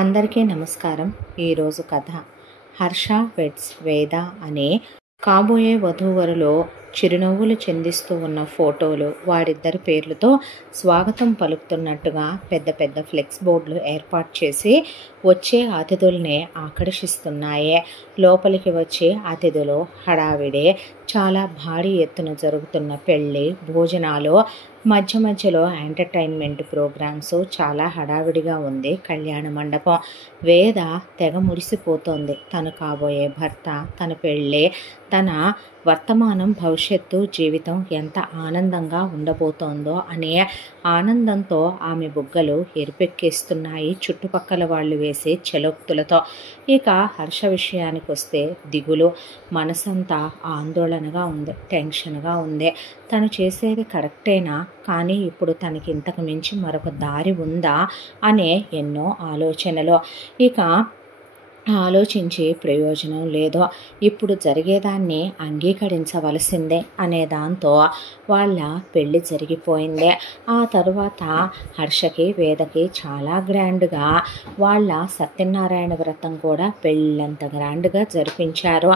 అందరికీ నమస్కారం. ఈరోజు కథ హర్ష వెడ్స్ వేద అనే కాబోయే వధూవరులో చిరునవ్వులు చిందిస్తూ ఉన్న ఫోటోలు, వారిద్దరి పేర్లతో స్వాగతం పలుకుతున్నట్టుగా పెద్ద పెద్ద ఫ్లెక్స్ బోర్డులు ఏర్పాటు చేసి వచ్చే అతిథుల్ని ఆకర్షిస్తున్నాయి. లోపలికి వచ్చే అతిథులు హడావిడే. చాలా భారీ ఎత్తున జరుగుతున్న పెళ్ళి, భోజనాలు, మధ్య మధ్యలో ఎంటర్టైన్మెంట్ ప్రోగ్రామ్స్, చాలా హడావిడిగా ఉంది కళ్యాణ మండపం. వేద తెగ మురిసిపోతోంది. తను కాబోయే భర్త, తన పెళ్ళి, తన వర్తమానం, భవిష్యత్తు జీవితం ఎంత ఆనందంగా ఉండబోతోందో అనే ఆనందంతో ఆమె బుగ్గలు ఎరిపెక్కిస్తున్నాయి చుట్టుపక్కల వాళ్ళు వేసే చెలోక్తులతో. ఇక హర్ష విషయానికి వస్తే దిగులు, మనసంతా ఆందోళనగా ఉంది, టెన్షన్గా ఉంది. తను చేసేది కరెక్టేనా, కానీ ఇప్పుడు తనకి ఇంతకు మించి మరొక దారి ఉందా అనే ఎన్నో ఆలోచనలు. ఇక ఆలోచించి ప్రయోజనం లేదో, ఇప్పుడు జరిగేదాన్ని అంగీకరించవలసిందే అనే దాంతో వాళ్ళ పెళ్ళి జరిగిపోయింది. ఆ తరువాత హర్షకి, వేదకి చాలా గ్రాండ్గా వాళ్ళ సత్యనారాయణ వ్రతం కూడా పెళ్ళంత గ్రాండ్గా జరిపించారు.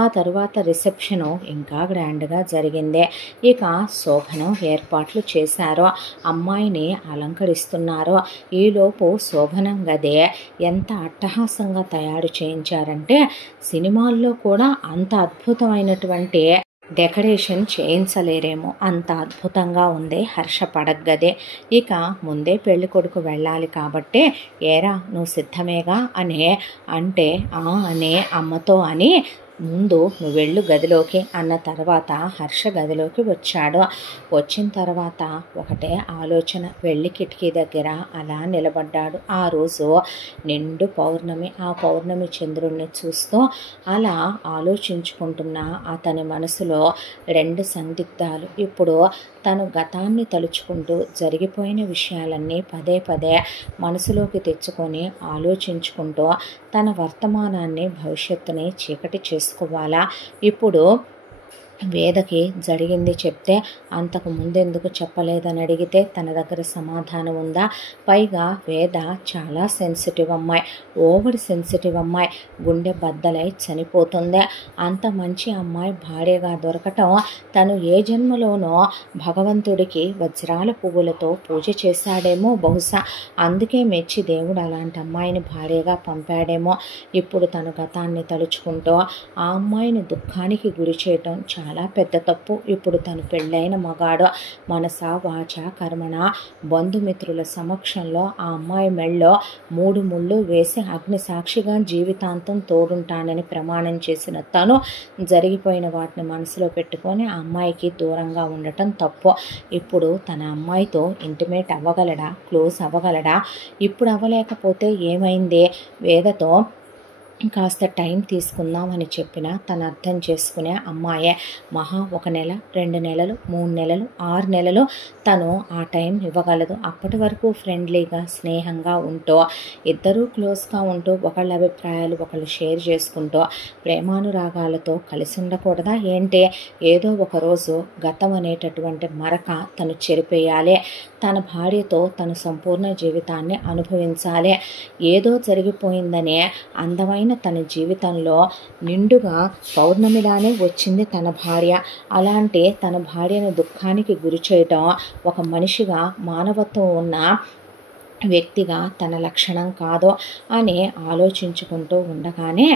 ఆ తరువాత రిసెప్షను ఇంకా గ్రాండ్గా జరిగింది. ఇక శోభనం ఏర్పాట్లు చేశారు, అమ్మాయిని అలంకరిస్తున్నారు. ఈలోపు శోభనం గదే ఎంత అట్టహాసంగా తయారు చేయించారంటే సినిమాల్లో కూడా అంత అద్భుతమైనటువంటి డెకరేషన్ చేయించలేరేమో, అంత అద్భుతంగా ఉంది హర్ష పడగ్గదే. ఇక ముందే పెళ్లి కొడుకు వెళ్ళాలి కాబట్టి, ఏరా నువ్వు సిద్ధమేగా అంటే అనే అమ్మతో అని, ముందు నువ్వు వెళ్ళు గదిలోకి అన్న తర్వాత హర్ష గదిలోకి వచ్చాడు. వచ్చిన తర్వాత ఒకటే ఆలోచన, వెళ్ళి కిటికీ దగ్గర అలా నిలబడ్డాడు. ఆ రోజు నిండు పౌర్ణమి. ఆ పౌర్ణమి చంద్రుణ్ణి చూస్తూ అలా ఆలోచించుకుంటున్న అతని మనసులో రెండు సందిగ్ధాలు. ఇప్పుడు తను గతాన్ని తలుచుకుంటూ జరిగిపోయిన విషయాలన్నీ పదే పదే మనసులోకి తెచ్చుకొని ఆలోచించుకుంటూ తన వర్తమానాన్ని, భవిష్యత్తుని చీకటి చేసుకోవాలా? ఇప్పుడు వేదకి జరిగింది చెప్తే అంతకు ముందెందుకు చెప్పలేదని అడిగితే తన దగ్గర సమాధానం ఉందా? పైగా వేద చాలా సెన్సిటివ్ అమ్మాయి, ఓవర్ సెన్సిటివ్ అమ్మాయి, గుండె బద్దలై చనిపోతుంది. అంత మంచి అమ్మాయి భార్యగా దొరకటం, తను ఏ జన్మలోనో భగవంతుడికి వజ్రాల పువ్వులతో పూజ చేశాడేమో బహుశా, అందుకే మెచ్చి దేవుడు అలాంటి అమ్మాయిని భార్యగా పంపాడేమో. ఇప్పుడు తను గతాన్ని తలుచుకుంటూ ఆ అమ్మాయిని దుఃఖానికి గురి చేయటం చాలా పెద్ద తప్పు. ఇప్పుడు తను పెళ్ళైన మగాడు, మనస వాచ కర్మణ బంధుమిత్రుల సమక్షంలో ఆ అమ్మాయి మెళ్ళో 3 ముళ్ళు వేసి అగ్ని సాక్షిగా జీవితాంతం తోడుంటానని ప్రమాణం చేసిన తను జరిగిపోయిన వాటిని మనసులో పెట్టుకొని ఆ అమ్మాయికి దూరంగా ఉండటం తప్పు. ఇప్పుడు తన అమ్మాయితో ఇంటిమేట్ అవ్వగలడా, క్లోజ్ అవ్వగలడా? ఇప్పుడు అవ్వలేకపోతే ఏమైంది? వేదతో కాస్త టైం తీసుకుందామని చెప్పినా తను అర్థం చేసుకునే అమ్మాయే. మహా 1 నెల, 2 నెలలు, 3 నెలలు, 6 నెలలు తను ఆ టైం ఇవ్వగలదు. అప్పటి వరకు ఫ్రెండ్లీగా, స్నేహంగా ఉంటూ, ఇద్దరూ క్లోజ్గా ఉంటూ, ఒకళ్ళ అభిప్రాయాలు ఒకళ్ళు షేర్ చేసుకుంటూ, ప్రేమానురాగాలతో కలిసి ఉండకూడదా ఏంటి? ఏదో ఒకరోజు గతం అనేటటువంటి మరక తను చెరిపేయాలి. తన భార్యతో తన సంపూర్ణ జీవితాన్ని అనుభవించాలి. ఏదో జరిగిపోయిందనే అందమైన తన జీవితంలో నిండుగా పౌర్ణమిలానే వచ్చింది తన భార్య. అలాంటి తన భార్యను దుఃఖానికి గురి చేయటం ఒక మనిషిగా, మానవత్వం ఉన్న వ్యక్తిగా తన లక్షణం కాదు అని ఆలోచించుకుంటూ ఉండగానే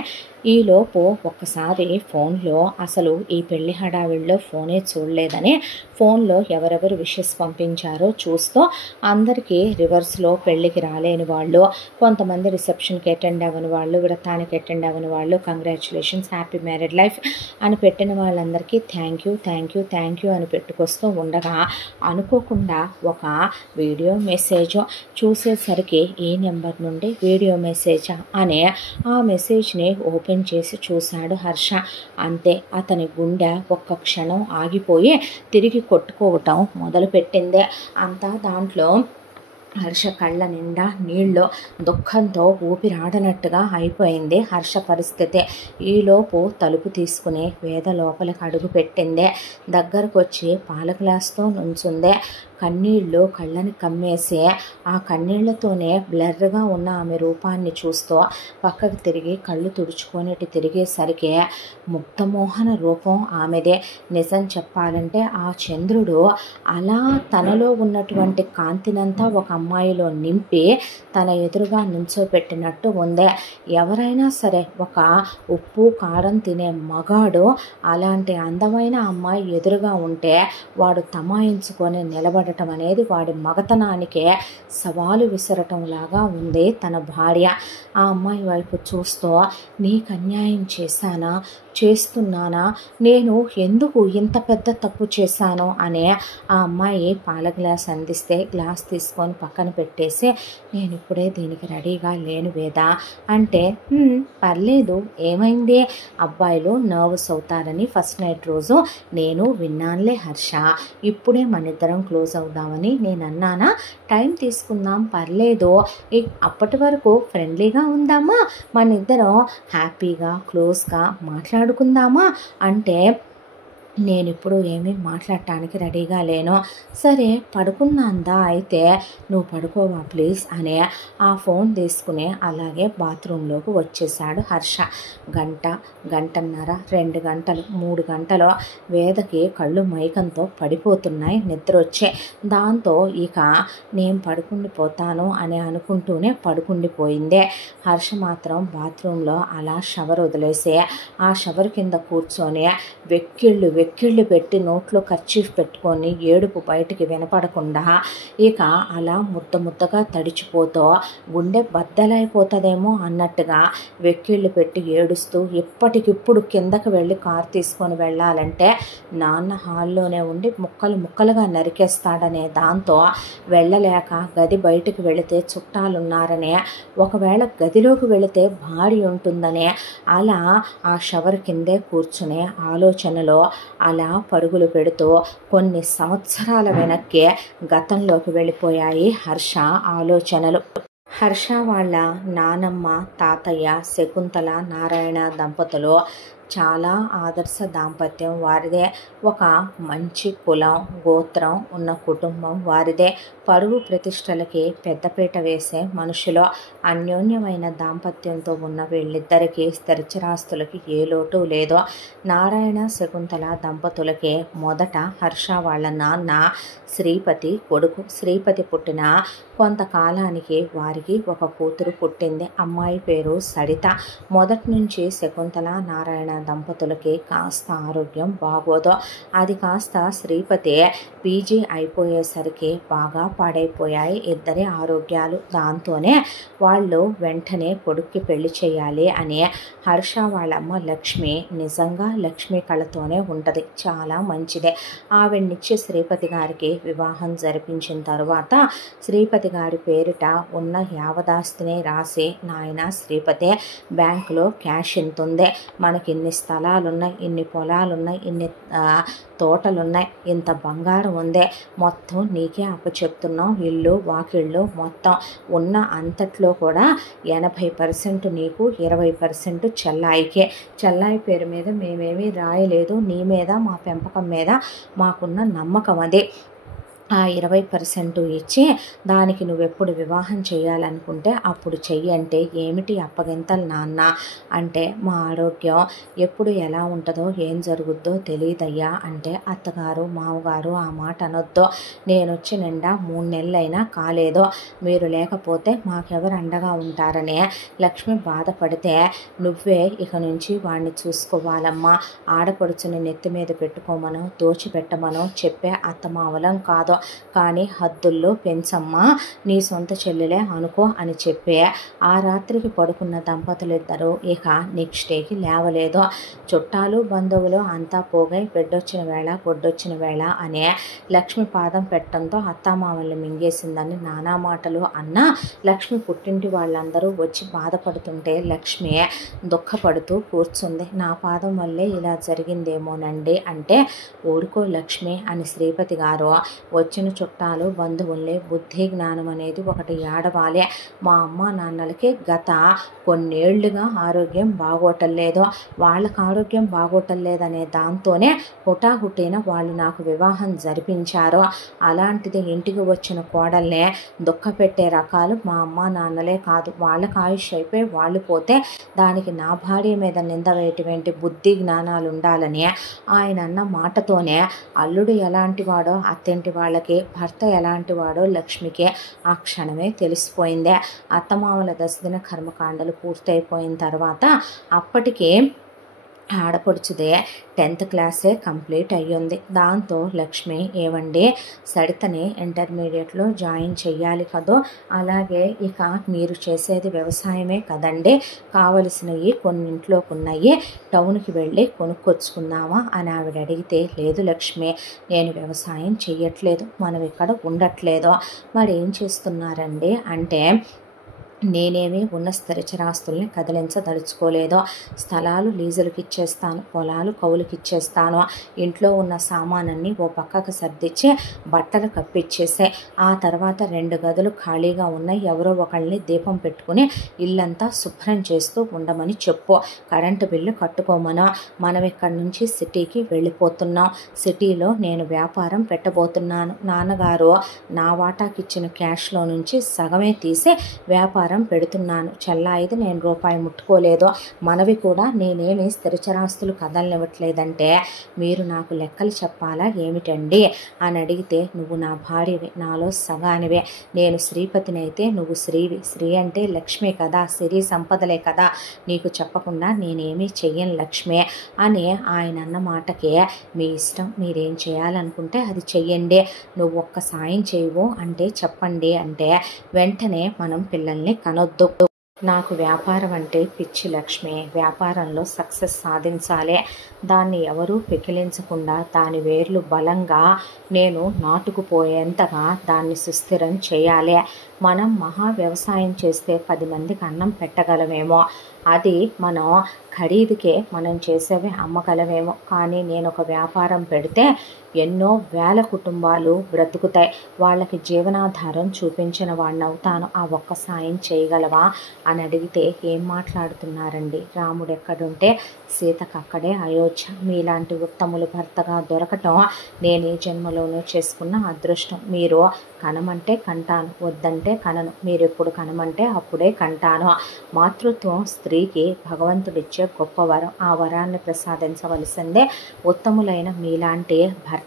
ఈలోపు ఒక్కసారి ఫోన్లో, అసలు ఈ పెళ్లి హడావిడిలో ఫోనే చూడలేదని ఫోన్లో ఎవరెవరు విషెస్ పంపించారో చూస్తూ అందరికీ రివర్స్లో పెళ్ళికి రాలేని వాళ్ళు, కొంతమంది రిసెప్షన్కి అటెండ్ అవ్వని వాళ్ళు, వ్రతానికి అటెండ్ అవ్వని వాళ్ళు, కంగ్రాచులేషన్స్, హ్యాపీ మ్యారీడ్ లైఫ్ అని పెట్టిన వాళ్ళందరికీ thank you thank you thank you అని పెట్టుకొస్తూ ఉండగా అనుకోకుండా ఒక వీడియో మెసేజ్ చూసేసరికి ఈ నెంబర్ నుండి వీడియో మెసేజా అనే ఆ మెసేజ్ని ఓపెన్ చేసి చూశాడు హర్ష. అంతే, అతని గుండె ఒక్క క్షణం ఆగిపోయి తిరిగి కొట్టుకోవటం మొదలుపెట్టింది. అంతా దాంట్లో హర్ష కళ్ళ నిండా నీళ్ళు, దుఃఖంతో ఊపిరాడనట్టుగా అయిపోయింది హర్ష పరిస్థితి. ఈలోపు తలుపు తీసుకుని వేద లోపలికి అడుగు పెట్టింది. దగ్గరకు వచ్చి పాల గ్లాస్తో నుంచుంది. కన్నీళ్ళు కళ్ళని కమ్మేసి ఆ కన్నీళ్లతోనే బ్లర్గా ఉన్న ఆమె రూపాన్ని చూస్తూ పక్కకు తిరిగి కళ్ళు తుడుచుకొని తిరిగేసరికి ముగ్ధమోహన రూపం ఆమెదే. నిజం చెప్పాలంటే ఆ చంద్రుడు అలా తనలో ఉన్నటువంటి కాంతినంతా ఒక అమ్మాయిలో నింపి తన ఎదురుగా నించోపెట్టినట్టు ఉందే. ఎవరైనా సరే ఒక ఉప్పు కారం తినే మగాడు అలాంటి అందమైన అమ్మాయి ఎదురుగా ఉంటే వాడు తమాయించుకొని నిలబడటం అనేది వాడి మగతనానికే సవాలు విసరటం లాగా ఉంది తన భార్య. ఆ అమ్మాయి వైపు చూస్తూ నీకు అన్యాయం చేశానా, చేస్తున్నానా, నేను ఎందుకు ఇంత పెద్ద తప్పు చేశాను అనే ఆ అమ్మాయి పాల గ్లాస్ అందిస్తే గ్లాస్ తీసుకొని పక్కన పెట్టేసి నేను ఇప్పుడే దీనికి రెడీగా లేను వేదా అంటే పర్లేదు ఏమైంది, అబ్బాయిలు నర్వస్ అవుతారని ఫస్ట్ నైట్ రోజు నేను విన్నానులే హర్ష, ఇప్పుడే మన ఇద్దరం క్లోజ్ అవుదామని నేను అన్నానా, టైం తీసుకుందాం పర్లేదు, అప్పటి వరకు ఫ్రెండ్లీగా ఉందామా, మన ఇద్దరం హ్యాపీగా క్లోజ్గా మాట్లాడుకుందామా అంటే నేను ఇప్పుడు ఏమీ మాట్లాడటానికి రెడీగా లేను, సరే పడుకున్నాందా అయితే నువ్వు పడుకోవా ప్లీజ్ అనే ఆ ఫోన్ తీసుకుని అలాగే బాత్రూంలోకి వచ్చేసాడు హర్ష. గంటన్నర 2 గంటలు 3 గంటలు వేదకి కళ్ళు మైకంతో పడిపోతున్నాయి, నిద్ర వచ్చే. దాంతో ఇక నేను పడుకుండిపోతాను అని అనుకుంటూనే పడుకుండిపోయిందే. హర్ష మాత్రం బాత్రూంలో అలా షవర్ వదిలేసి ఆ షవర్ కింద కూర్చొని వెక్కిళ్ళు పెట్టి నోట్లో కర్చీఫ్ పెట్టుకొని ఏడుపు బయటికి వినపడకుండా ఇక అలా ముద్దగా తడిచిపోతూ గుండె బద్దలైపోతుందేమో అన్నట్టుగా వెక్కిళ్ళు పెట్టి ఏడుస్తూ ఇప్పటికిప్పుడు కిందకి వెళ్ళి కారు తీసుకొని వెళ్ళాలంటే నాన్న హాల్లోనే ఉండి ముక్కలుగా నరికేస్తాడనే దాంతో వెళ్ళలేక గది బయటికి వెళితే చుట్టాలున్నారనే, ఒకవేళ గదిలోకి వెళితే భార్య ఉంటుందనే అలా ఆ షవర్ కిందే కూర్చునే ఆలోచనలో అలా పరుగులు పెడుతూ కొన్ని సంవత్సరాల వెనక్కి గతంలోకి వెళ్ళిపోయాయి హర్ష ఆలోచనలు. హర్ష వాళ్ళ నానమ్మ తాతయ్య శకుంతల నారాయణ దంపతులు చాలా ఆదర్శ దాంపత్యం వారిదే. ఒక మంచి కులం గోత్రం ఉన్న కుటుంబం వారిదే. పరువు ప్రతిష్టలకి పెద్దపీట వేసే మనుషులు. అన్యోన్యమైన దాంపత్యంతో ఉన్న వీళ్ళిద్దరికీ స్థిరచరాస్తులకి ఏ లోటు లేదో. నారాయణ శకుంతల దంపతులకి మొదట హర్ష వాళ్ళ నాన్న శ్రీపతి కొడుకు. శ్రీపతి పుట్టిన కొంతకాలానికి వారికి ఒక కూతురు పుట్టింది. అమ్మాయి పేరు సరిత. మొదటి నుంచి శకుంతల నారాయణ దంపతులకి కాస్త ఆరోగ్యం బాగోదు. అది కాస్త శ్రీపతి పీజీ అయిపోయేసరికి బాగా పాడైపోయాయి ఇద్దరి ఆరోగ్యాలు. దాంతోనే వాళ్ళు వెంటనే కొడుక్కి పెళ్లి చేయాలి అని హర్ష వాళ్ళమ్మ లక్ష్మి నిజంగా లక్ష్మి కళతోనే ఉంటుంది, చాలా మంచిదే. ఆవిడ్నిచ్చి శ్రీపతి గారికి వివాహం జరిపించిన తర్వాత శ్రీపతి గారి పేరిట ఉన్న యావదాస్తిని రాసి నాయన శ్రీపతి బ్యాంకులో క్యాష్ ఇంత ఉంది, మనకి ఇన్ని స్థలాలున్నాయి, ఇన్ని పొలాలున్నాయి, ఇన్ని తోటలున్నాయి, ఇంత బంగారం ఉంది, మొత్తం నీకే అప్పచెప్తున్నాం, ఇల్లు వాకిళ్ళు మొత్తం ఉన్న అంతట్లో కూడా 80% నీకు 20% చెల్లాయికే. చెల్లాయి పేరు మీద మేమేమీ రాయలేదు, నీ మీద మా పెంపకం మీద మాకున్న నమ్మకం అది. ఆ 20% ఇచ్చి దానికి నువ్వెప్పుడు వివాహం చేయాలనుకుంటే అప్పుడు చెయ్యి అంటే ఏమిటి అప్పగింతలు నాన్న అంటే మా ఆరోగ్యం ఎప్పుడు ఎలా ఉంటుందో ఏం జరుగుద్దో తెలియదయ్యా అంటే అత్తగారు మామగారు ఆ మాట అనొద్దు, నేను వచ్చి నిండా 3 నెలలైనా కాలేదో, మీరు లేకపోతే మాకెవరు అండగా ఉంటారనే లక్ష్మి బాధపడితే నువ్వే ఇక నుంచి వాడిని చూసుకోవాలమ్మా, ఆడపడుచుని నెత్తి మీద పెట్టుకోమనో దోచిపెట్టమనో చెప్పే అత్తమావలం కాదు, కానీ హద్దుల్లో పెంచమ్మా, నీ సొంత చెల్లెలే అనుకో అని చెప్పి ఆ రాత్రికి పడుకున్న దంపతులిద్దరూ ఇక నెక్స్ట్ డేకి లేవలేదు. చుట్టాలు బంధువులు అంతా పోగై బిడ్డొచ్చిన వేళ గొడ్డొచ్చిన వేళ అనే లక్ష్మి పాదం పెట్టడంతో అత్తామామల్ని మింగేసిందని నానా మాటలు అన్నా లక్ష్మి పుట్టింటి వాళ్ళందరూ వచ్చి బాధపడుతుంటే లక్ష్మి దుఃఖపడుతూ కూర్చుంది. నా పాదం వల్లే ఇలా జరిగిందేమోనండి అంటే ఊరుకో లక్ష్మి అని శ్రీపతి గారు వచ్చి వచ్చిన చుట్టాలు బంధువుల్ని బుద్ధి జ్ఞానం అనేది ఒకటి ఏడవాలి. మా అమ్మ నాన్నలకి గత కొన్నేళ్లుగా ఆరోగ్యం బాగోటం లేదు, వాళ్ళకి ఆరోగ్యం బాగోటం లేదనే దాంతోనే హుటాహుటిన వాళ్ళు నాకు వివాహం జరిపించారు. అలాంటిది ఇంటికి వచ్చిన కోడల్నే దుఃఖపెట్టే రకాలు మా అమ్మ నాన్నలే కాదు. వాళ్ళకి ఆయుష్ అయిపోయి వాళ్ళు పోతే దానికి నా భార్య మీద నింద వేయటువంటి బుద్ధి జ్ఞానాలు ఉండాలని ఆయన అన్న మాటతోనే అల్లుడు ఎలాంటి వాడో అత్తింటి వాళ్ళకి, భర్త ఎలాంటి వాడో లక్ష్మికి ఆ క్షణమే తెలిసిపోయిందే. అత్తమామల దశదిన కర్మకాండలు పూర్తయిపోయిన తర్వాత అప్పటికి ఆడపడుచుదే 10th క్లాసే కంప్లీట్ అయ్యింది. దాంతో లక్ష్మి, ఏమండి సరితని ఇంటర్మీడియట్లో జాయిన్ చెయ్యాలి కదో, అలాగే ఇక మీరు చేసేది వ్యవసాయమే కదండి, కావలసినవి కొన్నింట్లోకి ఉన్నాయి, టౌన్కి వెళ్ళి కొనుక్కొచ్చుకుందామా అని ఆవిడ అడిగితే, లేదు లక్ష్మి, నేను వ్యవసాయం చెయ్యట్లేదు, మనం ఇక్కడ ఉండట్లేదు, మరి ఏం చేస్తున్నారండి అంటే, నేనేమి ఉన్న స్థిరచరాస్తుల్ని కదిలించదలుచుకోలేదో, స్థలాలు లీజులకి ఇచ్చేస్తాను, పొలాలు కౌలుకి ఇచ్చేస్తాను, ఇంట్లో ఉన్న సామానన్ని ఓ పక్కకు సర్దిచ్చి బట్టలు కప్పిచ్చేసే, ఆ తర్వాత 2 గదులు ఖాళీగా ఉన్నాయి, ఎవరో ఒకళ్ళని దీపం పెట్టుకుని ఇల్లంతా శుభ్రం చేస్తూ ఉండమని చెప్పు, కరెంటు బిల్లు కట్టుకోమను, మనం ఇక్కడి నుంచి సిటీకి వెళ్ళిపోతున్నాం, సిటీలో నేను వ్యాపారం పెట్టబోతున్నాను, నాన్నగారు నా వాటాకి ఇచ్చిన క్యాష్లో నుంచి సగమే తీసి వ్యాపారం పెడుతున్నాను, చెల్లాయిది నేను రూపాయి ముట్టుకోలేదు, మనవి కూడా నేనేమి స్థిరచరాస్తులు కదలనివ్వట్లేదంటే, మీరు నాకు లెక్కలు చెప్పాలా ఏమిటండి అని అడిగితే, నువ్వు నా భార్యవి, నాలో సగానివే, నేను శ్రీపతిని అయితే నువ్వు శ్రీవి, శ్రీ అంటే లక్ష్మి కదా, సిరి సంపదలే కదా, నీకు చెప్పకుండా నేనేమీ చెయ్యను లక్ష్మి అని ఆయన అన్న మాటకే, మీ ఇష్టం, మీరేం చేయాలనుకుంటే అది చెయ్యండి, నువ్వు ఒక్క సాయం చేయవు అంటే చెప్పండి అంటే, వెంటనే మనం పిల్లల్ని కనొద్దు, నాకు వ్యాపారం అంటే పిచ్చి లక్ష్మి, వ్యాపారంలో సక్సెస్ సాధించాలి, దాన్ని ఎవరూ పెకిలించకుండా దాని వేర్లు బలంగా నేను నాటుకుపోయేంతగా దాన్ని సుస్థిరం చేయాలి, మనం మహా వ్యవసాయం చేస్తే 10 మందికి అన్నం పెట్టగలమేమో, అది మనం ఖరీదుకే మనం చేసేవి అమ్మగలమేమో, కానీ నేను ఒక వ్యాపారం పెడితే ఎన్నో వేల కుటుంబాలు బ్రతుకుతాయి, వాళ్ళకి జీవనాధారం చూపించిన వాడిని అవుతాను, ఆ ఒక్క సాయం చేయగలవా అని అడిగితే, ఏం మాట్లాడుతున్నారండి, రాముడు ఎక్కడుంటే సీతకు అక్కడే అయోధ్య, మీలాంటి ఉత్తములు భర్తగా దొరకటం నేను ఈ జన్మలోనూ చేసుకున్న అదృష్టం, మీరు కనమంటే కంటాను, వద్దంటే కనను, మీరు ఎప్పుడు కనమంటే అప్పుడే కంటాను, మాతృత్వం స్త్రీకి భగవంతుడిచ్చే గొప్ప వరం, ఆ వరాన్ని ప్రసాదించవలసిందే ఉత్తములైన మీలాంటి భర్త,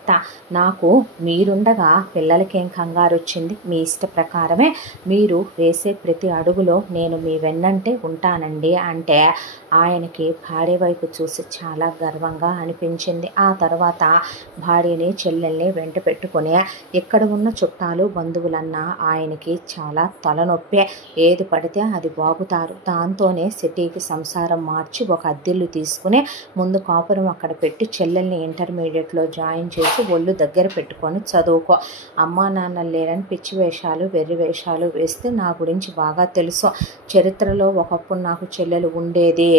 నాకు మీరుండగా పిల్లలకేం కంగారు వచ్చింది, మీ ఇష్ట ప్రకారమే మీరు వేసే ప్రతి అడుగులో నేను మీ వెన్నంటే ఉంటానండి అంటే, ఆయనకి భార్య వైపు చూసి చాలా గర్వంగా అనిపించింది. ఆ తర్వాత భార్యని చెల్లెల్ని వెంట పెట్టుకుని ఇక్కడ ఉన్న చుట్టాలు బంధువులన్నా ఆయనకి చాలా తలనొప్పి, ఏది పడితే అది వాగుతారు, దాంతోనే సిటీకి సంసారం మార్చి ఒక అద్దెల్లు తీసుకుని ముందు కాపురం అక్కడ పెట్టి చెల్లెల్ని ఇంటర్మీడియట్లో జాయిన్ చేసి ఒళ్ళు దగ్గర పెట్టుకొని చదువుకో, అమ్మా నాన్నలు లేరని పిచ్చి వేషాలు వెర్రి వేషాలు వేస్తే నా గురించి బాగా తెలుసు, చరిత్రలో ఒకప్పుడు నాకు చెల్లెలు ఉండేది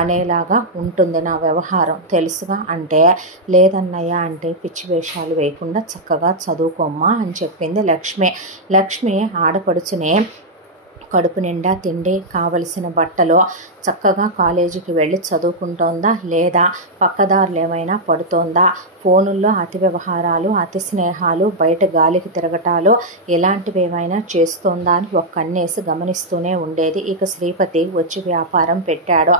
అనేలాగా ఉంటుంది నా వ్యవహారం తెలుసుగా అంటే, లేదన్నయ్య అంటే పిచ్చి వేషాలు వేయకుండా చక్కగా చదువుకోమ్మా అని చెప్పింది లక్ష్మి. లక్ష్మి ఆడపడుచునే కడుపు నిండా తిండి, కావలసిన బట్టలు, చక్కగా కాలేజీకి వెళ్ళి చదువుకుంటోందా లేదా, పక్కదారులు ఏమైనా పడుతోందా, ఫోనుల్లో అతి వ్యవహారాలు, అతి స్నేహాలు, బయట గాలికి తిరగటాలు ఇలాంటివి ఏమైనా చేస్తోందా అని ఒక కన్నేసి గమనిస్తూనే ఉండేది. ఇక శ్రీపతి వచ్చి వ్యాపారం పెట్టాడు.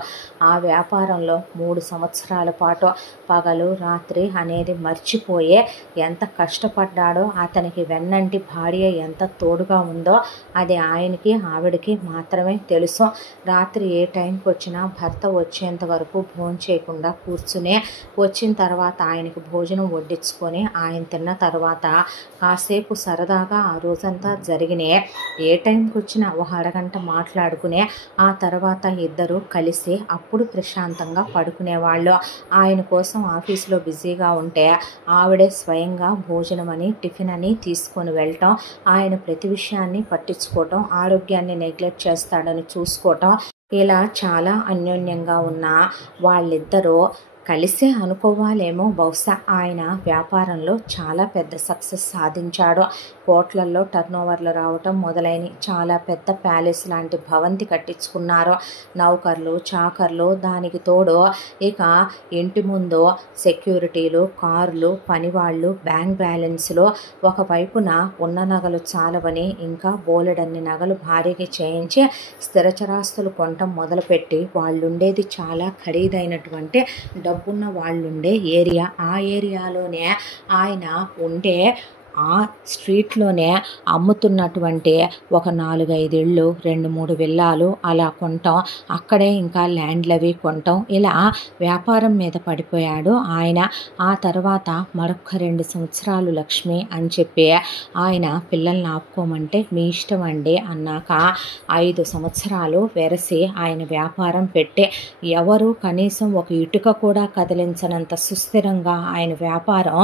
ఆ వ్యాపారంలో 3 సంవత్సరాల పాటు పగలు రాత్రి అనేది మర్చిపోయే ఎంత కష్టపడ్డాడో, అతనికి వెన్నంటి భార్య ఎంత తోడుగా ఉందో అది ఆయనకి ఆవిడకి మాత్రమే తెలుసు. రాత్రి ఏ టైంకి వచ్చినా భర్త వచ్చేంత వరకు భోజనం చేయకుండా కూర్చునే, వచ్చిన తర్వాత ఆయనకి భోజనం వడ్డించుకొని ఆయన తిన్న తర్వాత కాసేపు సరదాగా ఆ రోజంతా జరిగినే, ఏ టైంకి వచ్చినా ఒక అరగంట మాట్లాడుకునే, ఆ తర్వాత ఇద్దరు కలిసి అప్పుడు ప్రశాంతంగా పడుకునేవాళ్ళు. ఆయన కోసం ఆఫీసులో బిజీగా ఉంటే ఆవిడే స్వయంగా భోజనం అని టిఫిన్ అని తీసుకొని వెళ్ళటం, ఆయన ప్రతి విషయాన్ని పట్టించుకోవటం, ఆరోగ్యాన్ని నెగ్లెక్ట్ చేస్తాడని చూసుకోవటం, ఇలా చాలా అన్యోన్యంగా ఉన్న వాళ్ళిద్దరూ కలిసే అనుకోవాలేమో. బహుశా ఆయన వ్యాపారంలో చాలా పెద్ద సక్సెస్ సాధించాడు. కోట్లల్లో టర్నోవర్లు రావటం మొదలైన చాలా పెద్ద ప్యాలెస్ లాంటి భవంతి కట్టించుకున్నారు. నౌకర్లు, చాకర్లు, దానికి తోడు ఇక ఇంటి ముందు సెక్యూరిటీలు, కార్లు, పనివాళ్ళు, బ్యాంక్ బ్యాలెన్స్లు. ఒకవైపున ఉన్న నగలు చాలవని ఇంకా బోలెడన్ని నగలు భారీగా చేయించి స్థిరచరాస్తులు కొనటం మొదలుపెట్టి వాళ్ళుండేది చాలా ఖరీదైనటువంటి డబ్బున్న వాళ్ళుండే ఏరియా. ఆ ఏరియాలోనే ఆయన ఉండే ఆ స్ట్రీట్లోనే అమ్ముతున్నటువంటి ఒక 4-5 ఇళ్ళు, 2-3 విల్లాలు అలా కొనటం, అక్కడే ఇంకా ల్యాండ్లు అవి కొనటం, ఇలా వ్యాపారం మీద పడిపోయాడు ఆయన. ఆ తర్వాత మరొక 2 సంవత్సరాలు లక్ష్మి అని చెప్పి ఆయన పిల్లల్ని ఆపుకోమంటే మీ ఇష్టం అండి అన్నాక 5 సంవత్సరాలు వెరసి ఆయన వ్యాపారం పెట్టి ఎవరు కనీసం ఒక ఇటుక కూడా కదిలించనంత సుస్థిరంగా ఆయన వ్యాపారం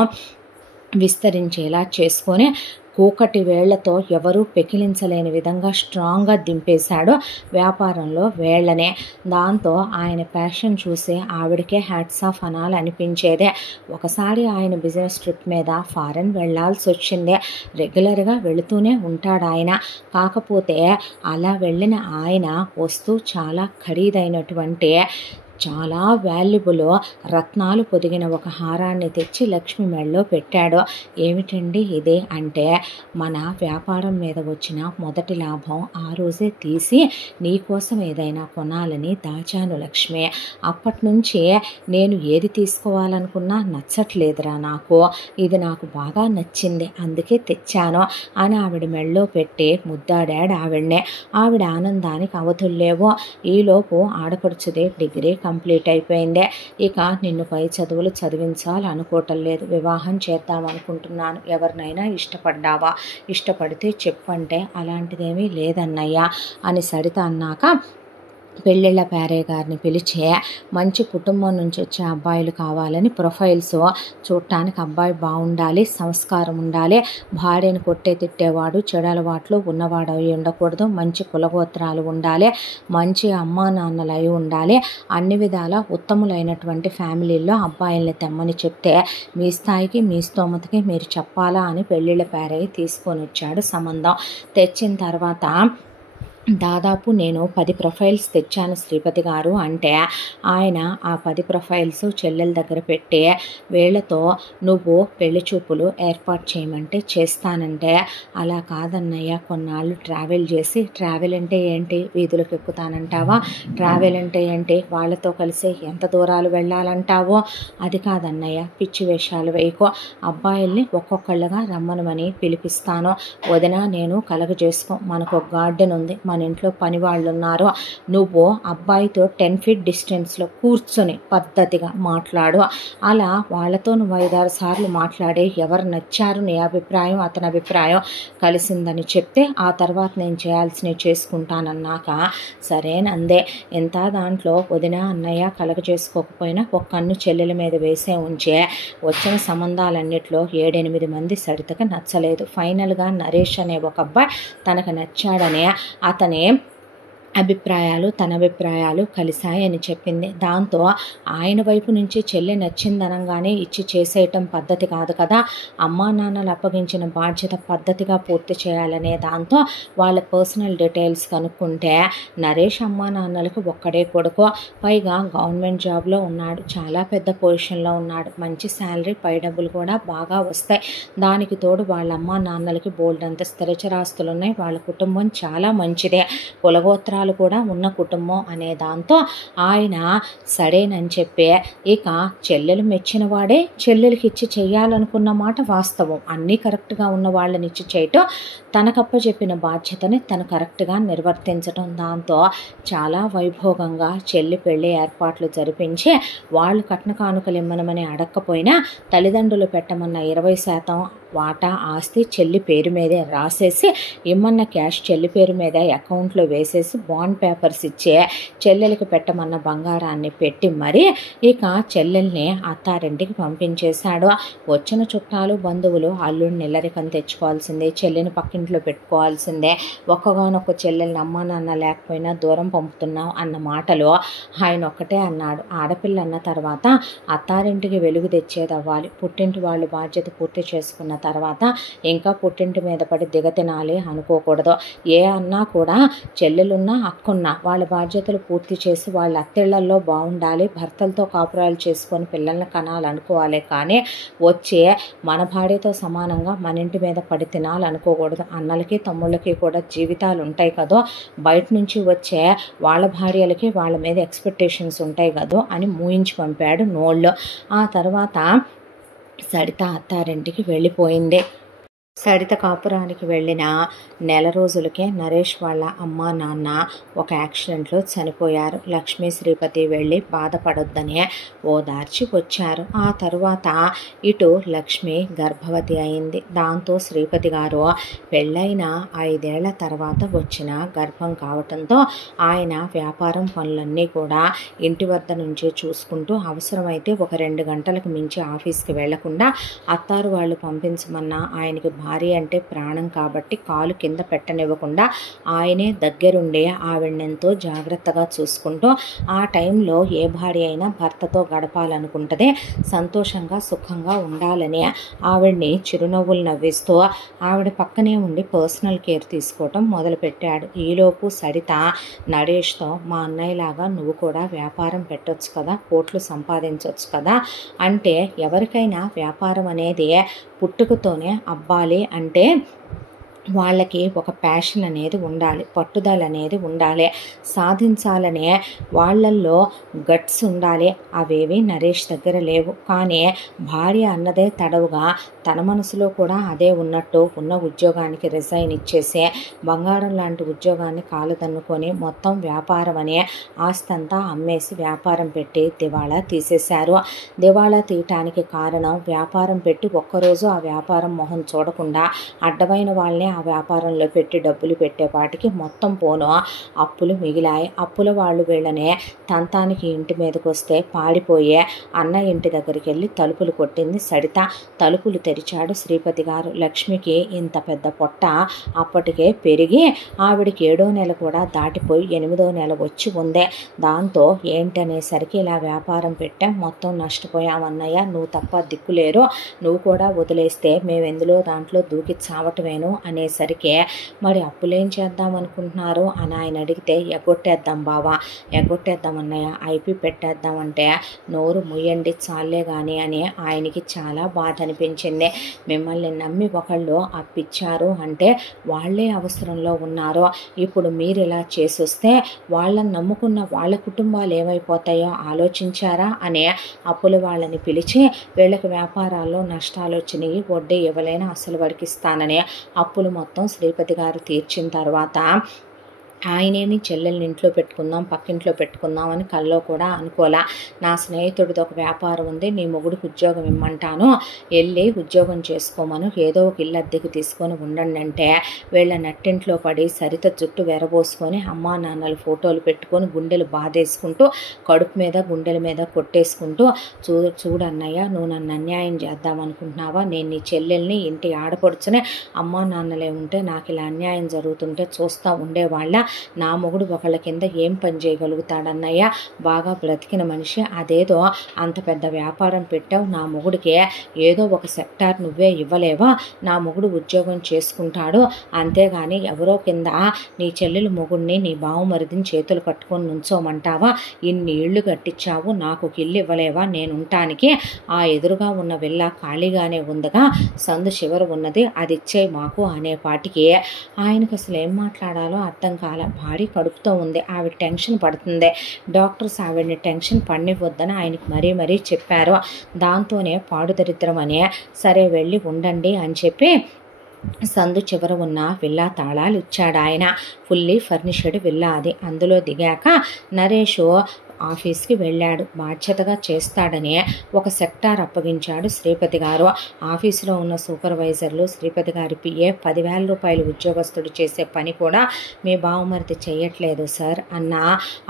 విస్తరించేలా చేసుకొని కూకటి వేళ్లతో ఎవరూ పెకిలించలేని విధంగా స్ట్రాంగ్గా దింపేశాడు వ్యాపారంలో వేళ్లనే. దాంతో ఆయన ప్యాషన్ చూసి ఆవిడకే హ్యాట్స్ ఆఫ్ అనాలనిపించేదే. ఒకసారి ఆయన బిజినెస్ ట్రిప్ మీద ఫారెన్ వెళ్లాల్సి వచ్చింది. రెగ్యులర్గా వెళుతూనే ఉంటాడు ఆయన. కాకపోతే అలా వెళ్ళిన ఆయన వస్తూ చాలా ఖరీదైనటువంటి, చాలా వాల్యుబుల్ రత్నాలు పొదిగిన ఒక హారాన్ని తెచ్చి లక్ష్మి మెడలో పెట్టాడు. ఏమిటండి ఇది అంటే, మన వ్యాపారం మీద వచ్చిన మొదటి లాభం ఆ రోజే తీసి నీకోసం ఏదైనా కొనాలని దాచాను లక్ష్మి. అప్పటి నుంచి నేను ఏది తీసుకోవాలనుకున్నా నచ్చట్లేదురా నాకు, ఇది నాకు బాగా నచ్చింది అందుకే తెచ్చాను అని ఆవిడ మెడలో పెట్టి ముద్దాడాడు ఆవిడనే. ఆవిడ ఆనందానికి అవధుల్లేవో. ఈలోపు ఆడపడుచుదే డిగ్రీ కంప్లీట్ అయిపోయిందే. ఇక నిన్ను పై చదువులు చదివించాలనుకోవటం లేదు, వివాహం చేద్దామనుకుంటున్నాను. ఎవరినైనా ఇష్టపడ్డావా? ఇష్టపడితే చెప్పంటే అలాంటిదేమీ లేదన్నయ్య అని సరిత అన్నాక పెళ్ళిళ్ళ ప్యారే గారిని పిలిచి మంచి కుటుంబం నుంచి వచ్చే అబ్బాయిలు కావాలని ప్రొఫైల్స్ చూడటానికి, అబ్బాయి బాగుండాలి, సంస్కారం ఉండాలి, భార్యను కొట్టే తిట్టేవాడు, చెడు అలవాట్లు ఉన్నవాడు అయి ఉండకూడదు, మంచి కులగోత్రాలు ఉండాలి, మంచి అమ్మా నాన్నలు అయి ఉండాలి, అన్ని విధాల ఉత్తములైనటువంటి ఫ్యామిలీల్లో అబ్బాయిల్ని తెమ్మని చెప్తే మీ స్థాయికి మీ స్తోమతకి మీరు చెప్పాలా అని పెళ్ళిళ్ళ ప్యారే తీసుకొని వచ్చాడు సంబంధం. తెచ్చిన తర్వాత దాదాపు నేను 10 ప్రొఫైల్స్ తెచ్చాను శ్రీపతి గారు అంటే, ఆయన ఆ 10 ప్రొఫైల్స్ చెల్లెల దగ్గర పెట్టి వీళ్లతో నువ్వు పెళ్లి చూపులు ఏర్పాటు చేయమంటే చేస్తానంటే, అలా కాదన్నయ్య కొన్నాళ్ళు ట్రావెల్ చేసి, ట్రావెల్ అంటే ఏంటి వీధులకు ఎక్కుతానంటావా, ట్రావెల్ అంటే ఏంటి వాళ్ళతో కలిసి ఎంత దూరాలు వెళ్ళాలంటావో, అది కాదన్నయ్య పిచ్చి వేషాలు వేయకో, అబ్బాయిల్ని ఒక్కొక్కళ్ళగా రమ్మనమని పిలిపిస్తాను, వదిన నేను కలగజేసుకో, మనకు ఒక గార్డెన్ ఉంది, మన ఇంట్లో పని వాళ్ళు ఉన్నారు, నువ్వు అబ్బాయితో 10 feet డిస్టెన్స్లో కూర్చొని పద్ధతిగా మాట్లాడు, అలా వాళ్ళతో నువ్వు 5-6 సార్లు మాట్లాడి ఎవరు నచ్చారు నీ అభిప్రాయం అతని అభిప్రాయం కలిసిందని చెప్తే ఆ తర్వాత నేను చేయాల్సినవి చేసుకుంటానన్నాక సరేనందే. ఎంత దాంట్లో వదిన అన్నయ్య కలగ చేసుకోకపోయినా ఒక కన్ను చెల్లెల మీద వేసే ఉంచే వచ్చిన సంబంధాలన్నిట్లో 7-8 మంది సరితకు నచ్చలేదు. ఫైనల్గా నరేష్ అనే ఒక అబ్బాయి తనకు నచ్చాడనే అతని అభిప్రాయాలు తన అభిప్రాయాలు కలిశాయని చెప్పింది. దాంతో ఆయన వైపు నుంచి చెల్లి నచ్చిందనంగానే ఇచ్చి చేసేయటం పద్ధతి కాదు కదా, అమ్మా నాన్నలు అప్పగించిన బాధ్యత పద్ధతిగా పూర్తి చేయాలనే దాంతో వాళ్ళ పర్సనల్ డీటెయిల్స్ కనుక్కుంటే నరేష్ అమ్మా నాన్నలకు ఒక్కడే కొడుకు, పైగా గవర్నమెంట్ జాబ్లో ఉన్నాడు, చాలా పెద్ద పొజిషన్లో ఉన్నాడు, మంచి శాలరీ, పై డబ్బులు కూడా బాగా వస్తాయి, దానికి తోడు వాళ్ళ అమ్మా నాన్నలకి బోల్డంత స్థిరచరాస్తులు ఉన్నాయి, వాళ్ళ కుటుంబం చాలా మంచిదే, కులగోత్ర కూడా ఉన్న కుటుంబం అనే దాంతో ఆయన సరేనని చెప్పి ఇక చెల్లెలు మెచ్చిన వాడే చెల్లెలకి ఇచ్చి చెయ్యాలనుకున్న మాట వాస్తవం. అన్నీ కరెక్ట్గా ఉన్న వాళ్ళని ఇచ్చి చేయటం, తనకప్ప చెప్పిన బాధ్యతని తను కరెక్ట్గా నిర్వర్తించటం. దాంతో చాలా వైభోగంగా చెల్లి పెళ్లి ఏర్పాట్లు జరిపించి వాళ్ళు కట్న కానుకలు ఇమ్మనమని అడగకపోయినా తల్లిదండ్రులు పెట్టమన్న 20% వాటా ఆస్తి చెల్లి పేరు మీదే రాసేసి ఇమ్మన్న క్యాష్ చెల్లి పేరు మీద అకౌంట్లో వేసేసి బాండ్ పేపర్స్ ఇచ్చే చెల్లెలకి పెట్టమన్న బంగారాన్ని పెట్టి మరీ ఇక చెల్లెల్ని అత్తారింటికి పంపించేశాడు. వచ్చిన చుట్టాలు బంధువులు అల్లుడిని ఇల్లరికం తెచ్చుకోవాల్సిందే, చెల్లిని పక్కింటి పక్కింట్లో పెట్టుకోవాల్సిందే, ఒక్కగానొక్క చెల్లెల్ని అమ్మా నాన్న లేకపోయినా దూరం పంపుతున్నావు అన్న మాటలు ఆయన ఒక్కటే అన్నాడు. ఆడపిల్ల అన్న తర్వాత అత్తారింటికి వెలుగు తెచ్చేది అవ్వాలి. పుట్టింటి వాళ్ళు బాధ్యత పూర్తి చేసుకున్న తర్వాత ఇంకా పుట్టింటి మీద పడి దిగతినాలి అనుకోకూడదు. ఏ అన్నా కూడా చెల్లెలున్నా అక్కున్నా వాళ్ళ బాధ్యతలు పూర్తి చేసి వాళ్ళ అత్తిళ్లల్లో బాగుండాలి, భర్తలతో కాపురాలు చేసుకొని పిల్లల్ని కనాలనుకోవాలి. కానీ వచ్చే మన భార్యతో సమానంగా మన ఇంటి మీద పడి తినాలనుకోకూడదు. అన్నలకి తమ్ముళ్ళకి కూడా జీవితాలు ఉంటాయి కదా, బయట నుంచి వచ్చే వాళ్ళ భార్యలకి వాళ్ళ మీద ఎక్స్పెక్టేషన్స్ ఉంటాయి కదా అని మూయించి పంపాడు నోళ్ళు. ఆ తర్వాత సరిత అత్తారింటికి వెళ్ళిపోయింది. సరిత కాపురానికి వెళ్ళిన నెల రోజులకే నరేష్ వాళ్ళ అమ్మ నాన్న ఒక యాక్సిడెంట్లో చనిపోయారు. లక్ష్మీ శ్రీపతి వెళ్ళి బాధపడొద్దని ఓదార్చి వచ్చారు. ఆ తరువాత ఇటు లక్ష్మి గర్భవతి అయింది. దాంతో శ్రీపతి గారు పెళ్ళైన 5 ఏళ్ల తర్వాత వచ్చిన గర్భం కావటంతో ఆయన వ్యాపారం పనులన్నీ కూడా ఇంటి వద్ద నుంచే చూసుకుంటూ అవసరమైతే ఒక 2 గంటలకు మించి ఆఫీస్కి వెళ్లకుండా అత్తారు వాళ్ళు పంపించమన్నా ఆయనకి భార్య అంటే ప్రాణం కాబట్టి కాలు కింద పెట్టనివ్వకుండా ఆయనే దగ్గరుండే ఆవిడనెంతో జాగ్రత్తగా చూసుకుంటూ ఆ టైంలో ఏ భార్య అయినా భర్తతో గడపాలనుకుంటదే, సంతోషంగా సుఖంగా ఉండాలని ఆవిడ్ని చిరునవ్వులు నవ్విస్తూ ఆవిడ పక్కనే ఉండి పర్సనల్ కేర్ తీసుకోవటం మొదలుపెట్టాడు. ఈలోపు సరిత నరేష్తో మా అన్నయ్యలాగా నువ్వు కూడా వ్యాపారం పెట్టొచ్చు కదా, కోట్లు సంపాదించవచ్చు కదా అంటే ఎవరికైనా వ్యాపారం అనేది పుట్టుకతోనే అబ్బాలి అంటే వాళ్ళకి ఒక ప్యాషన్ అనేది ఉండాలి, పట్టుదల అనేది ఉండాలి, సాధించాలనే వాళ్ళల్లో గట్స్ ఉండాలి. అవేవి నరేష్ దగ్గర లేవు. కానీ భార్య అన్నదే తడవుగా తన మనసులో కూడా అదే ఉన్నట్టు ఉన్న ఉద్యోగానికి రిజైన్ ఇచ్చేసే బంగారం లాంటి ఉద్యోగాన్ని కాలుదన్నుకొని మొత్తం వ్యాపారం అనే ఆస్తంతా అమ్మేసి వ్యాపారం పెట్టి దివాళా తీసేశారు. దివాళా తీయటానికి కారణం వ్యాపారం పెట్టి ఒక్కరోజు ఆ వ్యాపారం మొహం చూడకుండా అడ్డమైన వాళ్ళని ఆ వ్యాపారంలో పెట్టి డబ్బులు పెట్టేపాటికి మొత్తం పోను అప్పులు మిగిలాయి. అప్పుల వాళ్ళు వీళ్ళనే తంతానికి ఇంటి మీదకి వస్తే పాడిపోయే అన్న ఇంటి దగ్గరికి వెళ్ళి తలుపులు కొట్టింది సరిత. తలుపులు తెరిచాడు శ్రీపతి గారు. లక్ష్మికి ఇంత పెద్ద పొట్ట అప్పటికే పెరిగి ఆవిడికి 7వ నెల కూడా దాటిపోయి 8వ నెల వచ్చి ఉందే. దాంతో ఏంటనేసరికి ఇలా వ్యాపారం పెట్టాం, మొత్తం నష్టపోయామన్నయ్య, నువ్వు తప్ప దిక్కులేరు, నువ్వు కూడా వదిలేస్తే మేము ఎందులో దాంట్లో దూకి చావటమేను అనేసరికి మరి అప్పులేం చేద్దాం అనుకుంటున్నారు అని ఆయన అడిగితే ఎగ్గొట్టేద్దాం బావా, ఎగ్గొట్టేద్దాం అన్నయ్య, ఐపీ పెట్టేద్దామంటే నోరు ముయ్యండి చాలే కానీ అని ఆయనకి చాలా బాధ అనిపించింది. మిమ్మల్ని నమ్మి ఒకళ్ళు అప్పిచ్చారు అంటే వాళ్ళే అవసరంలో ఉన్నారు, ఇప్పుడు మీరు ఇలా చేసొస్తే వాళ్ళని నమ్ముకున్న వాళ్ళ కుటుంబాలు ఏమైపోతాయో ఆలోచించారా అని అప్పుల వాళ్ళని పిలిచి వీళ్ళకి వ్యాపారాల్లో నష్టాలు వచ్చినాయి, వడ్డీ ఇవ్వలేని అసలు వడికిస్తానని అప్పులు మొత్తం శ్రీపతి గారు తీర్చిన తర్వాత ఆయనేమి చెల్లెల్ని ఇంట్లో పెట్టుకుందాం పక్కింట్లో పెట్టుకుందాం అని కల్లో కూడా అనుకోలే. నా స్నేహితుడితో ఒక వ్యాపారం ఉంది, నీ మొగుడికి ఉద్యోగం ఇమ్మంటాను, వెళ్ళి ఉద్యోగం చేసుకోమను, ఏదో ఒక ఇల్లు అద్దెకి తీసుకొని ఉండండి అంటే వీళ్ళ నట్టింట్లో పడి సరిత జుట్టు వెరబోసుకొని అమ్మా నాన్నలు ఫోటోలు పెట్టుకొని గుండెలు బాధేసుకుంటూ కడుపు మీద గుండెల మీద కొట్టేసుకుంటూ చూడన్నయ్య, నువ్వు నన్ను అన్యాయం చేద్దాం అనుకుంటున్నావా, నేను నీ చెల్లెల్ని ఇంటి ఆడపడుచునే, అమ్మా నాన్నలే ఉంటే నాకు ఇలా అన్యాయం జరుగుతుంటే చూస్తూ ఉండేవాళ్ళ, నా మొగుడు ఒకళ్ళ కింద ఏం పని చేయగలుగుతాడన్నయ్య, బాగా బ్రతికిన మనిషి, అదేదో అంత పెద్ద వ్యాపారం పెట్టావు, నా మొగుడికి ఏదో ఒక సెక్టార్ నువ్వే ఇవ్వలేవా, నా మొగుడు ఉద్యోగం చేసుకుంటాడు, అంతేగాని ఎవరో కింద నీ చెల్లెలు మొగుడిని నీ బావమరిదిని చేతులు కట్టుకొని నుంచోమంటావా, ఇన్ని ఇళ్ళు కట్టించావు, నాకు ఒక ఇల్లు ఇవ్వలేవా నేను ఉండటానికి, ఆ ఎదురుగా ఉన్న విల్ల ఖాళీగానే ఉందగా, సందు చివర ఉన్నది, అది ఇచ్చే మాకు అనేపాటికి ఆయనకు అసలు ఏం మాట్లాడాలో అర్థం కాల. భారీ కడుపుతో ఉంది, ఆవిడ టెన్షన్ పడుతుంది, డాక్టర్స్ ఆవిడని టెన్షన్ పడినివ్వద్దని ఆయనకి మరీ మరీ చెప్పారు. దాంతోనే పాడు దరిద్రం అనే సరే వెళ్ళి ఉండండి అని చెప్పి సందు చివర ఉన్న విల్లా తాళాలు ఇచ్చాడు ఆయన. ఫుల్లీ ఫర్నిష్డ్ విల్లా అది. అందులో దిగాక నరేషు ఆఫీస్కి వెళ్ళాడు. బాధ్యతగా చేస్తాడని ఒక సెక్టార్ అప్పగించాడు శ్రీపతి గారు. ఆఫీసులో ఉన్న సూపర్వైజర్లు, శ్రీపతి గారి పిఏ 10,000 రూపాయలు ఉద్యోగస్తుడు చేసే పని కూడా మీ బావమరిది చెయ్యట్లేదు సార్ అన్న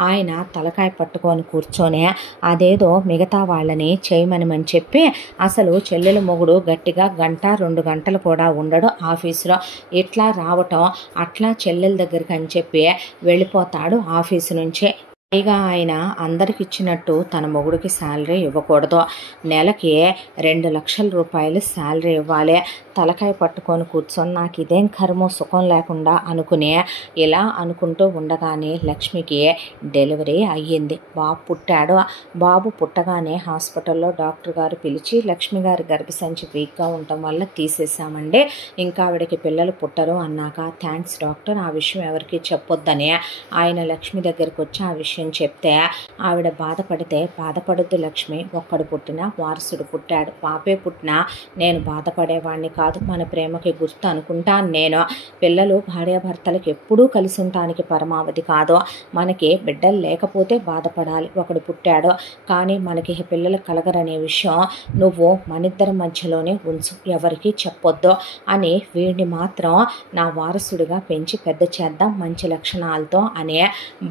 ఆయన తలకాయ పట్టుకొని కూర్చొని అదేదో మిగతా వాళ్ళని చేయమని చెప్పి అసలు చెల్లెలు మొగుడు గట్టిగా 1-2 గంటలు కూడా ఉండడు ఆఫీసులో. ఇట్లా రావటం అట్లా చెల్లెల దగ్గరికి అని చెప్పి వెళ్ళిపోతాడు ఆఫీసు నుంచి. పైగా ఆయన అందరికి ఇచ్చినట్టు తన మొగుడికి శాలరీ ఇవ్వకూడదు. నెలకి 2 లక్షల రూపాయలు శాలరీ ఇవ్వాలి. తలకాయ పట్టుకొని కూర్చొని నాకు ఇదేం కర్మో సుఖం లేకుండా అనుకుని ఇలా అనుకుంటూ ఉండగానే లక్ష్మికి డెలివరీ అయ్యింది. బాబు పుట్టాడు. బాబు పుట్టగానే హాస్పిటల్లో డాక్టర్ గారు పిలిచి లక్ష్మి గారి గర్భసంచి వీక్గా ఉండటం వల్ల తీసేసామండి, ఇంకా ఆవిడకి పిల్లలు పుట్టరు అన్నాక థ్యాంక్స్ డాక్టర్, ఆ విషయం ఎవరికి చెప్పొద్దని ఆయన లక్ష్మి దగ్గరికి వచ్చి ఆ విషయం చెప్తే ఆవిడ బాధపడితే బాధపడద్దు లక్ష్మి, ఒక్కడు పుట్టినా వారసుడు పుట్టాడు, పాపే పుట్టినా నేను బాధపడేవాడిని కాదు, మన ప్రేమకి గుర్తు అనుకుంటాను నేను. పిల్లలు భార్యాభర్తలకు ఎప్పుడూ కలిసి ఉండటానికి పరమావధి కాదు. మనకి బిడ్డలు లేకపోతే బాధపడాలి, ఒకడు పుట్టాడు కానీ మనకి పిల్లలు కలగరనే విషయం నువ్వు మనిద్దరి మధ్యలోనే ఉంచు, ఎవరికి చెప్పొద్దు అని వీడిని మాత్రం నా వారసుడిగా పెంచి పెద్ద చేద్దాం మంచి లక్షణాలతో అనే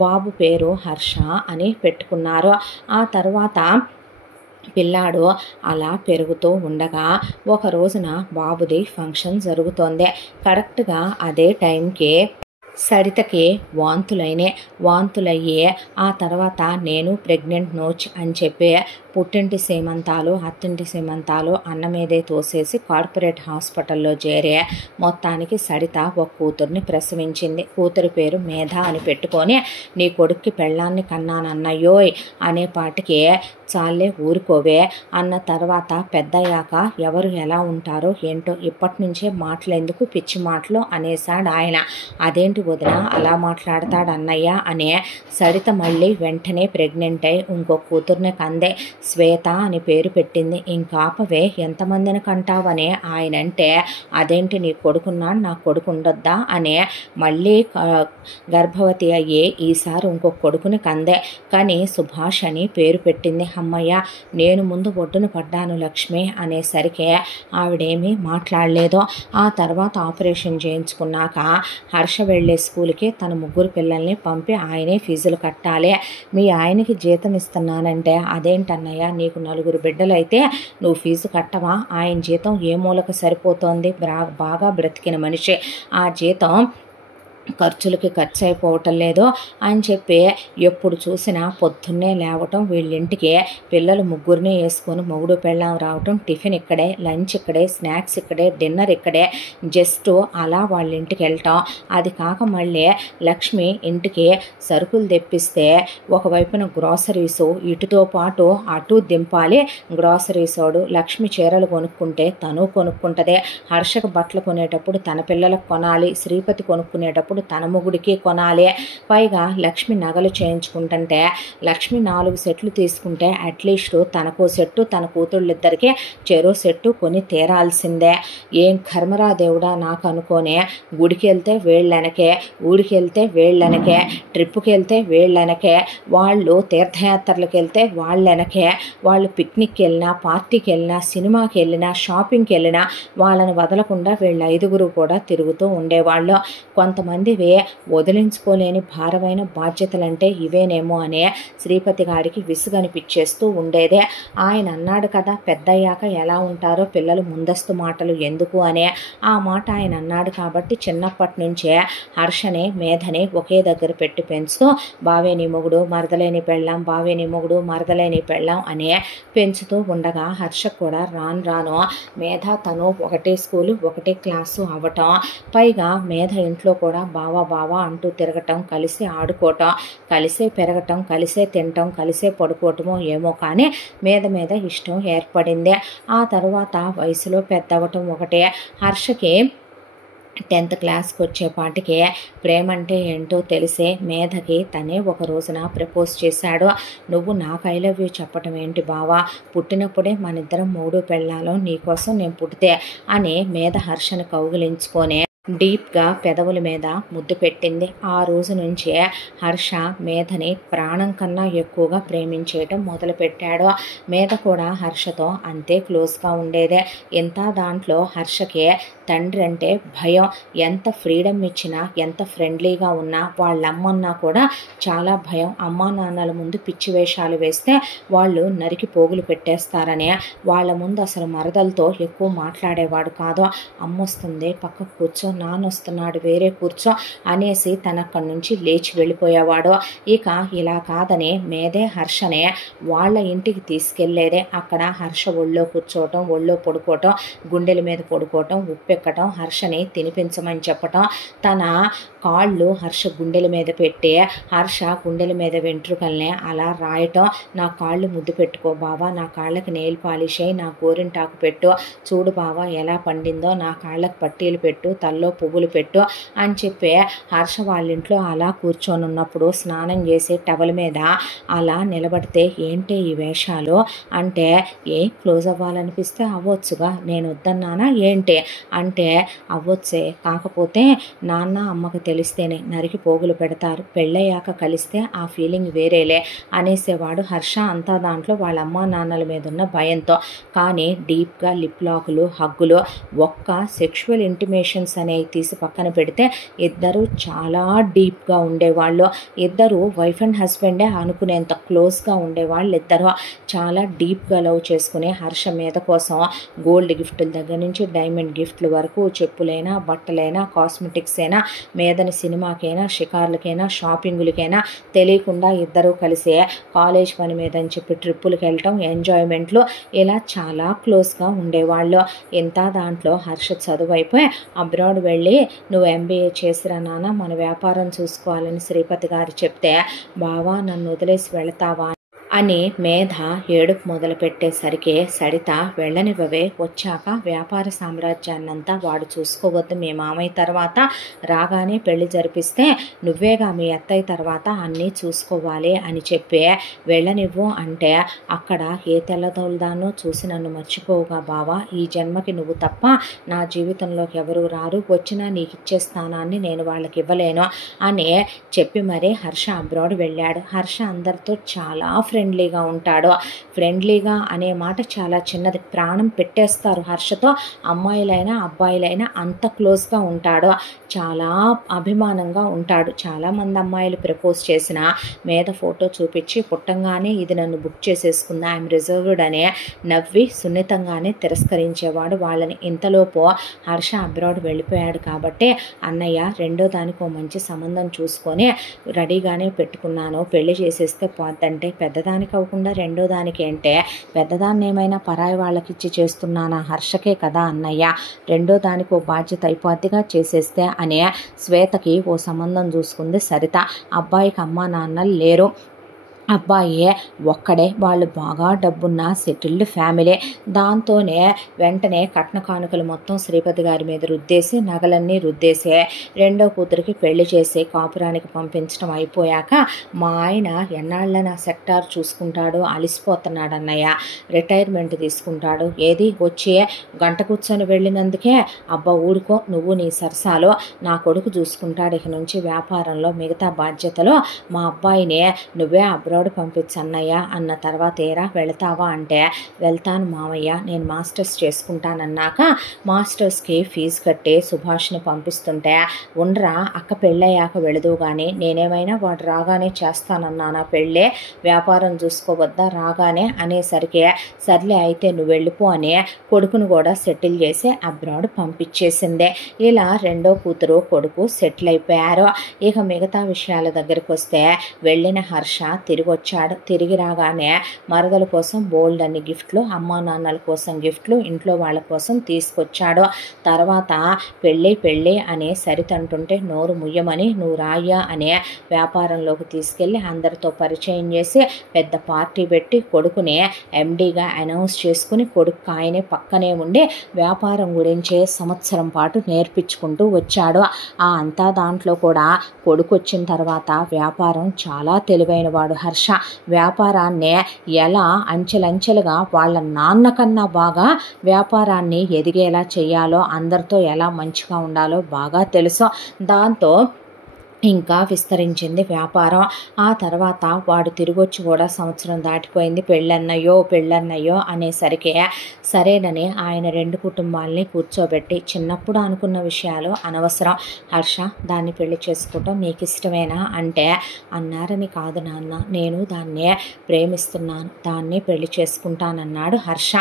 బాబు పేరు హర్ష అని పెట్టుకున్నారు. ఆ తర్వాత పిల్లాడు అలా పెరుగుతూ ఉండగా ఒక రోజున బాబుది ఫంక్షన్ జరుగుతోంది. కరెక్ట్గా అదే టైంకి సరితకి వాంతులయ్యే ఆ తర్వాత నేను ప్రెగ్నెంట్ నోచ్ అని చెప్పి పుట్టింటి సీమంతాలు అత్తింటి సీమంతాలు అన్న మీదే తోసేసి కార్పొరేట్ హాస్పిటల్లో చేరే మొత్తానికి సరిత ఒక కూతుర్ని ప్రసవించింది. కూతురి పేరు మేధ అని పెట్టుకొని నీ కొడుక్కి పెళ్ళాన్ని కన్నానన్నయ్యోయ్ అనే పాటికి చాలే ఊరుకోవే అన్న తర్వాత పెద్దయ్యాక ఎవరు ఎలా ఉంటారో ఏంటో ఇప్పటి నుంచే మాటలెందుకు పిచ్చి మాటలు అనేసాడు ఆయన. అదేంటి వదిన అలా మాట్లాడతాడు అన్నయ్య అనే సరిత మళ్ళీ వెంటనే ప్రెగ్నెంట్ అయి ఇంకో కూతుర్ని కందే. శ్వేత అని పేరు పెట్టింది. ఇంకాపవే ఎంతమందిని కంటావనే ఆయనంటే అదేంటి నీ కొడుకున్నాడు నా కొడుకు ఉండొద్దా అనే మళ్ళీ గర్భవతి అయ్యే ఈసారి ఇంకొక కొడుకుని కందే. కానీ సుభాష్ అని పేరు పెట్టింది. అమ్మయ్య నేను ముందు ఒడ్డున పడ్డాను లక్ష్మి అనేసరికి ఆవిడేమీ మాట్లాడలేదు. ఆ తర్వాత ఆపరేషన్ చేయించుకున్నాక హర్ష వెళ్ళే స్కూల్కి తన 3 పిల్లల్ని పంపి ఆయనే ఫీజులు కట్టాలి. మీ ఆయనకి జీతం ఇస్తున్నానంటే అదేంటన్నయ్య నీకు 4 బిడ్డలైతే నువ్వు ఫీజు కట్టవా? ఆయన జీతం ఏ మూలకు సరిపోతోంది? బాగా బ్రతికిన మనిషి, ఆ జీతం ఖర్చులకి ఖర్చు అయిపోవటం లేదు అని చెప్పి ఎప్పుడు చూసినా పొద్దున్నే లేవటం, వీళ్ళింటికి పిల్లలు 3 వేసుకొని మొగుడు పెళ్ళాం రావటం, టిఫిన్ ఇక్కడే, లంచ్ ఇక్కడే, స్నాక్స్ ఇక్కడే, డిన్నర్ ఇక్కడే, జస్ట్ అలా వాళ్ళ ఇంటికి వెళ్ళటం. అది కాక మళ్ళీ లక్ష్మి ఇంటికి సరుకులు తెప్పిస్తే ఒకవైపున గ్రాసరీసు ఇటుతో పాటు అటు దింపాలి. గ్రాసరీసోడు లక్ష్మి చీరలు కొనుక్కుంటే తను కొనుక్కుంటుంది, హర్షకు బట్టలు కొనేటప్పుడు తన పిల్లలకు కొనాలి, శ్రీపతి కొనుక్కునేటప్పుడు తన మొగుడికి కొనాలి. పైగా లక్ష్మి నగలు చేయించుకుంటుంటే లక్ష్మి 4 సెట్లు తీసుకుంటే అట్లీస్ట్ తనకో సెట్టు తన కూతుళ్ళిద్దరికీ చెరో సెట్టు కొని తీరాల్సిందే. ఏం కర్మరా దేవుడా నాకు అనుకోనే గుడికి వెళ్తే వేళ్ళనకే, ఊడికి వెళ్తే వేళ్ళనకే, ట్రిప్పుకి వెళ్తే వేళ్ళనకే, వాళ్ళు తీర్థయాత్రలకు వెళ్తే వాళ్ళనకే, వాళ్ళు పిక్నిక్కి వెళ్ళినా, పార్టీకి వెళ్ళినా, సినిమాకి వెళ్ళినా, షాపింగ్కి వెళ్ళినా వాళ్ళని వదలకుండా వీళ్ళ 5 కూడా తిరుగుతూ ఉండేవాళ్ళు. కొంతమంది వదిలించుకోలేని భారమైన బాధ్యతలంటే ఇవేనేమో అనే శ్రీపతి గారికి విసుగనిపించేస్తూ ఉండేదే. ఆయన అన్నాడు కదా పెద్దయ్యాక ఎలా ఉంటారో పిల్లలు ముందస్తు మాటలు ఎందుకు అనే ఆ మాట ఆయన అన్నాడు కాబట్టి చిన్నప్పటి నుంచే హర్షని మేధని ఒకే దగ్గర పెట్టి పెంచుతూ బావేని మొగుడు మరదలేని పెళ్ళాం, బావేని మొగుడు మరదలేని పెళ్ళాం అనే పెంచుతూ ఉండగా హర్ష కూడా రాను మేధ తను ఒకటే స్కూలు ఒకటే క్లాసు అవ్వటం, పైగా మేధ ఇంట్లో కూడా బావా అంటూ తిరగటం, కలిసి ఆడుకోవటం, కలిసే పెరగటం, కలిసే తినటం, కలిసే పడుకోవటమో ఏమో కానీ మీద ఇష్టం ఏర్పడింది. ఆ తర్వాత వయసులో పెద్దవటం ఒకటే. హర్షకి 10th క్లాస్కి వచ్చేపాటికి ప్రేమ అంటే ఏంటో తెలిసే మేధకి తనే ఒక రోజున ప్రపోజ్ చేశాడు. నువ్వు నాకు ఐ లవ్ యూ చెప్పటం ఏంటి బావా, పుట్టినప్పుడే మనిద్దరం 3 పెళ్ళాలో నీకోసం నేను పుట్టితే అని మేధ హర్షను కౌగిలించుకొని డీప్గా పెదవుల మీద ముద్దు పెట్టింది. ఆ రోజు నుంచే హర్ష మేధని ప్రాణం కన్నా ఎక్కువగా ప్రేమించేయటం మొదలుపెట్టాడు. మేధ కూడా హర్షతో అంతే క్లోజ్గా ఉండేదే. ఇంత దాంట్లో హర్షకే తండ్రి అంటే భయం. ఎంత ఫ్రీడమ్ ఇచ్చినా, ఎంత ఫ్రెండ్లీగా ఉన్నా, వాళ్ళమ్మన్నా కూడా చాలా భయం. అమ్మా నాన్నల ముందు పిచ్చి వేషాలు వేస్తే వాళ్ళు నరికి పోగులు పెట్టేస్తారని వాళ్ళ ముందు అసలు మరదలతో ఎక్కువ మాట్లాడేవాడు కాదు. అమ్మొస్తుంది పక్కకు కూర్చో, నాన్నొస్తున్నాడు వేరే కూర్చో అనేసి తనక్కడి నుంచి లేచి వెళ్ళిపోయేవాడు. ఇక ఇలా కాదని మేధే హర్షనే వాళ్ళ ఇంటికి తీసుకెళ్లేదే. అక్కడ హర్ష ఒళ్ళో కూర్చోవటం, ఒళ్ళో పడుకోవటం, గుండెల మీద పడుకోవటం, ఉప్పెక్కటం, హర్షని తినిపించమని చెప్పటం, తన కాళ్ళు హర్ష గుండెల మీద పెట్టి హర్ష గుండెల మీద వెంట్రుకల్ని అలా రాయటం. నా కాళ్ళు ముద్దు పెట్టుకో బావా, నా కాళ్ళకి నెయిల్ పాలిష్ అయ్యి నా గోరింటాకు పెట్టు, చూడు బావా ఎలా పండిందో, నా కాళ్ళకు పట్టీలు పెట్టు, తల్లో పువ్వులు పెట్టు అని చెప్పి హర్ష వాళ్ళ ఇంట్లో అలా కూర్చొని ఉన్నప్పుడు స్నానం చేసి టవల్ మీద అలా నిలబడితే ఏంటి ఈ వేషాలు అంటే, క్లోజ్ అవ్వాలనిపిస్తే అవ్వచ్చుగా, నేను వద్దన్నానా ఏంటి అంటే, అవ్వచ్చే, కాకపోతే నాన్న అమ్మకు తెలిస్తేనే నరికి పోగులు పెడతారు, పెళ్ళయ్యాక కలిస్తే ఆ ఫీలింగ్ వేరేలే అనేసేవాడు హర్ష. అంతా దాంట్లో వాళ్ళ అమ్మా నాన్నల మీద ఉన్న భయంతో. కానీ డీప్గా లిప్ లాకులు, హగ్గులు, ఒక్క సెక్షువల్ ఇంటిమేషన్స్ అనేవి తీసి పక్కన పెడితే ఇద్దరు చాలా డీప్గా ఉండేవాళ్ళు. ఇద్దరు వైఫ్ అండ్ హస్బెండే అనుకునేంత క్లోజ్గా ఉండేవాళ్ళు. ఇద్దరు చాలా డీప్గా లవ్ చేసుకునే హర్ష మీద కోసం గోల్డ్ గిఫ్ట్ల దగ్గర నుంచి డైమండ్ గిఫ్ట్ల వరకు, చెప్పులైనా, బట్టలైనా, కాస్మెటిక్స్ అయినా, మేధని సినిమాకైనా, షికార్లకైనా, షాపింగులకైనా తెలియకుండా ఇద్దరూ కలిసి కాలేజ్ పని మీద అని చెప్పి ట్రిప్పులకు వెళ్ళటం, ఎంజాయ్మెంట్లు, ఇలా చాలా క్లోజ్గా ఉండేవాళ్ళు. ఇంత దాంట్లో హర్ష చదువు అయిపోయి అబ్రాడ్ వెళ్ళి నువ్వు ఎంబీఏ చేసిరా నాన్న, మన వ్యాపారం చూసుకోవాలని శ్రీపతి గారు చెప్తే, బావా నన్ను వదిలేసి వెళతావా అని మేధ ఏడుపు మొదలు పెట్టేసరికి సరిత వెళ్ళనివ్వవే, వచ్చాక వ్యాపార సామ్రాజ్యాన్నంతా వాడు చూసుకోవద్దు, మీ మామయ్య తర్వాత రాగానే పెళ్లి జరిపిస్తే నువ్వేగా మీ అత్తయ్య తర్వాత అన్నీ చూసుకోవాలి అని చెప్పి వెళ్ళనివ్వు అంటే, అక్కడ ఏ తెల్లదోలుదానో చూసి నన్ను మర్చిపోవుగా బావా, ఈ జన్మకి నువ్వు తప్ప నా జీవితంలోకి ఎవరు రారు, వచ్చినా నీకు ఇచ్చే స్థానాన్ని నేను వాళ్ళకి ఇవ్వలేను అని చెప్పి మరీ హర్ష అబ్రాడ్ వెళ్ళాడు. హర్ష అందరితో చాలా ఫ్రెండ్లీగా ఉంటాడు. ఫ్రెండ్లీగా అనే మాట చాలా చిన్నది, ప్రాణం పెట్టేస్తారు హర్షతో. అమ్మాయిలైనా అబ్బాయిలైనా అంత క్లోజ్గా ఉంటాడు. చాలా అభిమానంగా ఉంటాడు. చాలామంది అమ్మాయిలు ప్రపోజ్ చేసిన మేధ ఫోటో చూపించి పుట్టంగానే ఇది నన్ను బుక్ చేసేసుకుంది, ఐఎమ్ రిజర్వ్డ్ అనే నవ్వి సున్నితంగానే తిరస్కరించేవాడు వాళ్ళని. ఇంతలోపు హర్ష అబ్రాడ్ వెళ్ళిపోయాడు కాబట్టి అన్నయ్య రెండో దానికి ఓ మంచి సంబంధం చూసుకొని రెడీగానే పెట్టుకున్నాను, పెళ్లి చేసేస్తే పోద్దంటే, పెద్దదానికి అవ్వకుండా రెండో దానికి అంటే, పెద్దదాన్ని ఏమైనా పరాయి వాళ్ళకి ఇచ్చి చేస్తున్నానా, హర్షకే కదా అన్నయ్య, రెండో దానికి ఓ బాధ్యత అయిపోద్దిగా చేసేస్తే అనే శ్వేతకి ఓ సంబంధం చూసుకుంది సరిత. అబ్బాయికి అమ్మా నాన్నలు లేరు, అబ్బాయి ఒక్కడే, వాళ్ళు బాగా డబ్బున్న సెటిల్డ్ ఫ్యామిలీ. దాంతోనే వెంటనే కట్న కానుకలు మొత్తం శ్రీపతి గారి మీద రుద్దేసి, నగలన్నీ రుద్దేసి, రెండో కూతురికి పెళ్లి చేసి కాపురానికి పంపించడం అయిపోయాక, మా ఆయన ఎన్నాళ్ళ నా సెక్టార్ చూసుకుంటాడు, అలిసిపోతున్నాడు అన్నయ్య, రిటైర్మెంట్ తీసుకుంటాడు, ఏది వచ్చి గంట కూర్చొని వెళ్ళినందుకే అబ్బా ఊరుకో, నువ్వు నీ సరసాలో, నా కొడుకు చూసుకుంటాడు ఇక నుంచి వ్యాపారంలో మిగతా బాధ్యతలు, మా అబ్బాయిని నువ్వే అబ్రాడ్ పంపించన్నయ్య అన్న తర్వాత, ఏరా వెళతావా అంటే, వెళ్తాను మావయ్య, నేను మాస్టర్స్ చేసుకుంటానన్నాక మాస్టర్స్కి ఫీజు కట్టి సుభాష్ని పంపిస్తుంటే, ఉండరా అక్క పెళ్ళయ్యాక వెళదు కానీ, నేనేమైనా వాడు రాగానే చేస్తానన్నానా పెళ్ళే, వ్యాపారం చూసుకోవద్దా రాగానే అనేసరికి, సర్లే అయితే నువ్వు వెళ్ళిపో అని కొడుకును కూడా సెటిల్ చేసి అబ్రాడ్ పంపించేసిందే. ఇలా రెండో కూతురు కొడుకు సెటిల్ అయిపోయారు. ఇక మిగతా విషయాల దగ్గరికి వస్తే, వెళ్ళిన హర్ష తిరిగి వచ్చాడు. తిరిగి రాగానే మరదల కోసం బోల్డ్ అన్ని గిఫ్ట్లు, అమ్మా నాన్నల కోసం గిఫ్ట్లు, ఇంట్లో వాళ్ళ కోసం తీసుకొచ్చాడు. తర్వాత పెళ్ళి అనే సరిత అంటుంటే నోరు ముయ్యమని, నువ్వు రాయ్యా అనే వ్యాపారంలోకి తీసుకెళ్ళి అందరితో పరిచయం చేసి పెద్ద పార్టీ పెట్టి కొడుకుని ఎండీగా అనౌన్స్ చేసుకుని, కొడుకు ఆయనే పక్కనే ఉండి వ్యాపారం గురించి సంవత్సరం పాటు నేర్పించుకుంటూ వచ్చాడు. అంతా దాంట్లో కూడా కొడుకు వచ్చిన తర్వాత వ్యాపారం చాలా తెలివైన వాడు హర్ష. వ్యాపారాన్నే ఎలా అంచెలంచెలుగా వాళ్ళ నాన్న కన్నా బాగా వ్యాపారాన్ని ఎదిగేలా చేయాలో, అందరితో ఎలా మంచిగా ఉండాలో బాగా తెలుసు. దాంతో ఇంకా విస్తరించింది వ్యాపారం. ఆ తర్వాత వాడు తిరిగొచ్చి కూడా సంవత్సరం దాటిపోయింది. పెళ్ళన్నయ్యో అనేసరికి సరేనని ఆయన 2 కుటుంబాలని కూర్చోబెట్టి, చిన్నప్పుడు అనుకున్న విషయాలు అనవసరం హర్ష, దాన్ని పెళ్లి చేసుకోవటం నీకు ఇష్టమేనా అంటే, అన్నారని కాదు నాన్న, నేను దాన్నే ప్రేమిస్తున్నాను, దాన్ని పెళ్లి చేసుకుంటానన్నాడు హర్ష.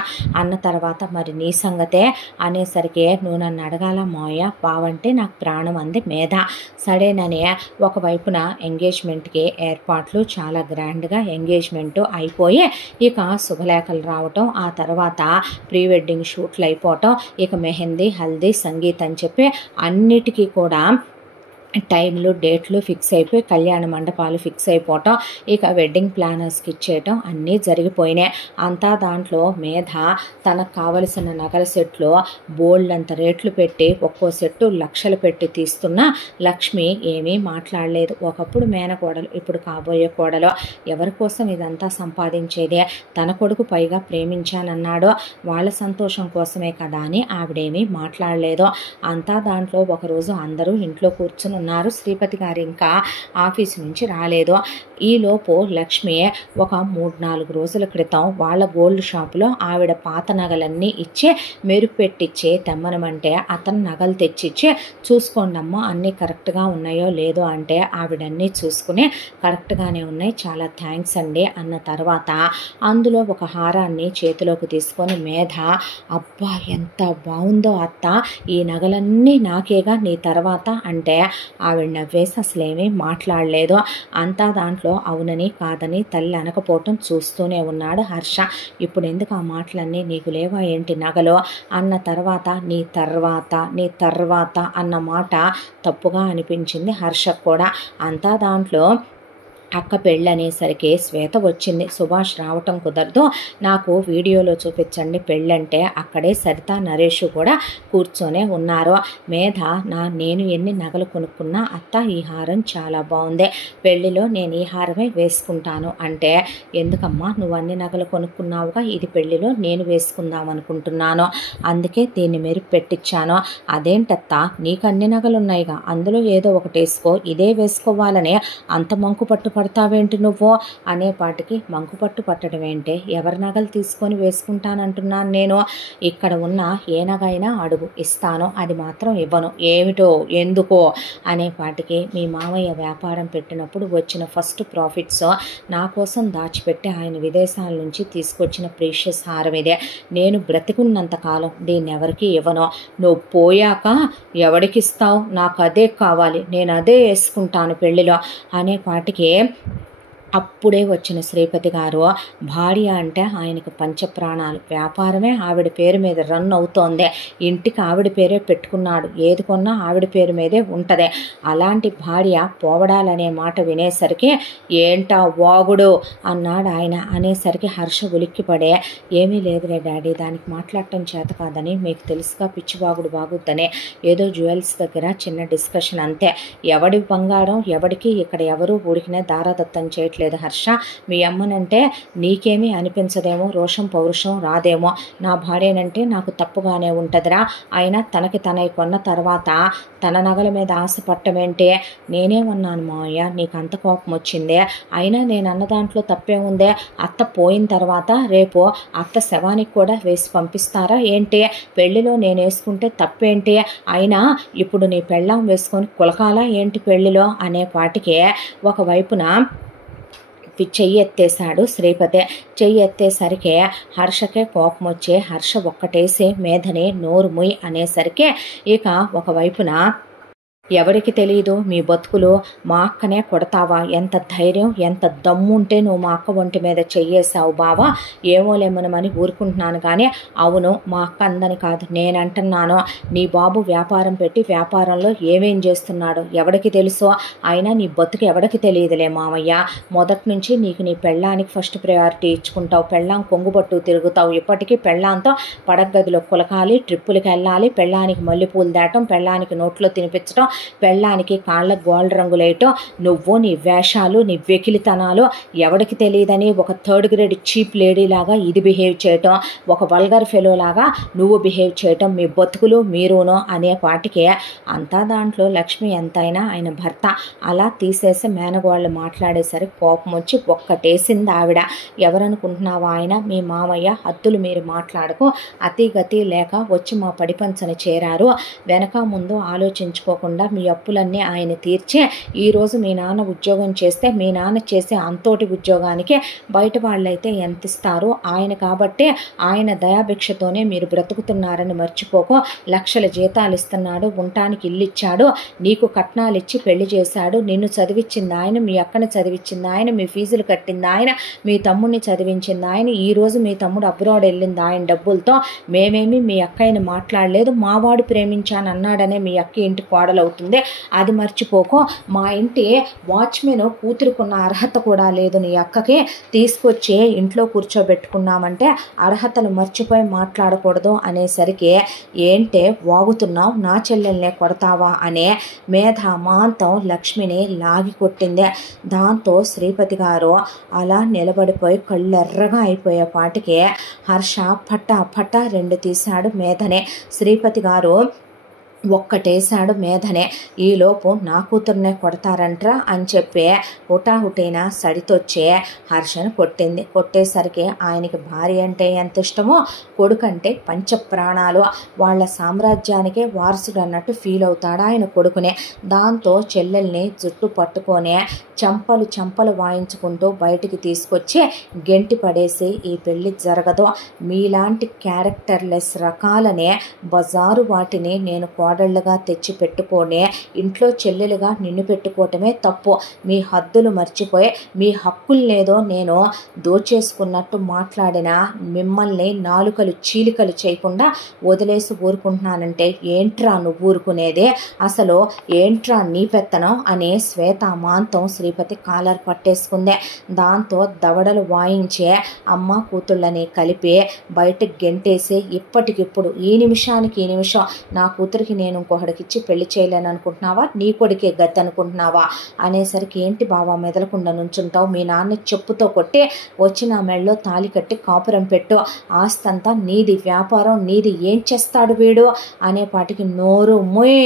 అన్న తర్వాత మరి నీ సంగతే అనేసరికి, నువ్వు నన్ను అడగాల మావయ్య, బావంటే నాకు ప్రాణం అంది మేధ. సరేనని ఒకవైపున ఎంగేజ్మెంట్కి ఏర్పాట్లు, చాలా గ్రాండ్గా ఎంగేజ్మెంట్ అయిపోయి ఇక శుభలేఖలు రావటం, ఆ తర్వాత ప్రీ వెడ్డింగ్ షూట్లు అయిపోవటం, ఇక మెహందీ, హల్దీ, సంగీత్ అని చెప్పి అన్నిటికీ కూడా టైంలు, డేట్లు ఫిక్స్ అయిపోయి కళ్యాణ మండపాలు ఫిక్స్ అయిపోవటం, ఇక వెడ్డింగ్ ప్లానర్స్కి ఇచ్చేయటం అన్నీ జరిగిపోయినాయి. అంతా దాంట్లో మేధ తనకు కావలసిన నగల సెట్లు బోల్డంత రేట్లు పెట్టి, ఒక్కో సెట్టు లక్షలు పెట్టి తీస్తున్న లక్ష్మి ఏమీ మాట్లాడలేదు. ఒకప్పుడు మేనకోడలు, ఇప్పుడు కాబోయే కోడలు. ఎవరి కోసం ఇదంతా సంపాదించేదే? తన కొడుకు పైగా ప్రేమించానన్నాడు, వాళ్ళ సంతోషం కోసమే కదా అని ఆవిడేమీ మాట్లాడలేదు. అంతా దాంట్లో ఒకరోజు అందరూ ఇంట్లో కూర్చుని ఉన్నారు. శ్రీపతి గారు ఇంకా ఆఫీసు నుంచి రాలేదు. ఈలోపు లక్ష్మి ఒక 3-4 రోజుల క్రితం వాళ్ళ గోల్డ్ షాపులో ఆవిడ పాత నగలన్నీ ఇచ్చి మెరుపు పెట్టించి తెమ్మనమంటే, అతను నగలు తెచ్చిచ్చి చూసుకోండమ్మా అన్నీ కరెక్ట్గా ఉన్నాయో లేదో అంటే, ఆవిడన్నీ చూసుకుని కరెక్ట్గానే ఉన్నాయి, చాలా థ్యాంక్స్ అండి అన్న తర్వాత అందులో ఒక హారాన్ని చేతిలోకి తీసుకొని మేధ, అబ్బా ఎంత బాగుందో అత్త, ఈ నగలన్నీ నాకేగా నీ తర్వాత అంటే, ఆవిడ నవ్వేసి అసలేమీ మాట్లాడలేదు. అంతా దాంట్లో అవునని కాదని తల్లి అనకపోవటం చూస్తూనే ఉన్నాడు హర్ష. ఇప్పుడు ఎందుకు ఆ మాటలన్నీ, నీకు లేవా ఏంటి నగలు అన్న తర్వాత, నీ తర్వాత అన్న మాట తప్పుగా అనిపించింది హర్షకు కూడా. అంతా దాంట్లో అక్క పెళ్ళి అనేసరికి శ్వేత వచ్చింది. సుభాష్ రావటం కుదరదు, నాకు వీడియోలో చూపించండి పెళ్ళంటే, అక్కడే సరిత, నరేష్ కూడా కూర్చొనే ఉన్నారు. మేధ, నేను ఎన్ని నగలు కొనుక్కున్నా అత్త ఈ హారం చాలా బాగుంది, పెళ్ళిలో నేను ఈ హారమే వేసుకుంటాను అంటే, ఎందుకమ్మా నువ్వు అన్ని నగలు కొనుక్కున్నావుగా, ఇది పెళ్ళిలో నేను వేసుకుందాం అనుకుంటున్నాను, అందుకే దీన్ని మెరుపు పెట్టించాను. అదేంటత్త, నీకు అన్ని నగలు ఉన్నాయిగా, అందులో ఏదో ఒకటి వేసుకో, ఇదే వేసుకోవాలనే అంత మంకు పట్టు పడతావేంటి నువ్వు అనేపాటికి, మంకు పట్టు పట్టడం ఏంటే, ఎవరి నగలు తీసుకొని వేసుకుంటానంటున్నాను నేను, ఇక్కడ ఉన్న ఏ నగైనా అడుగు ఇస్తాను, అది మాత్రం ఇవ్వను, ఏమిటో ఎందుకో అనేపాటికి, మీ మామయ్య వ్యాపారం పెట్టినప్పుడు వచ్చిన ఫస్ట్ ప్రాఫిట్స్ నా కోసం దాచిపెట్టి ఆయన విదేశాల నుంచి తీసుకొచ్చిన ప్రీషియస్ హారం ఇదే, నేను బ్రతికున్నంతకాలం దీన్ని ఎవరికి ఇవ్వను, నువ్వు పోయాక ఎవడికిస్తావు, నాకు అదే కావాలి, నేను అదే వేసుకుంటాను పెళ్ళిలో అనేపాటికి అప్పుడే వచ్చిన శ్రీపతి గారు, భార్య అంటే ఆయనకు పంచప్రాణాలు, వ్యాపారమే ఆవిడ పేరు మీద రన్ అవుతోంది, ఇంటికి ఆవిడ పేరే పెట్టుకున్నాడు, ఏది కొన్నా ఆవిడ పేరు మీదే ఉంటుంది, అలాంటి భార్య పోవడాలనే మాట వినేసరికి, ఏంటా వాగుడు అన్నాడు ఆయన. అనేసరికి హర్ష ఉలిక్కిపడే, ఏమీ లేదులే డాడీ, దానికి మాట్లాడటం చేత కాదని మీకు తెలుసుగా, పిచ్చివాగుడు బాగుద్దని, ఏదో జ్యువెల్స్ దగ్గర చిన్న డిస్కషన్ అంతే, ఎవడి బంగారం ఎవడికి ఇక్కడ ఎవరు ఊడికినే దారాదత్తం చేయట్లేదు హర్ష, మీ అమ్మనంటే నీకేమీ అనిపించదేమో, రోషం పౌరుషం రాదేమో, నా భార్యనంటే నాకు తప్పుగానే ఉంటుందిరా, అయినా తనకి తనై కొన్న తర్వాత తన నగల మీద ఆశ పట్టమేంటే, నేనేమన్నాను మావయ్య, నీకు అంత కోపం వచ్చిందే, అయినా నేను అన్న దాంట్లో తప్పే ఉందే, అత్త పోయిన తర్వాత రేపు అత్త శవానికి కూడా వేసి పంపిస్తారా ఏంటి, పెళ్లిలో నేను వేసుకుంటే తప్పేంటి, అయినా ఇప్పుడు నీ పెళ్ళాం వేసుకొని కులకాలా ఏంటి పెళ్లిలో అనేపాటికే ఒకవైపున చెయ్యి ఎత్తేశాడు శ్రీపతి. చెయ్యి ఎత్తేసరికి హర్షకే కోపం వచ్చి, హర్ష ఒక్కటేసి మేధని నోరు ముయ్ అనేసరికి ఇక ఒకవైపున, ఎవరికి తెలియదు మీ బతుకులు, మా అక్కనే కొడతావా, ఎంత ధైర్యం ఎంత దమ్ము ఉంటే నువ్వు మా అక్క ఒంటి మీద చెయ్యేసావు బావా, ఏమోలేమనమని ఊరుకుంటున్నాను కానీ, అవును మా అక్క అందని కాదు నేనంటున్నాను, నీ బాబు వ్యాపారం పెట్టి వ్యాపారంలో ఏమేం చేస్తున్నాడు ఎవడికి తెలుసు, అయినా నీ బతుకు ఎవడికి తెలియదులే మావయ్య, మొదటి నుంచి నీకు నీ పెళ్ళానికి ఫస్ట్ ప్రయారిటీ ఇచ్చుకుంటావు, పెళ్ళాం కొంగుబట్టు తిరుగుతావు, ఇప్పటికీ పెళ్ళాంతో పడగదిలో కులకాలి, ట్రిప్పులకి వెళ్ళాలి, పెళ్ళానికి మల్లెపూలు దాటం, పెళ్ళానికి నోట్లో తినిపించడం, పెళ్ళానికి కాళ్ళ గోల్డ్ రంగులేయటం, నువ్వు నీ వేషాలు నీ వెకిలితనాలు ఎవడికి తెలియదని ఒక థర్డ్ గ్రేడ్ చీప్ లేడీ లాగా ఇది బిహేవ్ చేయటం, ఒక వల్గర్ ఫెలో లాగా నువ్వు బిహేవ్ చేయటం, మీ బతుకులు మీరును అనే పాటికే అంతా దాంట్లో లక్ష్మి ఎంతైనా ఆయన భర్త. అలా తీసేసి మేనగోళ్ళు మాట్లాడేసరికి కోపం వచ్చి ఒక్కటేసింది ఆవిడ. ఎవరనుకుంటున్నావా ఆయన మీ మామయ్య, హద్దులు మీరు మాట్లాడకు, అతిగతి లేక వచ్చి మా పడిపంచని చేరారు. వెనక ముందు ఆలోచించుకోకుండా మీ అప్పులన్నీ ఆయన తీర్చి ఈరోజు మీ నాన్న ఉద్యోగం చేస్తే మీ నాన్న చేసే అంతోటి ఉద్యోగానికి బయట వాళ్ళైతే ఎంత ఇస్తారు, ఆయన కాబట్టి ఆయన దయాభిక్షతోనే మీరు బ్రతుకుతున్నారని మర్చిపోకు. లక్షల జీతాలు ఇస్తున్నాడు, ఉండటానికి ఇల్లు ఇచ్చాడు, నీకు కట్నాలు ఇచ్చి పెళ్లి చేశాడు, నిన్ను చదివించింది ఆయన, మీ అక్కని చదివించింది ఆయన, మీ ఫీజులు కట్టింది ఆయన, మీ తమ్ముడిని చదివించింది ఆయన. ఈరోజు మీ తమ్ముడు అబ్రాడ్ వెళ్ళింది ఆయన డబ్బులతో. మేమేమి మీ అక్కయ్యని మాట్లాడలేదు, మావాడు ప్రేమించాను అన్నాడనే మీ అక్క ఇంటి కోడలవుతుంది, అది మర్చిపోకు. మా ఇంటి వాచ్మెన్ కూతురుకున్న అర్హత కూడా లేదు నీ అక్కకి, తీసుకొచ్చి ఇంట్లో కూర్చోబెట్టుకున్నామంటే అర్హతలు మర్చిపోయి మాట్లాడకూడదు అనేసరికి ఏంటే వాగుతున్నావు, నా చెల్లెల్నే కొడతావా అనే మేధామాంతం లక్ష్మిని లాగి కొట్టింది. దాంతో శ్రీపతి గారు అలా నిలబడిపోయి కళ్ళెర్రగా అయిపోయే పాటికి హర్ష పట్టా పట్టా 2 తీశాడు మేధనే. శ్రీపతి గారు ఒక్కటేశాడు మేధనే. ఈలోపు నా కూతుర్నే కొడతారంట్రా అని చెప్పి హుటాహుటైన సడితొచ్చే హర్షను కొట్టింది. కొట్టేసరికి ఆయనకి భార్య అంటే ఎంత ఇష్టమో, కొడుకంటే పంచప్రాణాలు, వాళ్ళ సామ్రాజ్యానికే వారసుడు అన్నట్టు ఫీల్ అవుతాడు ఆయన కొడుకునే. దాంతో చెల్లెల్ని జుట్టు పట్టుకొని చంపలు వాయించుకుంటూ బయటికి తీసుకొచ్చి గెంటి పడేసి ఈ పెళ్లి జరగదు, మీలాంటి క్యారెక్టర్లెస్ రకాలనే బజారు వాటిని నేను కోడళ్ళుగా తెచ్చి పెట్టుకొని ఇంట్లో చెల్లెలుగా నిన్ను పెట్టుకోవటమే తప్పు. మీ హద్దులు మర్చిపోయి మీ హక్కుల్నేదో నేను దోచేసుకున్నట్టు మాట్లాడిన మిమ్మల్ని నాలుకలు చీలికలు చేయకుండా వదిలేసి ఊరుకుంటున్నానంటే ఏంట్రా నువ్వు ఊరుకునేది, అసలు ఏంట్రా నీ పెత్తనం అని శ్వేతామాంతం శ్రీపతి కాలర్ పట్టేసుకుందే. దాంతో దవడలు వాయించే అమ్మ కూతుళ్ళని కలిపి బయటకు గెంటేసి ఇప్పటికిప్పుడు ఈ నిమిషానికి ఈ నిమిషం నా కూతురికి నేను ఇంకొకడికిచ్చి పెళ్లి చేయలేను అనుకుంటున్నావా, నీ కొడుకే గతి అనుకుంటున్నావా అనేసరికి ఏంటి బావా మెదలకుండా నుంచుంటావు, మీ నాన్న చెప్పుతో కొట్టి వచ్చి నా మెళ్ళలో తాలి కట్టి కాపురం పెట్టు, ఆస్తంతా నీది, వ్యాపారం నీది, ఏం చేస్తాడు వీడు అనేపాటికి నోరు మొయ్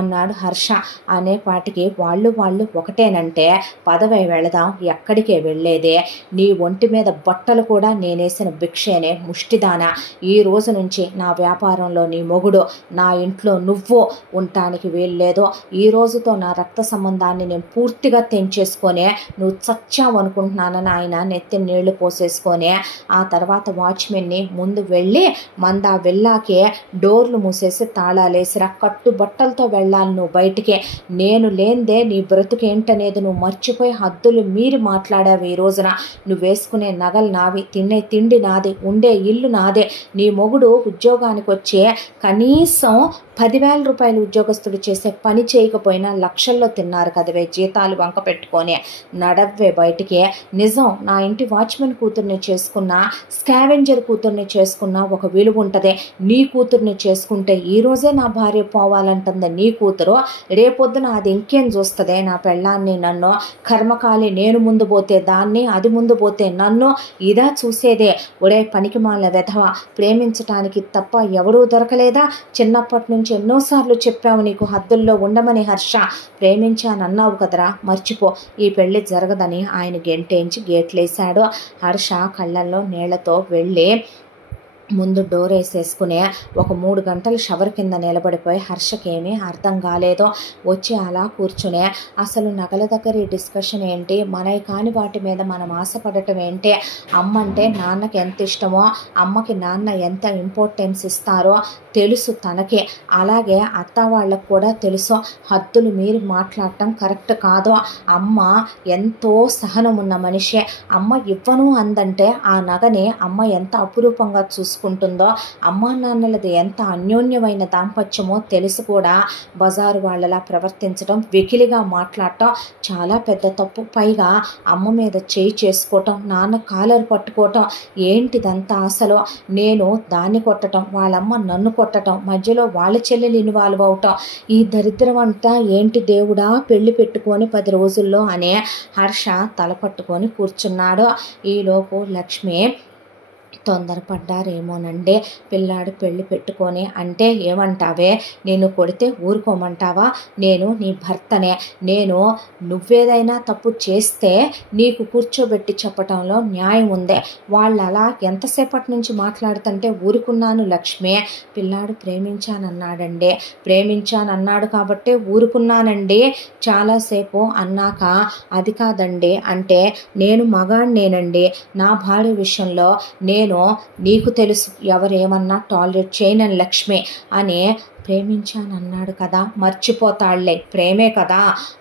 అన్నాడు హర్ష. అనేపాటికి వాళ్ళు ఒకటేనంటే పదవై వెళదాం, ఎక్కడికే వెళ్ళేదే, నీ ఒంటి మీద బట్టలు కూడా నేనేసిన భిక్షేనే ముష్టిదానా, ఈ రోజు నుంచి నా వ్యాపారంలో నీ మొగుడు, నా ఇంట్లో నువ్వు ఉండటానికి వీల్లేదు, ఈ రోజుతో నా రక్త సంబంధాన్ని నేను పూర్తిగా తెంచేసుకొని నువ్వు చచ్చావు అనుకుంటున్నానని ఆయన నెత్తి నీళ్లు పోసేసుకొని ఆ తర్వాత వాచ్మెన్ని ముందు వెళ్ళి మందా వెళ్ళాకే డోర్లు మూసేసి తాళాలేసిరా, కట్టు బట్టలతో వెళ్ళాలి నువ్వు బయటికి, నేను లేందే నీ బ్రతుకేంటనేది నువ్వు మర్చిపోయి హద్దులు మీరి మాట్లాడావు. ఈ రోజున నువ్వు వేసుకునే నగలు నావి, తినే తిండి నాది, ఉండే ఇల్లు నాదే, నీ మొగుడు ఉద్యోగానికి వచ్చే కనీసం 10,000 రూపాయలు ఉద్యోగస్తుడు చేసే పని చేయకపోయినా లక్షల్లో తిన్నారు కదవే జీతాలు వంక పెట్టుకొని, నడవ్వే బయటికి. నిజం, నా ఇంటి వాచ్మెన్ కూతుర్ని చేసుకున్నా, స్కావెంజర్ కూతుర్ని చేసుకున్నా ఒక విలువ ఉంటుంది, నీ కూతుర్ని చేసుకుంటే ఈ రోజే నా భార్య పోవాలంటుంది నీ కూతురు, రేపొద్దున అది ఇంకేం చూస్తుంది నా పెళ్ళాన్ని, నన్ను కర్మకాలి నేను ముందు పోతే దాన్ని, అది ముందు పోతే నన్ను, ఇదా చూసేదే. ఒడే పనికి మాల వెధవ, ప్రేమించటానికి తప్ప ఎవరూ దొరకలేదా, చిన్నప్పటి నుంచి ఎన్నోసార్లు చెప్పావు నీకు హద్దుల్లో ఉండమని హర్ష, ప్రేమించానన్నావు కదరా, మర్చిపో, ఈ పెళ్లి జరగదని ఆయన గెంటేంచి గేట్లేశాడు. హర్ష కళ్ళల్లో నీళ్లతో వెళ్ళి ముందు డోర్ వేసేసుకునే ఒక 3 గంటలు షవర్ కింద నిలబడిపోయి హర్షకేమీ అర్థం కాలేదు. వచ్చి అలా కూర్చునే అసలు నగల దగ్గర ఈ డిస్కషన్ ఏంటి, మనవి కాని వాటి మీద మనం ఆశపడటం ఏంటి, అమ్మంటే నాన్నకి ఎంత ఇష్టమో, అమ్మకి నాన్న ఎంత ఇంపార్టెన్స్ ఇస్తారో తెలుసు తనకి, అలాగే అత్త వాళ్ళకు కూడా తెలుసు. హద్దులు మీరు మాట్లాడటం కరెక్ట్ కాదు. అమ్మ ఎంతో సహనం ఉన్న మనిషే, అమ్మ ఇవ్వను అందంటే ఆ నగని అమ్మ ఎంత అపురూపంగా చూసుకుంటుంది, చూసుకుంటుందో, అమ్మా నాన్నలది ఎంత అన్యోన్యమైన దాంపత్యమో తెలిసి కూడా బజారు వాళ్ళలా ప్రవర్తించడం, వెకిలిగా మాట్లాడటం చాలా పెద్ద తప్పు. పైగా అమ్మ మీద చేయి చేసుకోవటం, నాన్న కాలర్ పట్టుకోవటం, ఏంటిదంతా అసలు? నేను దాన్ని కొట్టడం, వాళ్ళమ్మ నన్ను కొట్టడం, మధ్యలో వాళ్ళ చెల్లెలు ఇన్వాల్వ్ అవటం, ఈ దరిద్రం అంతా ఏంటి దేవుడా పెళ్లి పెట్టుకొని 10 రోజుల్లో అనే హర్ష తల పట్టుకొని కూర్చున్నాడు. ఈలోపు లక్ష్మి తొందరపడ్డారేమోనండి, పిల్లాడు పెళ్లి పెట్టుకొని అంటే ఏమంటావే? నేను కొడితే ఊరుకోమంటావా? నేను నీ భర్తనే. నువ్వేదైనా తప్పు చేస్తే నీకు కూర్చోబెట్టి చెప్పటంలో న్యాయం ఉందే. వాళ్ళు అలా ఎంతసేపటి నుంచి మాట్లాడుతుంటే ఊరుకున్నాను లక్ష్మి. పిల్లాడు ప్రేమించానన్నాడండి. ప్రేమించానన్నాడు కాబట్టే ఊరుకున్నానండి. చాలాసేపు అన్నాక అది కాదండి అంటే నేను మగాడినేనండి. నా భార్య విషయంలో నీకు తెలుసు ఎవరేమన్నా టాలరేట్ చేయనని లక్ష్మి అని ప్రేమించానన్నాడు కదా, మర్చిపోతాళ్లే, ప్రేమే కదా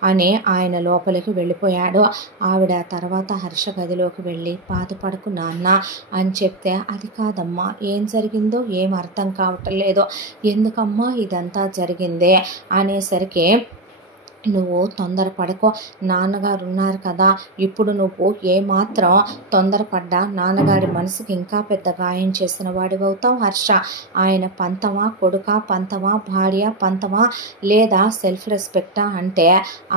అని ఆయన లోపలికి వెళ్ళిపోయాడు. ఆవిడ తర్వాత హర్ష గదిలోకి వెళ్ళి బాధపడకు నాన్న అని చెప్తే, అది కాదమ్మా, ఏం జరిగిందో ఏం అర్థం కావటం లేదు, ఎందుకమ్మా ఇదంతా జరిగిందే అనేసరికి, నువ్వు తొందరపడకో, నాన్నగారు ఉన్నారు కదా, ఇప్పుడు నువ్వు ఏమాత్రం తొందరపడ్డా నాన్నగారి మనసుకి ఇంకా పెద్ద గాయం చేసిన వాడివవుతావు హర్ష. ఆయన పంతమా కొడుక, పంతమా భార్య, పంతమా లేదా సెల్ఫ్ రెస్పెక్టా అంటే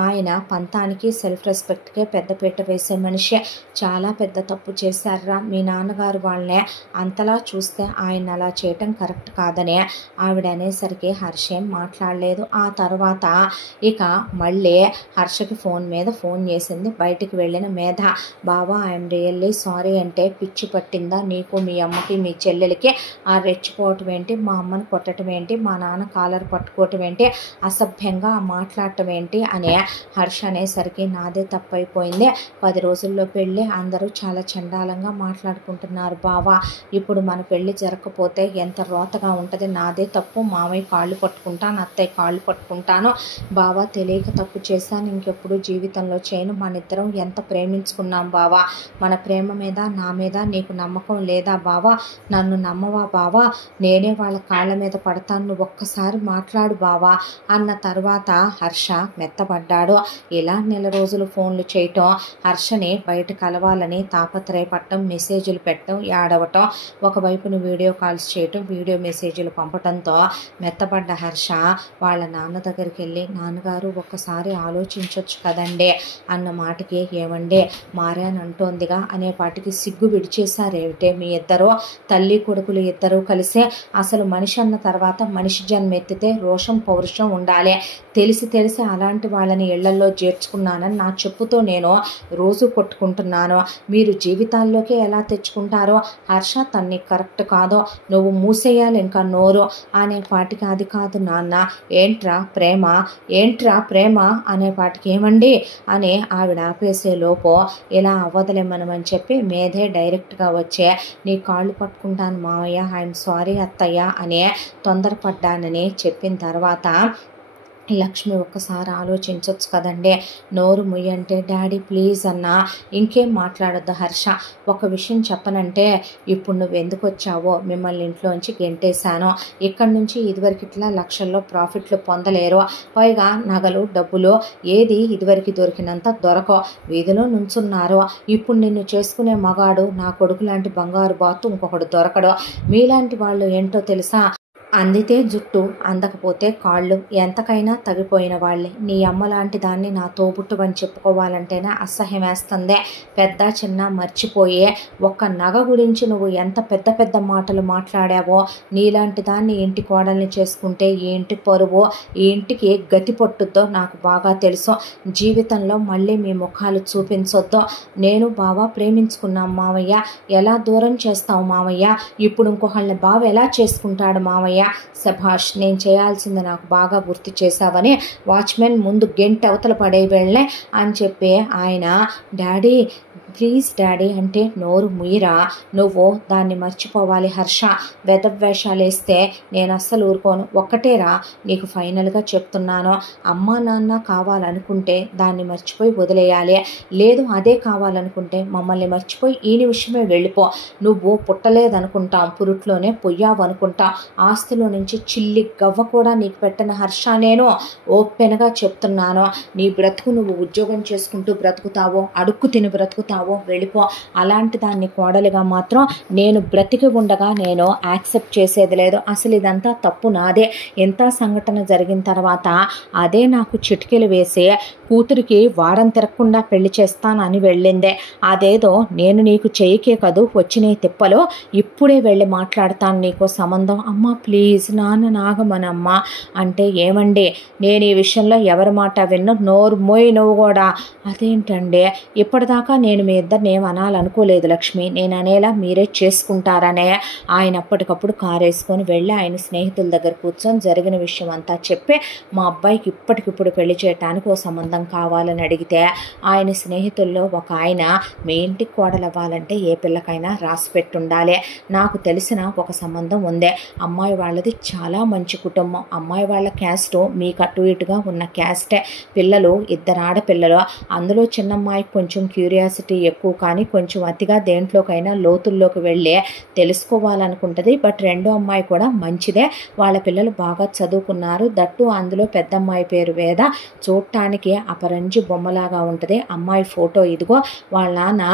ఆయన పంతానికి సెల్ఫ్ రెస్పెక్ట్కే పెద్దపీట వేసే మనిషి. చాలా పెద్ద తప్పు చేశారా మీ నాన్నగారు. వాళ్ళనే అంతలా చూస్తే ఆయన అలా చేయటం కరెక్ట్ కాదనే ఆవిడ అనేసరికి హర్షేం మాట్లాడలేదు. ఆ తర్వాత ఇక మళ్ళీ హర్షకి ఫోన్ మీద ఫోన్ చేసింది బయటికి వెళ్ళిన మేధ. బావా ఐఎమ్ రియల్లీ సారీ అంటే, పిచ్చి పట్టిందా నీకు, మీ అమ్మకి, మీ చెల్లెలకి? ఆ రెచ్చిపోవటం ఏంటి, మా అమ్మని కొట్టడం ఏంటి, మా నాన్న కాలర్ పట్టుకోవటం ఏంటి, అసభ్యంగా మాట్లాడటం ఏంటి అని హర్ష అనేసరికి, నాదే తప్పైపోయింది, 10 రోజుల్లో పెళ్ళి, అందరూ చాలా చండాలంగా మాట్లాడుకుంటున్నారు బావా, ఇప్పుడు మన పెళ్ళి జరగకపోతే ఎంత రోతగా ఉంటుంది, నాదే తప్పు, మామయ్య కాళ్ళు పట్టుకుంటాను, అత్తయ్య కాళ్ళు పట్టుకుంటాను, బావా తెలియక తప్పు చేశాను, ఇంకెప్పుడు జీవితంలో చేయను, మన ఇద్దరం ఎంత ప్రేమించుకున్నాం బావా, మన ప్రేమ మీద నా మీద నీకు నమ్మకం లేదా బావా, నన్ను నమ్మవా బావా, నేనే వాళ్ళ కాళ్ళ మీద పడతాను, నువ్వు ఒక్కసారి మాట్లాడు బావా అన్న తర్వాత హర్ష మెత్తపడ్డాడు. ఇలా నెల రోజులు ఫోన్లు చేయటం, హర్షని బయట కలవాలని తాపత్రయపడటం, మెసేజ్లు పెట్టడం, ఏడవటం, ఒకవైపున వీడియో కాల్స్ చేయటం, వీడియో మెసేజ్లు పంపటంతో మెత్తపడ్డ హర్ష వాళ్ళ నాన్న దగ్గరికి వెళ్ళి, నాన్నగారు ఒక్కసారి ఆలోచించవచ్చు కదండి అన్న మాటకి, ఏమండే మారానంటోందిగా అనే పాటికి సిగ్గు విడిచేశారేమిటే మీ ఇద్దరు, తల్లి కొడుకులు ఇద్దరూ కలిసే. అసలు మనిషి అన్న తర్వాత మనిషి జన్మెత్తితే రోషం పౌరుషం ఉండాలి, తెలిసి అలాంటి వాళ్ళని ఇళ్లల్లో చేర్చుకున్నానని నా చెప్పుతో నేను రోజు కొట్టుకుంటున్నాను, మీరు జీవితాల్లోకి ఎలా తెచ్చుకుంటారో హర్ష, తన్ని కరెక్ట్ కాదో, నువ్వు మూసేయాలి ఇంకా నోరు అనే పాటికి, అది కాదు నాన్న, ఏంట్రా ప్రేమ అనే పాటికి, ఏమండి అని ఆవిడ ఆపేసే లోపు, ఇలా అవ్వదలేమనమని చెప్పి మేధే డైరెక్ట్గా వచ్చే, నీ కాళ్ళు పట్టుకుంటాను మావయ్య, ఐఎమ్ సారీ అత్తయ్య అని తొందరపడ్డానని చెప్పిన తర్వాత, లక్ష్మి ఒక్కసారి ఆలోచించవచ్చు కదండి, నోరు ముయ్యంటే, డాడీ ప్లీజ్ అన్నా, ఇంకేం మాట్లాడొద్దు హర్ష, ఒక విషయం చెప్పనంటే, ఇప్పుడు నువ్వు ఎందుకు వచ్చావో, మిమ్మల్ని ఇంట్లోంచి గెంటేశాను, ఇక్కడి నుంచి ఇదివరకు ఇట్లా లక్షల్లో ప్రాఫిట్లు పొందలేరు, పైగా నగలు డబ్బులు ఏది ఇదివరకు దొరికినంత దొరకో, వీధిలో నుంచున్నారు, ఇప్పుడు నిన్ను చేసుకునే మగాడు నా కొడుకు లాంటి బంగారు బాతు ఇంకొకడు దొరకడు, మీలాంటి వాళ్ళు ఏంటో తెలుసా, అందితే జుట్టు, అందకపోతే కాళ్ళు, ఎంతకైనా తగిపోయిన వాళ్ళే, నీ అమ్మ లాంటి దాన్ని నా తోబుట్టువని చెప్పుకోవాలంటేనే అసహ్యం వేస్తుందే, పెద్ద చిన్న మర్చిపోయే, ఒక్క నగ గురించి నువ్వు ఎంత పెద్ద పెద్ద మాటలు మాట్లాడావో, నీలాంటి దాన్ని ఇంటి కోడల్ని చేసుకుంటే ఈ ఇంటి పరువు, ఈ ఇంటికి గతి పట్టుద్దో నాకు బాగా తెలుసు, జీవితంలో మళ్ళీ మీ ముఖాలు చూపించొద్దు, నేను బావ ప్రేమించుకున్నాం మావయ్య, ఎలా దూరం చేస్తావు మావయ్య, ఇప్పుడు ఇంకొకళ్ళని బావ ఎలా చేసుకుంటాడు మావయ్య, సభాష్, నేను చేయాల్సింది నాకు బాగా గుర్తు చేశావని వాచ్మెన్ ముందు గెంట్ అవతల పడే వెళ్ళే అని చెప్పి ఆయన, డాడీ ప్లీజ్ డాడీ అంటే నోరు ముయ్యరా, నువ్వు దాన్ని మర్చిపోవాలి హర్ష, వేషాలు వేస్తే నేను అస్సలు ఊరుకోను. ఒక్కటేరా నీకు ఫైనల్గా చెప్తున్నాను, అమ్మా నాన్న కావాలనుకుంటే దాన్ని మర్చిపోయి వదిలేయాలి, లేదు అదే కావాలనుకుంటే మమ్మల్ని మర్చిపోయి ఈ నిమిషమే వెళ్ళిపో. నువ్వు పుట్టలేదనుకుంటాం, పురుట్లోనే పొయ్యావు అనుకుంటాం, ఆస్తిలో నుంచి చిల్లి గవ్వ కూడా నీకు పెట్టిన హర్ష, నేను ఓపెన్గా చెప్తున్నాను, నీ బ్రతుకు నువ్వు ఉద్యోగం చేసుకుంటూ బ్రతుకుతావో, అడుక్కు తిని బ్రతుకుతావో వెళ్ళిపో. అలాంటి దాన్ని కోడలిగా మాత్రం నేను బ్రతికి ఉండగా నేను యాక్సెప్ట్ చేసేది లేదు. అసలు ఇదంతా తప్పు నాదే. ఎంత సంఘటన జరిగిన తర్వాత అదే నాకు చిటికెలు వేసి కూతురికి వారం తిరగకుండా పెళ్లి చేస్తానని వెళ్ళిందే. అదేదో నేను నీకు చెయ్యికే కదూ వచ్చిన తిప్పలో, ఇప్పుడే వెళ్ళి మాట్లాడతాను నీకు సంబంధం. అమ్మ ప్లీజ్ నాన్న నాగమనమ్మ అంటే, ఏమండి నేను ఈ విషయంలో ఎవరి మాట విన్ను, నోరు మోయి నువ్వు కూడా. అదేంటండి ఇప్పటిదాకా నేను మీ ఇద్దరిని ఏం అనాలనుకోలేదు లక్ష్మి, నేను అనేలా మీరే చేసుకుంటారనే. ఆయన అప్పటికప్పుడు కారు వేసుకొని వెళ్ళి ఆయన స్నేహితుల దగ్గర కూర్చొని జరిగిన విషయం అంతా చెప్పి మా అబ్బాయికి ఇప్పటికిప్పుడు పెళ్లి చేయటానికి ఓ సంబంధం కావాలని అడిగితే, ఆయన స్నేహితుల్లో ఒక ఆయన మీ ఇంటికి కోడలవ్వాలంటే ఏ పిల్లకైనా రాసి పెట్టుండాలి, నాకు తెలిసిన ఒక సంబంధం ఉందే, అమ్మాయి వాళ్ళది చాలా మంచి కుటుంబం, అమ్మాయి వాళ్ళ క్యాస్ట్ మీకు అటు ఇటుగా ఉన్న క్యాస్టే, పిల్లలు 2 ఆడపిల్లలు, అందులో చిన్నమ్మాయికి కొంచెం క్యూరియాసిటీ ఎక్కువ, కానీ కొంచెం అతిగా దేంట్లోకైనా లోతుల్లోకి వెళ్ళి తెలుసుకోవాలనుకుంటుంది. బట్ రెండో అమ్మాయి కూడా మంచిదే, వాళ్ళ పిల్లలు బాగా చదువుకున్నారు, దట్టు అందులో పెద్ద అమ్మాయి పేరు వేద, చూడటానికి అపరంజి బొమ్మలాగా ఉంటుంది. అమ్మాయి ఫోటో ఇదిగో, వాళ్ళ నాన్న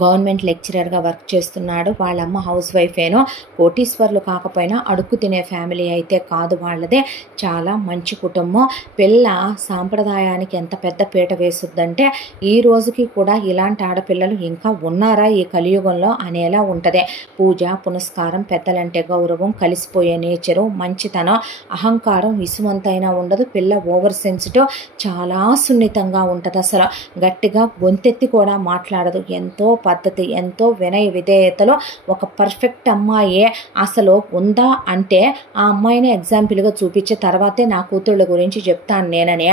గవర్నమెంట్ లెక్చరర్గా వర్క్ చేస్తున్నాడు, వాళ్ళమ్మ హౌస్ వైఫేనో, కోటీశ్వర్లు కాకపోయినా అడుక్కు తినే ఫ్యామిలీ అయితే కాదు వాళ్ళదే, చాలా మంచి కుటుంబం. పిల్ల సాంప్రదాయానికి ఎంత పెద్ద పీట వేసుద్దంటే ఈ రోజుకి కూడా ఇలాంటి ఆడపిల్లలు ఇంకా ఉన్నారా ఈ కలియుగంలో అనేలా ఉంటుంది. పూజ పునస్కారం, పెద్దలంటే గౌరవం, కలిసిపోయే నేచరు, మంచితనం, అహంకారం విసుమంతైనా ఉండదు. పిల్ల ఓవర్ సెన్సిటివ్, చాలా సున్నితంగా ఉంటుంది, అసలు గట్టిగా గొంతెత్తి కూడా మాట్లాడదు, ఎంతో పద్ధతి, ఎంతో వినయ విధేయతలో ఒక పర్ఫెక్ట్ అమ్మాయి అసలు ఉందా అంటే ఆ అమ్మాయిని ఎగ్జాంపుల్గా చూపించే తర్వాతే నా కూతుళ్ళ గురించి చెప్తాను నేనని.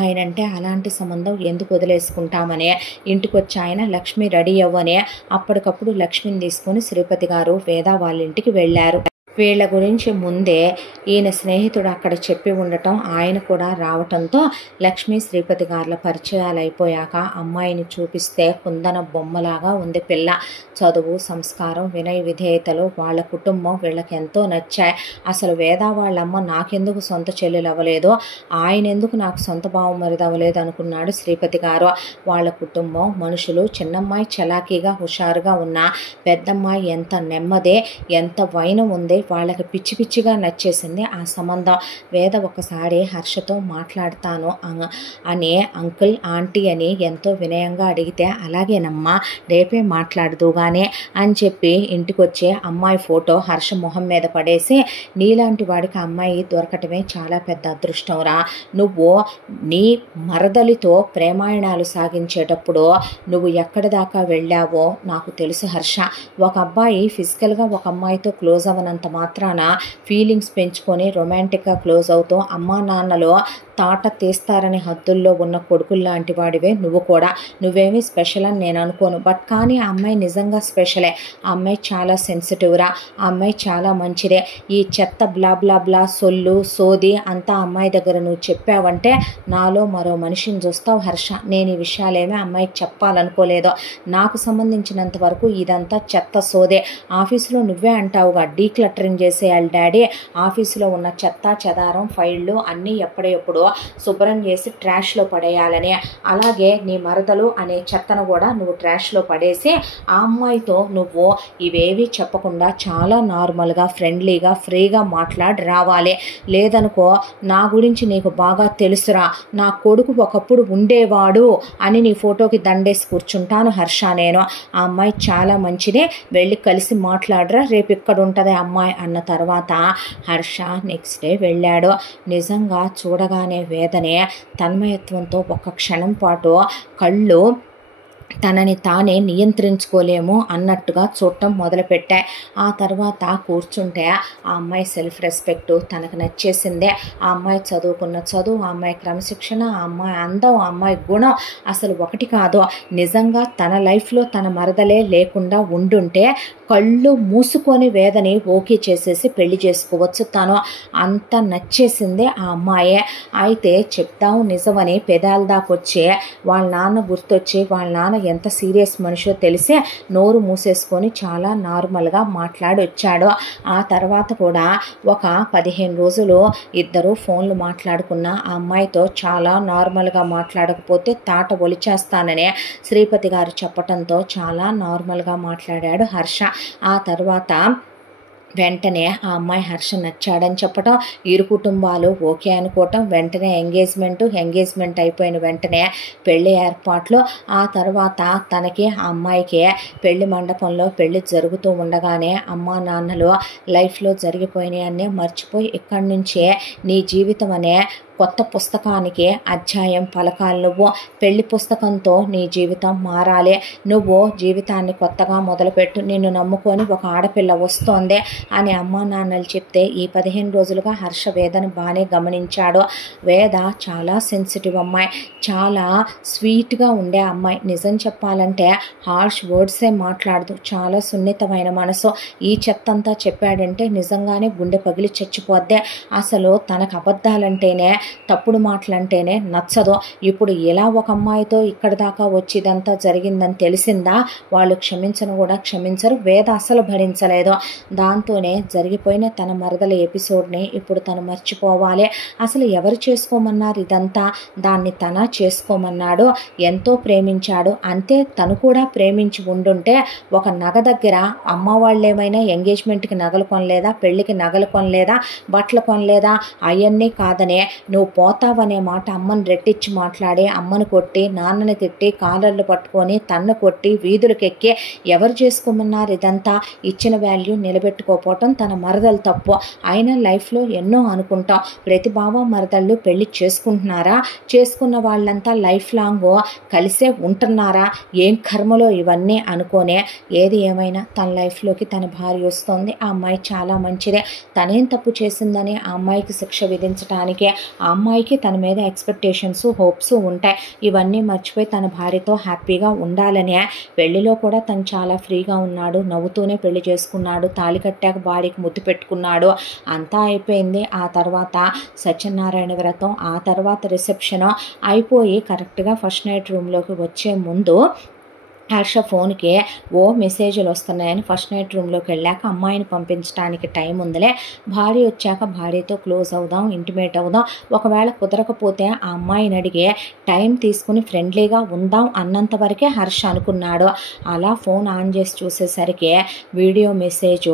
ఆయనంటే అలాంటి సంబంధం ఎందుకు వదిలేసుకుంటామని ఇంటికి వచ్చి ఆయన లక్ష్మి రెడీ అవ్వని అప్పటికప్పుడు లక్ష్మిని తీసుకొని శ్రీపతి గారు వేద వాళ్ళ ఇంటికి వెళ్ళారు. వీళ్ళ గురించి ముందే ఈయన స్నేహితుడు అక్కడ చెప్పి ఉండటం, ఆయన కూడా రావటంతో లక్ష్మీ శ్రీపతి గారుల పరిచయాలు అయిపోయాక అమ్మాయిని చూపిస్తే కుందన బొమ్మలాగా ఉంది పిల్ల. చదువు, సంస్కారం, వినయ విధేయతలు, వాళ్ళ కుటుంబం వీళ్ళకి ఎంతో నచ్చాయి. అసలు వేద వాళ్ళమ్మ నాకెందుకు సొంత చెల్లెలు అవ్వలేదు, ఆయన ఎందుకు నాకు సొంత బావమరిది అవ్వలేదు అనుకున్నాడు శ్రీపతి గారు. వాళ్ళ కుటుంబం, మనుషులు, చిన్నమ్మాయి చలాకీగా హుషారుగా ఉన్న, పెద్దమ్మాయి ఎంత నెమ్మదే, ఎంత వైనం ఉంది, వాళ్ళకి పిచ్చి పిచ్చిగా నచ్చేసింది ఆ సంబంధం. వేద ఒకసారి హర్షతో మాట్లాడతాను అని అంకుల్ ఆంటీ అని ఎంతో వినయంగా అడిగితే, అలాగేనమ్మా రేపే మాట్లాడదుగానే అని చెప్పి ఇంటికి వచ్చే అమ్మాయి ఫోటో హర్ష మొహం మీద పడేసి, నీలాంటి వాడికి అమ్మాయి దొరకటమే చాలా పెద్ద అదృష్టంరా, నువ్వు నీ మరదలితో ప్రేమాయణాలు సాగించేటప్పుడు నువ్వు ఎక్కడి దాకా వెళ్ళావో నాకు తెలుసు హర్ష. ఒక అబ్బాయి ఫిజికల్గా ఒక అమ్మాయితో క్లోజ్ అవ్వనంత మాత్రాన ఫీలింగ్స్ పెంచుకొని రొమాంటిక్గా క్లోజ్ అవుతూ అమ్మా నాన్నలో తాట తీస్తారని హద్దుల్లో ఉన్న కొడుకుల్లాంటి వాడివే నువ్వు కూడా. నువ్వేమీ స్పెషల్ అని నేను అనుకోను, బట్ కానీ ఆ అమ్మాయి నిజంగా స్పెషలే. ఆ అమ్మాయి చాలా సెన్సిటివ్రా, ఆ అమ్మాయి చాలా మంచిదే. ఈ చెత్త బ్లా బ్లా బ్లా సొల్లు సోది అంతా అమ్మాయి దగ్గర నువ్వు చెప్పావంటే నాలో మరో మనిషిని చూస్తావు హర్ష. నేను ఈ విషయాలేమీ అమ్మాయికి చెప్పాలనుకోలేదు. నాకు సంబంధించినంత వరకు ఇదంతా చెత్త సోదే. ఆఫీసులో నువ్వే అంటావుగా డీక్లటరింగ్ చేసేయాలి డాడీ, ఆఫీసులో ఉన్న చెత్త చెదారం ఫైళ్ళు అన్నీ ఎప్పుడెప్పుడు శుభ్రం చేసి ట్రాష్లో పడేయాలని, అలాగే నీ మరదలు అనే చెత్తను కూడా నువ్వు ట్రాష్లో పడేసి ఆ అమ్మాయితో నువ్వు ఇవేవి చెప్పకుండా చాలా నార్మల్గా ఫ్రెండ్లీగా ఫ్రీగా మాట్లాడి రావాలి. లేదనుకో నా గురించి నీకు బాగా తెలుసురా, నా కొడుకు ఒకప్పుడు ఉండేవాడు అని నీ ఫోటోకి దండేసి కూర్చుంటాను హర్ష నేను. ఆ అమ్మాయి చాలా మంచిదే, వెళ్ళి కలిసి మాట్లాడరా, రేపు ఇక్కడ ఉంటుంది అమ్మాయి అన్న తర్వాత హర్ష నెక్స్ట్ డే వెళ్ళాడు. నిజంగా చూడగానే వేదనే తన్మయత్వంతో ఒక్క క్షణం పాటు కళ్ళు తనని తానే నియంత్రించుకోలేము అన్నట్టుగా చూడటం మొదలుపెట్టాయి. ఆ తర్వాత కూర్చుంటే ఆ అమ్మాయి సెల్ఫ్ రెస్పెక్టు తనకు నచ్చేసిందే. ఆ అమ్మాయి చదువుకున్న చదువు, ఆ అమ్మాయి క్రమశిక్షణ, ఆ అమ్మాయి అందం, ఆ అమ్మాయి గుణం అసలు ఒకటి కాదు. నిజంగా తన లైఫ్లో తన మరదలే లేకుండా ఉండుంటే కళ్ళు మూసుకొని వేదని ఓకే చేసేసి పెళ్లి చేసుకోవచ్చు. తను అంత నచ్చేసిందే ఆ అమ్మాయే. అయితే చెప్తాం నిజమని పెదాల దాకొచ్చే వాళ్ళ నాన్న గుర్తొచ్చి వాళ్ళ నాన్న ఎంత సీరియస్ మనిషో తెలిసే నోరు మూసేసుకొని చాలా నార్మల్గా మాట్లాడి వచ్చాడు. ఆ తర్వాత కూడా ఒక 15 రోజులు ఇద్దరు ఫోన్లు మాట్లాడుకున్న ఆ అమ్మాయితో చాలా నార్మల్గా మాట్లాడకపోతే తాట ఒలిచేస్తాననే శ్రీపతి గారు చెప్పటంతో చాలా నార్మల్గా మాట్లాడాడు హర్ష. ఆ తర్వాత వెంటనే ఆ అమ్మాయి హర్ష నచ్చాడని చెప్పటం, ఇరు కుటుంబాలు ఓకే అనుకోవటం, వెంటనే ఎంగేజ్మెంట్ అయిపోయిన వెంటనే పెళ్లి ఏర్పాట్లు. ఆ తర్వాత తనకి ఆ అమ్మాయికి పెళ్లి మండపంలో పెళ్లి జరుగుతూ ఉండగానే అమ్మా నాన్నలు లైఫ్లో జరిగిపోయినాయన్నీ మర్చిపోయి ఇక్కడి నుంచే నీ జీవితం అనే కొత్త పుస్తకానికి అధ్యాయం పలకాలి. నువ్వు పెళ్లి పుస్తకంతో నీ జీవితం మారాలి. నువ్వు జీవితాన్ని కొత్తగా మొదలుపెట్టు. నిన్ను నమ్ముకొని ఒక ఆడపిల్ల వస్తోంది అని అమ్మా నాన్నలు చెప్తే ఈ 15 రోజులుగా హర్ష వేదను బాగానే గమనించాడు. వేద చాలా సెన్సిటివ్ అమ్మాయి, చాలా స్వీట్గా ఉండే అమ్మాయి. నిజం చెప్పాలంటే హార్ష్ వర్డ్సే మాట్లాడదు. చాలా సున్నితమైన మనసు. ఈ చెత్తంతా చెప్పాడంటే నిజంగానే గుండె పగిలి చచ్చిపోద్దే. అసలు తనకు అబద్ధాలంటేనే, తప్పుడు మాటలంటేనే నచ్చదు. ఇప్పుడు ఇలా ఒక అమ్మాయితో ఇక్కడి దాకా వచ్చి ఇదంతా జరిగిందని తెలిసిందా వాళ్ళు క్షమించను కూడా క్షమించరు. వేద అసలు భరించలేదు. దాంతోనే జరిగిపోయిన తన మరదల ఎపిసోడ్ని ఇప్పుడు తను మర్చిపోవాలి. అసలు ఎవరు చేసుకోమన్నారు ఇదంతా? దాన్ని తన చేసుకోమన్నాడు. ఎంతో ప్రేమించాడు. అంతే తను కూడా ప్రేమించి ఉండుంటే ఒక నగ దగ్గర అమ్మ వాళ్ళు ఏమైనా ఎంగేజ్మెంట్కి నగలు కొనలేదా, పెళ్ళికి నగలు కొనలేదా, బట్టలు కొనలేదా? అవన్నీ కాదనే నువ్వు పోతావనే మాట అమ్మని రెట్టించి మాట్లాడి అమ్మను కొట్టి నాన్నని తిట్టి కాలర్లు పట్టుకొని తన్ను కొట్టి వీధులకెక్కి ఎవరు చేసుకోమన్నారు ఇదంతా? ఇచ్చిన వాల్యూ నిలబెట్టుకోపోవటం తన మరదలు తప్పు. అయినా లైఫ్లో ఎన్నో అనుకుంటాం. ప్రతి బావ మరదళ్ళు పెళ్లి చేసుకుంటున్నారా? చేసుకున్న వాళ్ళంతా లైఫ్ లాంగ్ కలిసే ఉంటున్నారా? ఏం కర్మలో ఇవన్నీ అనుకోనే ఏది ఏమైనా తన లైఫ్లోకి తన భార్య వస్తుంది. ఆ అమ్మాయి చాలా మంచిదే. తనేం తప్పు చేసిందని ఆ అమ్మాయికి శిక్ష విధించడానికి ఆ అమ్మాయికి తన మీద ఎక్స్పెక్టేషన్స్, హోప్స్ ఉంటాయి. ఇవన్నీ మర్చిపోయి తన భార్యతో హ్యాపీగా ఉండాలనే పెళ్లిలో కూడా తను చాలా ఫ్రీగా ఉన్నాడు. నవ్వుతూనే పెళ్లి చేసుకున్నాడు. తాళి కట్టాక భార్యకి ముద్దు పెట్టుకున్నాడు. అంతా అయిపోయింది. ఆ తర్వాత సత్యనారాయణ వ్రతం, ఆ తర్వాత రిసెప్షన్ అయిపోయి కరెక్ట్గా ఫస్ట్ నైట్ రూమ్లోకి వచ్చే ముందు హర్ష ఫోన్కి మెసేజ్లు వస్తున్నాయని ఫస్ట్ నైట్ రూమ్లోకి వెళ్ళాక అమ్మాయిని పంపించడానికి టైం ఉందిలే, భార్య వచ్చాక భార్యతో క్లోజ్ అవుదాం, ఇంటిమేట్ అవుదాం, ఒకవేళ కుదరకపోతే ఆ అమ్మాయిని అడిగే టైం తీసుకుని ఫ్రెండ్లీగా ఉందాం అన్నంత వరకే హర్ష అనుకున్నాడు. అలా ఫోన్ ఆన్ చేసి చూసేసరికి వీడియో మెసేజ్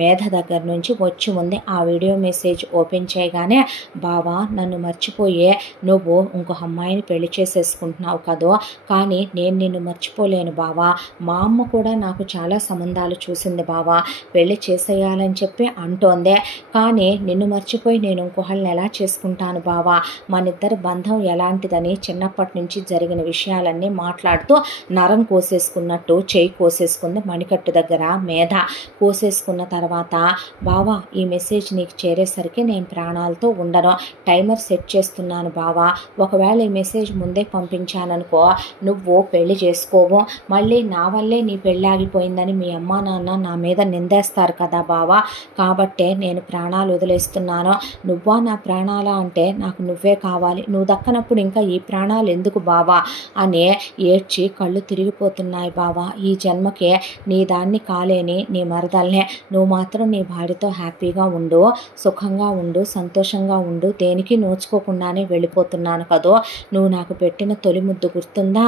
మేధ దగ్గర నుంచి వచ్చి ఉంది. ఆ వీడియో మెసేజ్ ఓపెన్ చేయగానే, బావా నన్ను మర్చిపోయే నువ్వు ఇంకొక అమ్మాయిని పెళ్లి చేసేసుకుంటున్నావు కదో, కానీ నేను నిన్ను మర్చిపోలేను బావా. మా అమ్మ కూడా నాకు చాలా సంబంధాలు చూసింది బావా, పెళ్లి చేసేయాలని చెప్పి అంటోందే, కానీ నిన్ను మర్చిపోయి నేను ఇంకొకళ్ళని ఎలా చేసుకుంటాను బావా? మనిద్దరి బంధం ఎలాంటిదని చిన్నప్పటి నుంచి జరిగిన విషయాలన్నీ మాట్లాడుతూ నరం కోసేసుకున్నట్టు చేయి కోసేసుకుంది మణికట్టు దగ్గర మేధ. కోసేసుకున్న తర్వాత, బావా ఈ మెసేజ్ నీకు చేరేసరికి నేను ప్రాణాలతో ఉండను, టైమర్ సెట్ చేస్తున్నాను బావా, ఒకవేళ ఈ మెసేజ్ ముందే పంపించాననుకో నువ్వు పెళ్లి చేసుకోవు, మళ్ళీ నా వల్లే నీ పెళ్ళి ఆగిపోయిందని మీ అమ్మా నాన్న నా మీద నిందేస్తారు కదా బావా, కాబట్టే నేను ప్రాణాలు వదిలేస్తున్నాను. నువ్వా నా ప్రాణాలా అంటే నాకు నువ్వే కావాలి, నువ్వు దక్కనప్పుడు ఇంకా ఈ ప్రాణాలు ఎందుకు బావా అని ఏడ్చి కళ్ళు తిరిగిపోతున్నాయి బావా. ఈ జన్మకే నీ దాన్ని కాలేని నీ మరదల్నే, నువ్వు మాత్రం నీ భార్యతో హ్యాపీగా ఉండు, సుఖంగా ఉండు, సంతోషంగా ఉండు, దేనికి నోచుకోకుండానే వెళ్ళిపోతున్నాను కదో. నువ్వు నాకు పెట్టిన తొలి ముద్దు గుర్తుందా?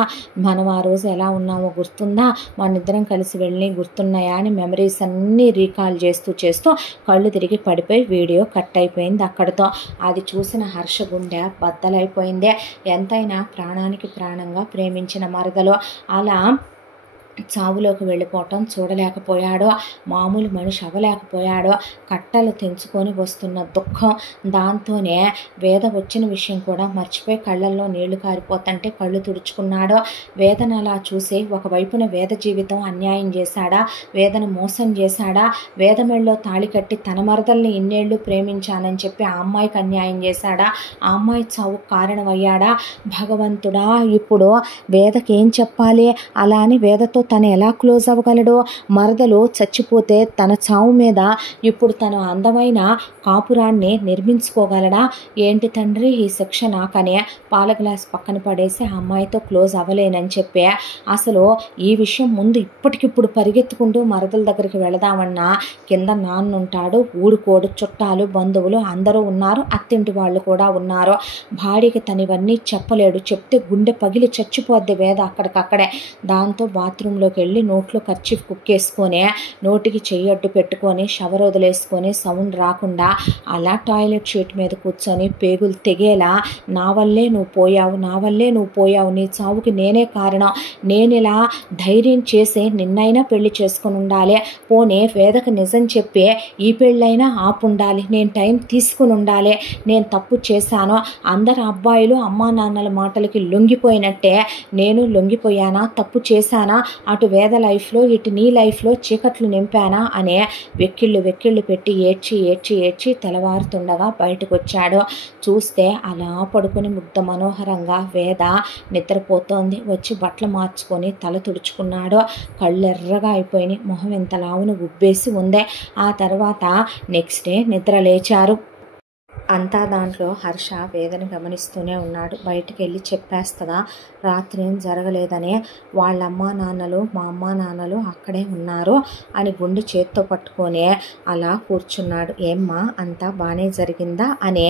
మనం ఆ రోజు ఎలా ఉన్నామో గుర్తుందా? మనిద్దరం కలిసి వెళ్ళి గుర్తున్నాయా అని మెమరీస్ అన్నీ రీకాల్ చేస్తూ కళ్ళు తిరిగి పడిపోయి వీడియో కట్ అయిపోయింది అక్కడితో. అది చూసిన హర్ష గుండె బద్దలైపోయింది. ఎంతైనా ప్రాణానికి ప్రాణంగా ప్రేమించిన మరదలు అలా చావులోకి వెళ్ళిపోవటం చూడలేకపోయాడో, మామూలు మనిషి అవ్వలేకపోయాడో, కట్టలు తెంచుకొని వస్తున్న దుఃఖం, దాంతోనే వేద వచ్చిన విషయం కూడా మర్చిపోయి కళ్ళల్లో నీళ్లు కారిపోతుంటే కళ్ళు తుడుచుకున్నాడో. వేదన అలా చూసి ఒకవైపున వేద జీవితం అన్యాయం చేశాడా, వేదను మోసం చేశాడా, వేద మెళ్ళలో తాళి కట్టి తన మరదల్ని ఇన్నేళ్లు ప్రేమించానని చెప్పి ఆ అమ్మాయికి అన్యాయం చేశాడా, ఆ అమ్మాయి చావుకు కారణమయ్యాడా. భగవంతుడా, ఇప్పుడు వేదకి ఏం చెప్పాలి? అలా అని వేదతో తను ఎలా క్లోజ్ అవ్వగలడు? మరదలు చచ్చిపోతే తన చావు మీద ఇప్పుడు తను అందమైన కాపురాన్ని నిర్మించుకోగలడా? ఏంటి తండ్రి ఈ శిక్ష నాకనే పాల గ్లాస్ పక్కన పడేసి ఆ అమ్మాయితో క్లోజ్ అవ్వలేనని చెప్పి అసలు ఈ విషయం ముందు ఇప్పటికిప్పుడు పరిగెత్తుకుంటూ మరదల దగ్గరికి వెళదామన్నా కింద నాన్న ఉంటాడు, ఊడుకోడు, చుట్టాలు బంధువులు అందరూ ఉన్నారు, అత్తింటి వాళ్ళు కూడా ఉన్నారు. భార్యకి తను ఇవన్నీ చెప్పలేడు, చెప్తే గుండె పగిలి చచ్చిపోద్ది వేద అక్కడికక్కడే. దాంతో బాత్రూంలోకి వెళ్ళి నోట్లో కర్చీఫ్ కుక్కేసుకొని నోటికి చెయ్యి అడ్డు పెట్టుకొని షవర్ వదిలేసుకొని సౌండ్ రాకుండా అలా టాయిలెట్ షీట్ మీద కూర్చొని పేగులు తెగేలా నా వల్లే నువ్వు పోయావు, నా వల్లే నువ్వు పోయావు, నీ చావుకి నేనే కారణం, నేను ఇలా ధైర్యం చేసి నిన్నైనా పెళ్లి చేసుకుని ఉండాలి, పోనీ వేదకు నిజం చెప్పి ఈ పెళ్ళైనా ఆపుండాలి, నేను టైం తీసుకుని ఉండాలి, నేను తప్పు చేశాను, అందరు అబ్బాయిలు అమ్మా నాన్నల మాటలకి లొంగిపోయినట్టే నేను లొంగిపోయానా, తప్పు చేశానా, అటు వేద లైఫ్లో ఇటు నీ లైఫ్లో చీకట్లు నింపానా అనే వెక్కిళ్ళు పెట్టి ఏడ్చి తెల్లవారుతుండగా బయటకు వచ్చాడు. చూస్తే అలా పడుకుని ముగ్ధ మనోహరంగా వేద నిద్రపోతోంది. వచ్చి బట్టలు మార్చుకొని తల తుడుచుకున్నాడు. కళ్ళు ఎర్రగా అయిపోయినాయి, మొహం ఎంత లావును ఉబ్బేసి ఉందే. ఆ తర్వాత నెక్స్ట్ డే నిద్ర లేచారు. అంతా దాంట్లో హర్ష వేదన గమనిస్తూనే ఉన్నాడు. బయటికి వెళ్ళి చెప్పేస్తుందా రాత్రి ఏం జరగలేదని, వాళ్ళ అమ్మా నాన్నలు మా అమ్మా నాన్నలు అక్కడే ఉన్నారు అని గుండె చేత్తో పట్టుకొని అలా కూర్చున్నాడు. ఏమ్మా అంతా బాగానే జరిగిందా అనే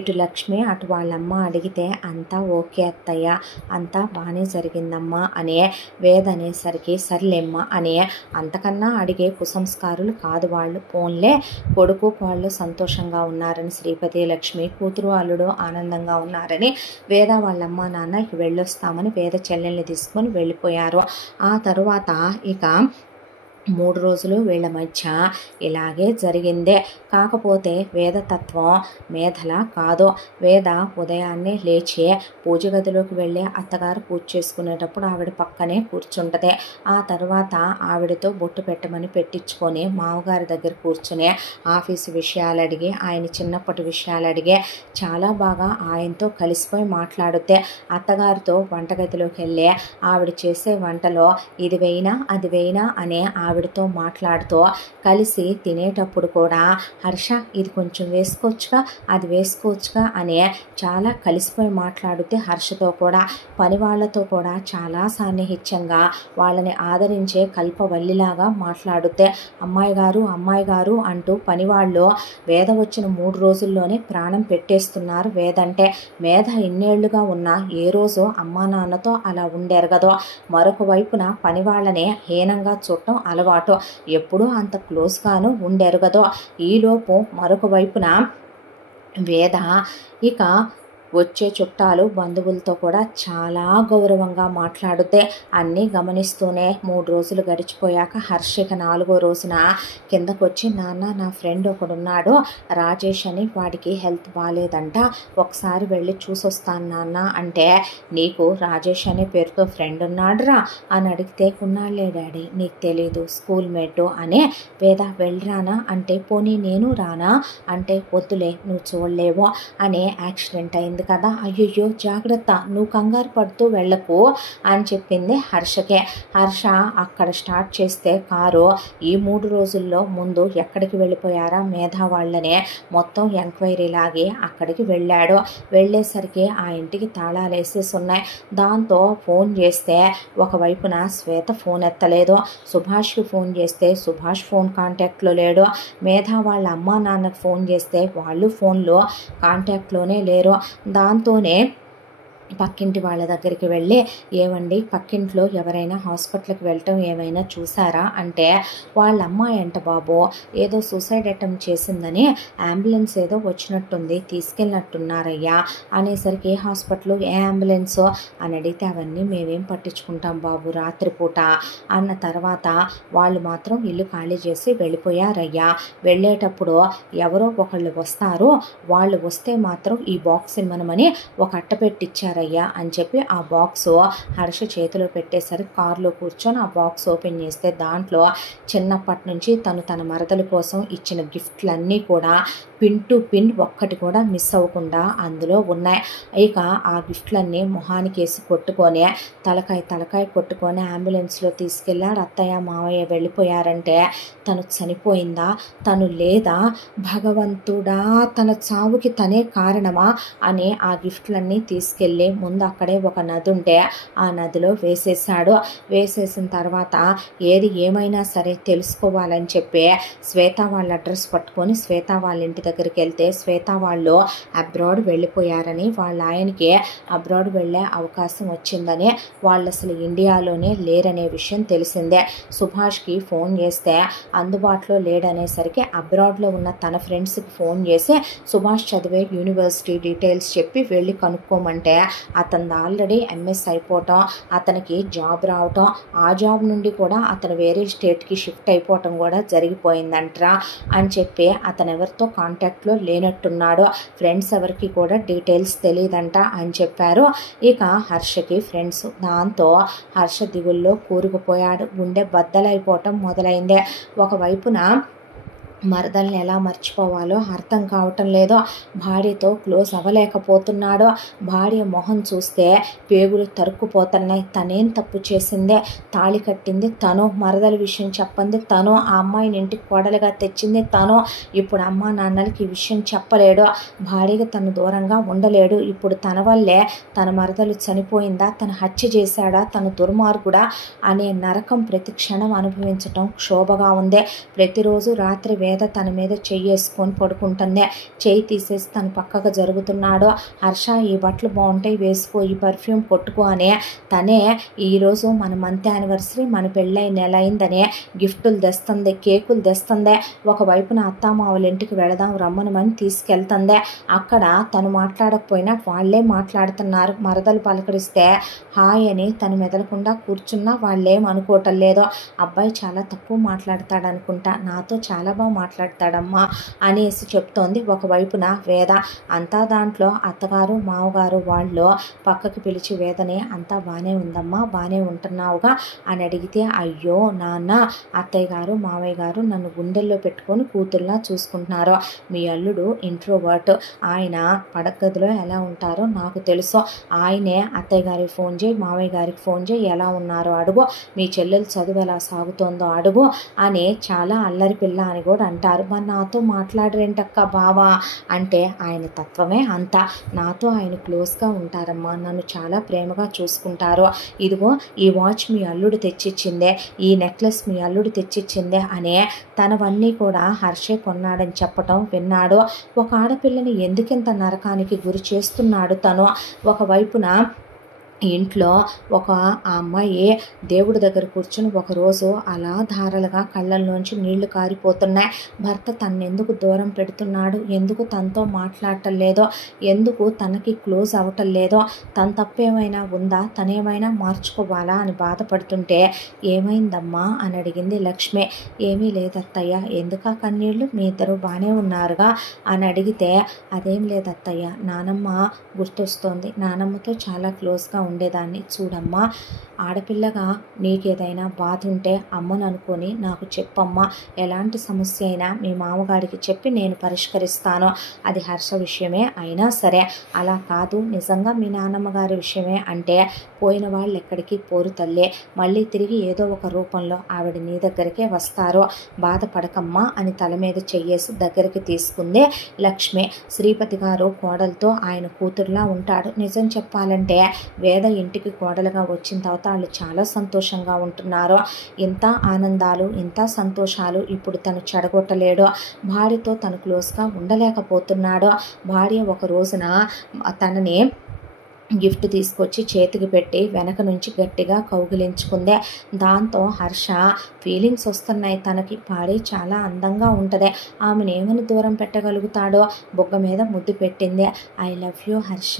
ఇటు లక్ష్మి అటు వాళ్ళమ్మ అడిగితే అంతా ఓకే అత్తయ్య, అంతా బాగానే జరిగిందమ్మా అనే వేద అనేసరికి సర్లేమ్మా అనే అంతకన్నా అడిగే కుసంస్కారులు కాదు వాళ్ళు. ఫోన్లే కొడుకు వాళ్ళు సంతోషంగా ఉన్నారని శ్రీపతి లక్ష్మి కూతురు అల్లుడు ఆనందంగా ఉన్నారని వేద వాళ్ళమ్మ నాన్న ఇక వెళ్ళొస్తామని వేద చెల్లెల్ని తీసుకొని వెళ్ళిపోయారు. ఆ తరువాత ఇక 3 రోజులు వీళ్ళ మధ్య ఇలాగే జరిగిందే. కాకపోతే వేద తత్వం మేధల కాదు. వేద ఉదయాన్నే లేచి పూజ గదిలోకి వెళ్ళి అత్తగారు పూజ చేసుకునేటప్పుడు ఆవిడ పక్కనే కూర్చుంటది. ఆ తర్వాత ఆవిడతో బొట్టు పెట్టమని పెట్టించుకొని మామగారి దగ్గర కూర్చుని ఆఫీసు విషయాలు అడిగి ఆయన చిన్నప్పటి విషయాలు అడిగి చాలా బాగా ఆయనతో కలిసిపోయి మాట్లాడితే అత్తగారితో వంటగదిలోకి వెళ్ళి ఆవిడ చేసే వంటలో ఇది వేయినా అది వేయినా అనే ఆవిడతో మాట్లాడుతూ కలిసి తినేటప్పుడు కూడా హర్ష ఇది కొంచెం వేసుకోవచ్చుగా అది వేసుకోవచ్చుగా అనే చాలా కలిసిపోయి మాట్లాడితే హర్షతో కూడా పని వాళ్ళతో కూడా చాలా సాన్నిహిత్యంగా వాళ్ళని ఆదరించే కల్పవల్లిలాగా మాట్లాడితే అమ్మాయి గారు అంటూ పనివాళ్ళు వేద వచ్చిన 3 రోజుల్లోనే ప్రాణం పెట్టేస్తున్నారు. వేదంటే మేధ ఇన్నేళ్లుగా ఉన్నా ఏ రోజు అమ్మా నాన్నతో అలా ఉండెరగదో. మరొక వైపున పని వాళ్ళనే హీనంగా చూడటం అలవాటు, ఎప్పుడూ అంత క్లోజ్గాను ఉండెరగదో. ఈలోపు మరొక వైపున వేద ఇక వచ్చే చుట్టాలు బంధువులతో కూడా చాలా గౌరవంగా మాట్లాడితే అన్నీ గమనిస్తూనే 3 రోజులు గడిచిపోయాక హర్షిక 4వ రోజున కిందకు వచ్చి నాన్న నా ఫ్రెండ్ ఒకడున్నాడు రాజేష్ అని, వాడికి హెల్త్ బాగాలేదంట, ఒకసారి వెళ్ళి చూసొస్తాను నాన్న అంటే నీకు రాజేష్ అనే పేరుతో ఫ్రెండ్ ఉన్నాడురా అని అడిగితే ఉన్నాళ్లే డాడీ నీకు తెలీదు స్కూల్ మేట్ అని. వేద వెళ్ళరానా అంటే పోనీ నేను రానా అంటే వద్దులే నువ్వు చూడలేవో అనే యాక్సిడెంట్ అయింది కదా, అయ్యయ్యో జాగ్రత్త నువ్వు కంగారు పడుతూ వెళ్ళకు అని చెప్పింది హర్షకే. హర్ష అక్కడ స్టార్ట్ చేస్తే కారు ఈ 3 రోజుల్లో ముందు ఎక్కడికి వెళ్ళిపోయారా మేధా వాళ్ళనే మొత్తం ఎంక్వైరీ లాగి అక్కడికి వెళ్ళాడు. వెళ్ళేసరికి ఆ ఇంటికి తాళాలు వేసేసి ఉన్నాయి. దాంతో ఫోన్ చేస్తే ఒకవైపున శ్వేత ఫోన్ ఎత్తలేదు, సుభాష్కి ఫోన్ చేస్తే సుభాష్ ఫోన్ కాంటాక్ట్లో లేడు, మేధా వాళ్ళ అమ్మా నాన్నకు ఫోన్ చేస్తే వాళ్ళు ఫోన్లో కాంటాక్ట్లోనే లేరు. దాంతోనే పక్కింటి వాళ్ళ దగ్గరికి వెళ్ళి, ఏవండి పక్కింట్లో ఎవరైనా హాస్పిటల్కి వెళ్ళటం ఏమైనా చూసారా అంటే, వాళ్ళ అమ్మాయి అంట బాబు ఏదో సూసైడ్ అటెంప్ట్ చేసిందని అంబులెన్స్ ఏదో వచ్చినట్టుంది, తీసుకెళ్ళినట్టున్నారయ్యా అనేసరికి, ఏ హాస్పిటల్, ఏ అంబులెన్స్ అని అడిగితే, అవన్నీ మేమేం పట్టించుకుంటాం బాబు రాత్రిపూట అన్న తర్వాత, వాళ్ళు మాత్రం ఇల్లు ఖాళీ చేసి వెళ్ళిపోయారయ్యా. వెళ్ళేటప్పుడు ఎవరో ఒకళ్ళు వస్తారు, వాళ్ళు వస్తే మాత్రం ఈ బాక్స్ ఇమ్మనమని ఒక అట్ట పెట్టిచ్చారయ్యా అని చెప్పి ఆ బాక్స్ హర్ష చేతిలో పెట్టేసరికి కారులో కూర్చొని ఆ బాక్స్ ఓపెన్ చేస్తే, దాంట్లో చిన్నప్పటి నుంచి తను తన మరదల కోసం ఇచ్చిన గిఫ్ట్లన్నీ కూడా పిన్ టు పిన్ ఒక్కటి కూడా మిస్ అవ్వకుండా అందులో ఉన్నాయి. ఇక ఆ గిఫ్ట్లన్నీ మొహానికి వేసి కొట్టుకొని తలకాయ కొట్టుకొని అంబులెన్స్లో తీసుకెళ్ళారు. అత్తయ్య మావయ్య వెళ్ళిపోయారంటే తను చనిపోయిందా, తను లేదా, భగవంతుడా తన చావుకి తనే కారణమా అని ఆ గిఫ్ట్లన్నీ తీసుకెళ్ళి ముందు అక్కడే ఒక నది ఉంటే ఆ నదిలో వేసేసాడు. వేసేసిన తర్వాత ఏది ఏమైనా సరే తెలుసుకోవాలని చెప్పి శ్వేత వాళ్ళ అడ్రస్ పట్టుకొని శ్వేత వాళ్ళ ఇంటి దగ్గరికి వెళ్తే, శ్వేత వాళ్ళు అబ్రాడ్ వెళ్ళిపోయారని, వాళ్ళ ఆయనకి అబ్రాడ్ వెళ్ళే అవకాశం వచ్చిందని, వాళ్ళు అసలు ఇండియాలోనే లేరనే విషయం తెలిసిందే. సుభాష్కి ఫోన్ చేస్తే అందుబాటులో లేడనేసరికి అబ్రాడ్లో ఉన్న తన ఫ్రెండ్స్కి ఫోన్ చేసి సుభాష్ చదివే యూనివర్సిటీ డీటెయిల్స్ చెప్పి వెళ్ళి కనుక్కోమంటే, అతను ఆల్రెడీ ఎంఎస్ అయిపోవటం, అతనికి జాబ్ రావటం, ఆ జాబ్ నుండి కూడా అతను వేరే స్టేట్కి షిఫ్ట్ అయిపోవటం కూడా జరిగిపోయిందంటరా అని చెప్పి అతను ఎవరితో కాంటాక్ట్లో లేనట్టున్నాడు, ఫ్రెండ్స్ ఎవరికి కూడా డీటెయిల్స్ తెలియదంట అని చెప్పారు. ఇక హర్షకి ఫ్రెండ్స్, దాంతో హర్ష దిగుల్లో కూరుకుపోయాడు. గుండె బద్దలైపోవటం మొదలైంది. ఒకవైపున మరదల్ని ఎలా మర్చిపోవాలో అర్థం కావటం లేదో, భార్యతో క్లోజ్ అవ్వలేకపోతున్నాడో, భార్య మొహం చూస్తే పేగులు తరుక్కుపోతున్నాయి. తనేం తప్పు చేసిందే, తాళి కట్టింది తను, మరదల విషయం చెప్పింది తను, ఆ అమ్మాయిని ఇంటికి కోడలుగా తెచ్చింది తను, ఇప్పుడు అమ్మా నాన్నలకి ఈ విషయం చెప్పలేడు, భార్యకి తను దూరంగా ఉండలేడు, ఇప్పుడు తన వల్లే తన మరదలు చనిపోయిందా, తను హత్య చేశాడా, తను దుర్మార్గుడా అనే నరకం ప్రతి క్షణం అనుభవించటం క్షోభగా ఉంది. ప్రతిరోజు రాత్రి వేద తన మీద చెయ్యేసుకొని పడుకుంటుంది. చెయ్యి తీసేసి తను పక్కకు జరుగుతున్నాడు. హర్ష ఈ బట్టలు బాగుంటాయి వేసుకో, ఈ పర్ఫ్యూమ్ కొట్టుకో అని తనే ఈరోజు మన మంత్ యానివర్సరీ, మన పెళ్ళై నెల అయిందనే గిఫ్టులు తెస్తుంది, కేకులు తెస్తుంది. ఒకవైపున అత్తామావుల ఇంటికి వెళదాం రమ్మనమని తీసుకెళ్తుంది. అక్కడ తను మాట్లాడకపోయినా వాళ్ళే మాట్లాడుతున్నారు. మరదలు పలకరిస్తే హాయ్ అని తను మెదలకుండా కూర్చున్నా వాళ్ళేం అనుకోవటం లేదు. అబ్బాయి చాలా తక్కువ మాట్లాడతాడనుకుంటా, నాతో చాలా బాగా మాట్లాడతాడమ్మా అనేసి చెప్తోంది. ఒకవైపున వేద అంతా దాంట్లో అత్తగారు మావగారు వాళ్ళు పక్కకి పిలిచి వేదని, అంతా బాగానే ఉందమ్మా, బాగానే ఉంటున్నావుగా అని అడిగితే, అయ్యో నాన్న, అత్తయ్య గారు మావయ్య గారు నన్ను గుండెల్లో పెట్టుకొని కూతుర్లా చూసుకుంటున్నారు, మీ అల్లుడు ఇంట్రోవర్ట్, ఆయన పడగదిలో ఎలా ఉంటారో నాకు తెలుసు, ఆయనే అత్తయ్య గారికి ఫోన్ చేయి, మావయ్య గారికి ఫోన్ చేయి, ఎలా ఉన్నారో అడుగు, మీ చెల్లెలు చదువు ఎలా సాగుతోందో అడుగు అని చాలా అల్లరి పిల్ల అని కూడా అంటారు. మరి నాతో మాట్లాడరేంటక్క బావా అంటే, ఆయన తత్వమే అంతా, నాతో ఆయన క్లోజ్గా ఉంటారమ్మా, నన్ను చాలా ప్రేమగా చూసుకుంటారు, ఇదిగో ఈ వాచ్ మీ అల్లుడు తెచ్చిచ్చిందే, ఈ నెక్లెస్ మీ అల్లుడు తెచ్చిచ్చిందే అనే తనవన్నీ కూడా హర్షే కొన్నాడని చెప్పటం విన్నాడు. ఒక ఆడపిల్లని ఎందుకింత నరకానికి గురి చేస్తున్నాడు తను. ఒకవైపున ఇంట్లో ఒక ఆ అమ్మాయి దేవుడి దగ్గర కూర్చుని ఒకరోజు అలా ధారలుగా కళ్ళల్లోంచి నీళ్లు కారిపోతున్నాయి. భర్త తన్నెందుకు దూరం పెడుతున్నాడు, ఎందుకు తనతో మాట్లాడటం లేదో, ఎందుకు తనకి క్లోజ్ అవ్వటం లేదో, తన తప్పేమైనా ఉందా, తనేమైనా మార్చుకోవాలా అని బాధపడుతుంటే, ఏమైందమ్మా అని అడిగింది లక్ష్మి. ఏమీ లేదత్తయ్య, ఎందుకా కన్నీళ్ళు, మీ ఇద్దరు బాగానే ఉన్నారుగా అని అడిగితే, అదేం లేదత్తయ్య, నానమ్మ గుర్తొస్తోంది, నానమ్మతో చాలా క్లోజ్గా ఉండేదాన్ని, చూడమ్మా ఆడపిల్లగా నీకేదైనా బాధ ఉంటే అమ్మను అనుకొని నాకు చెప్పమ్మా, ఎలాంటి సమస్య అయినా మీ మామగారికి చెప్పి నేను పరిష్కరిస్తాను, అది హర్ష విషయమే అయినా సరే, అలా కాదు నిజంగా మీ నాన్నమ్మ గారి విషయమే అంటే, పోయిన వాళ్ళు ఎక్కడికి పోరు తల్లే, మళ్ళీ తిరిగి ఏదో ఒక రూపంలో ఆవిడ నీ దగ్గరికే వస్తారు, బాధపడకమ్మా అని తల మీద చెయ్యేసి దగ్గరికి తీసుకుందే లక్ష్మి. శ్రీపతి గారు కోడలతో ఆయన కూతురులా ఉంటాడు. నిజం చెప్పాలంటే వేద ఇంటికి కోడలుగా వచ్చిన తర్వాత వాళ్ళు చాలా సంతోషంగా ఉంటున్నారు. ఇంత ఆనందాలు ఇంత సంతోషాలు ఇప్పుడు తను చెడగొట్టలేడు. భార్యతో తను క్లోజ్గా ఉండలేకపోతున్నాడు. భార్య ఒక రోజున తనని గిఫ్ట్ తీసుకొచ్చి చేతికి పెట్టి వెనక నుంచి గట్టిగా కౌగిలించుకుందే. దాంతో హర్ష ఫీలింగ్స్ వస్తున్నాయి తనకి. పాడి చాలా అందంగా ఉంటుంది, ఆమెను ఏమని దూరం పెట్టగలుగుతాడో బొగ్గ మీద ముద్దు పెట్టింది. ఐ లవ్ యూ హర్ష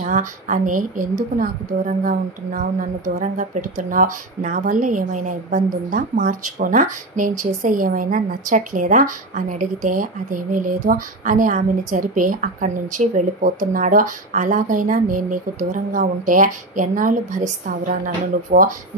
అని. ఎందుకు నాకు దూరంగా ఉంటున్నావు, నన్ను దూరంగా పెడుతున్నావు, నా వల్ల ఏమైనా ఇబ్బంది ఉందా, మార్చుకోనా, నేను చేసే ఏమైనా నచ్చట్లేదా అని అడిగితే అదేమీ లేదు అని ఆమెను జరిపి అక్కడి నుంచి వెళ్ళిపోతున్నాడు. అలాగైనా నేను నీకు దూరంగా ఉంటే ఎన్నాళ్ళు భరిస్తావురా నన్ను,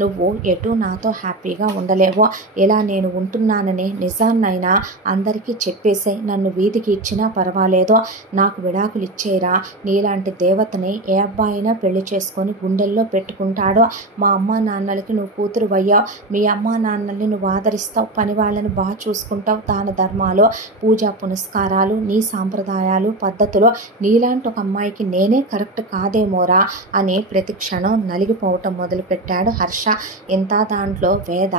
నువ్వు ఎటు నాతో హ్యాపీగా ఉండలేవు. ఇలా నేను ఉంటున్నానని నిజాన్నైనా అందరికీ చెప్పేసే, నన్ను వీధికి ఇచ్చినా పర్వాలేదు, నాకు విడాకులు ఇచ్చేరా. నీలాంటి దేవతని ఏ అబ్బాయి అయినా పెళ్లి చేసుకొని గుండెల్లో పెట్టుకుంటాడో. మా అమ్మా నాన్నలకి నువ్వు కూతురు అయ్యావు, మీ అమ్మా నాన్నల్ని నువ్వు ఆదరిస్తావు, పని వాళ్ళని బాగా చూసుకుంటావు, దాన ధర్మాలు, పూజా పునస్కారాలు, నీ సాంప్రదాయాలు పద్ధతులు, నీలాంటి ఒక అమ్మాయికి నేనే కరెక్ట్ కాదేమోరా అని ప్రతి క్షణం నలిగిపోవటం మొదలుపెట్టాడు హర్ష. ఇంత దాంట్లో వేద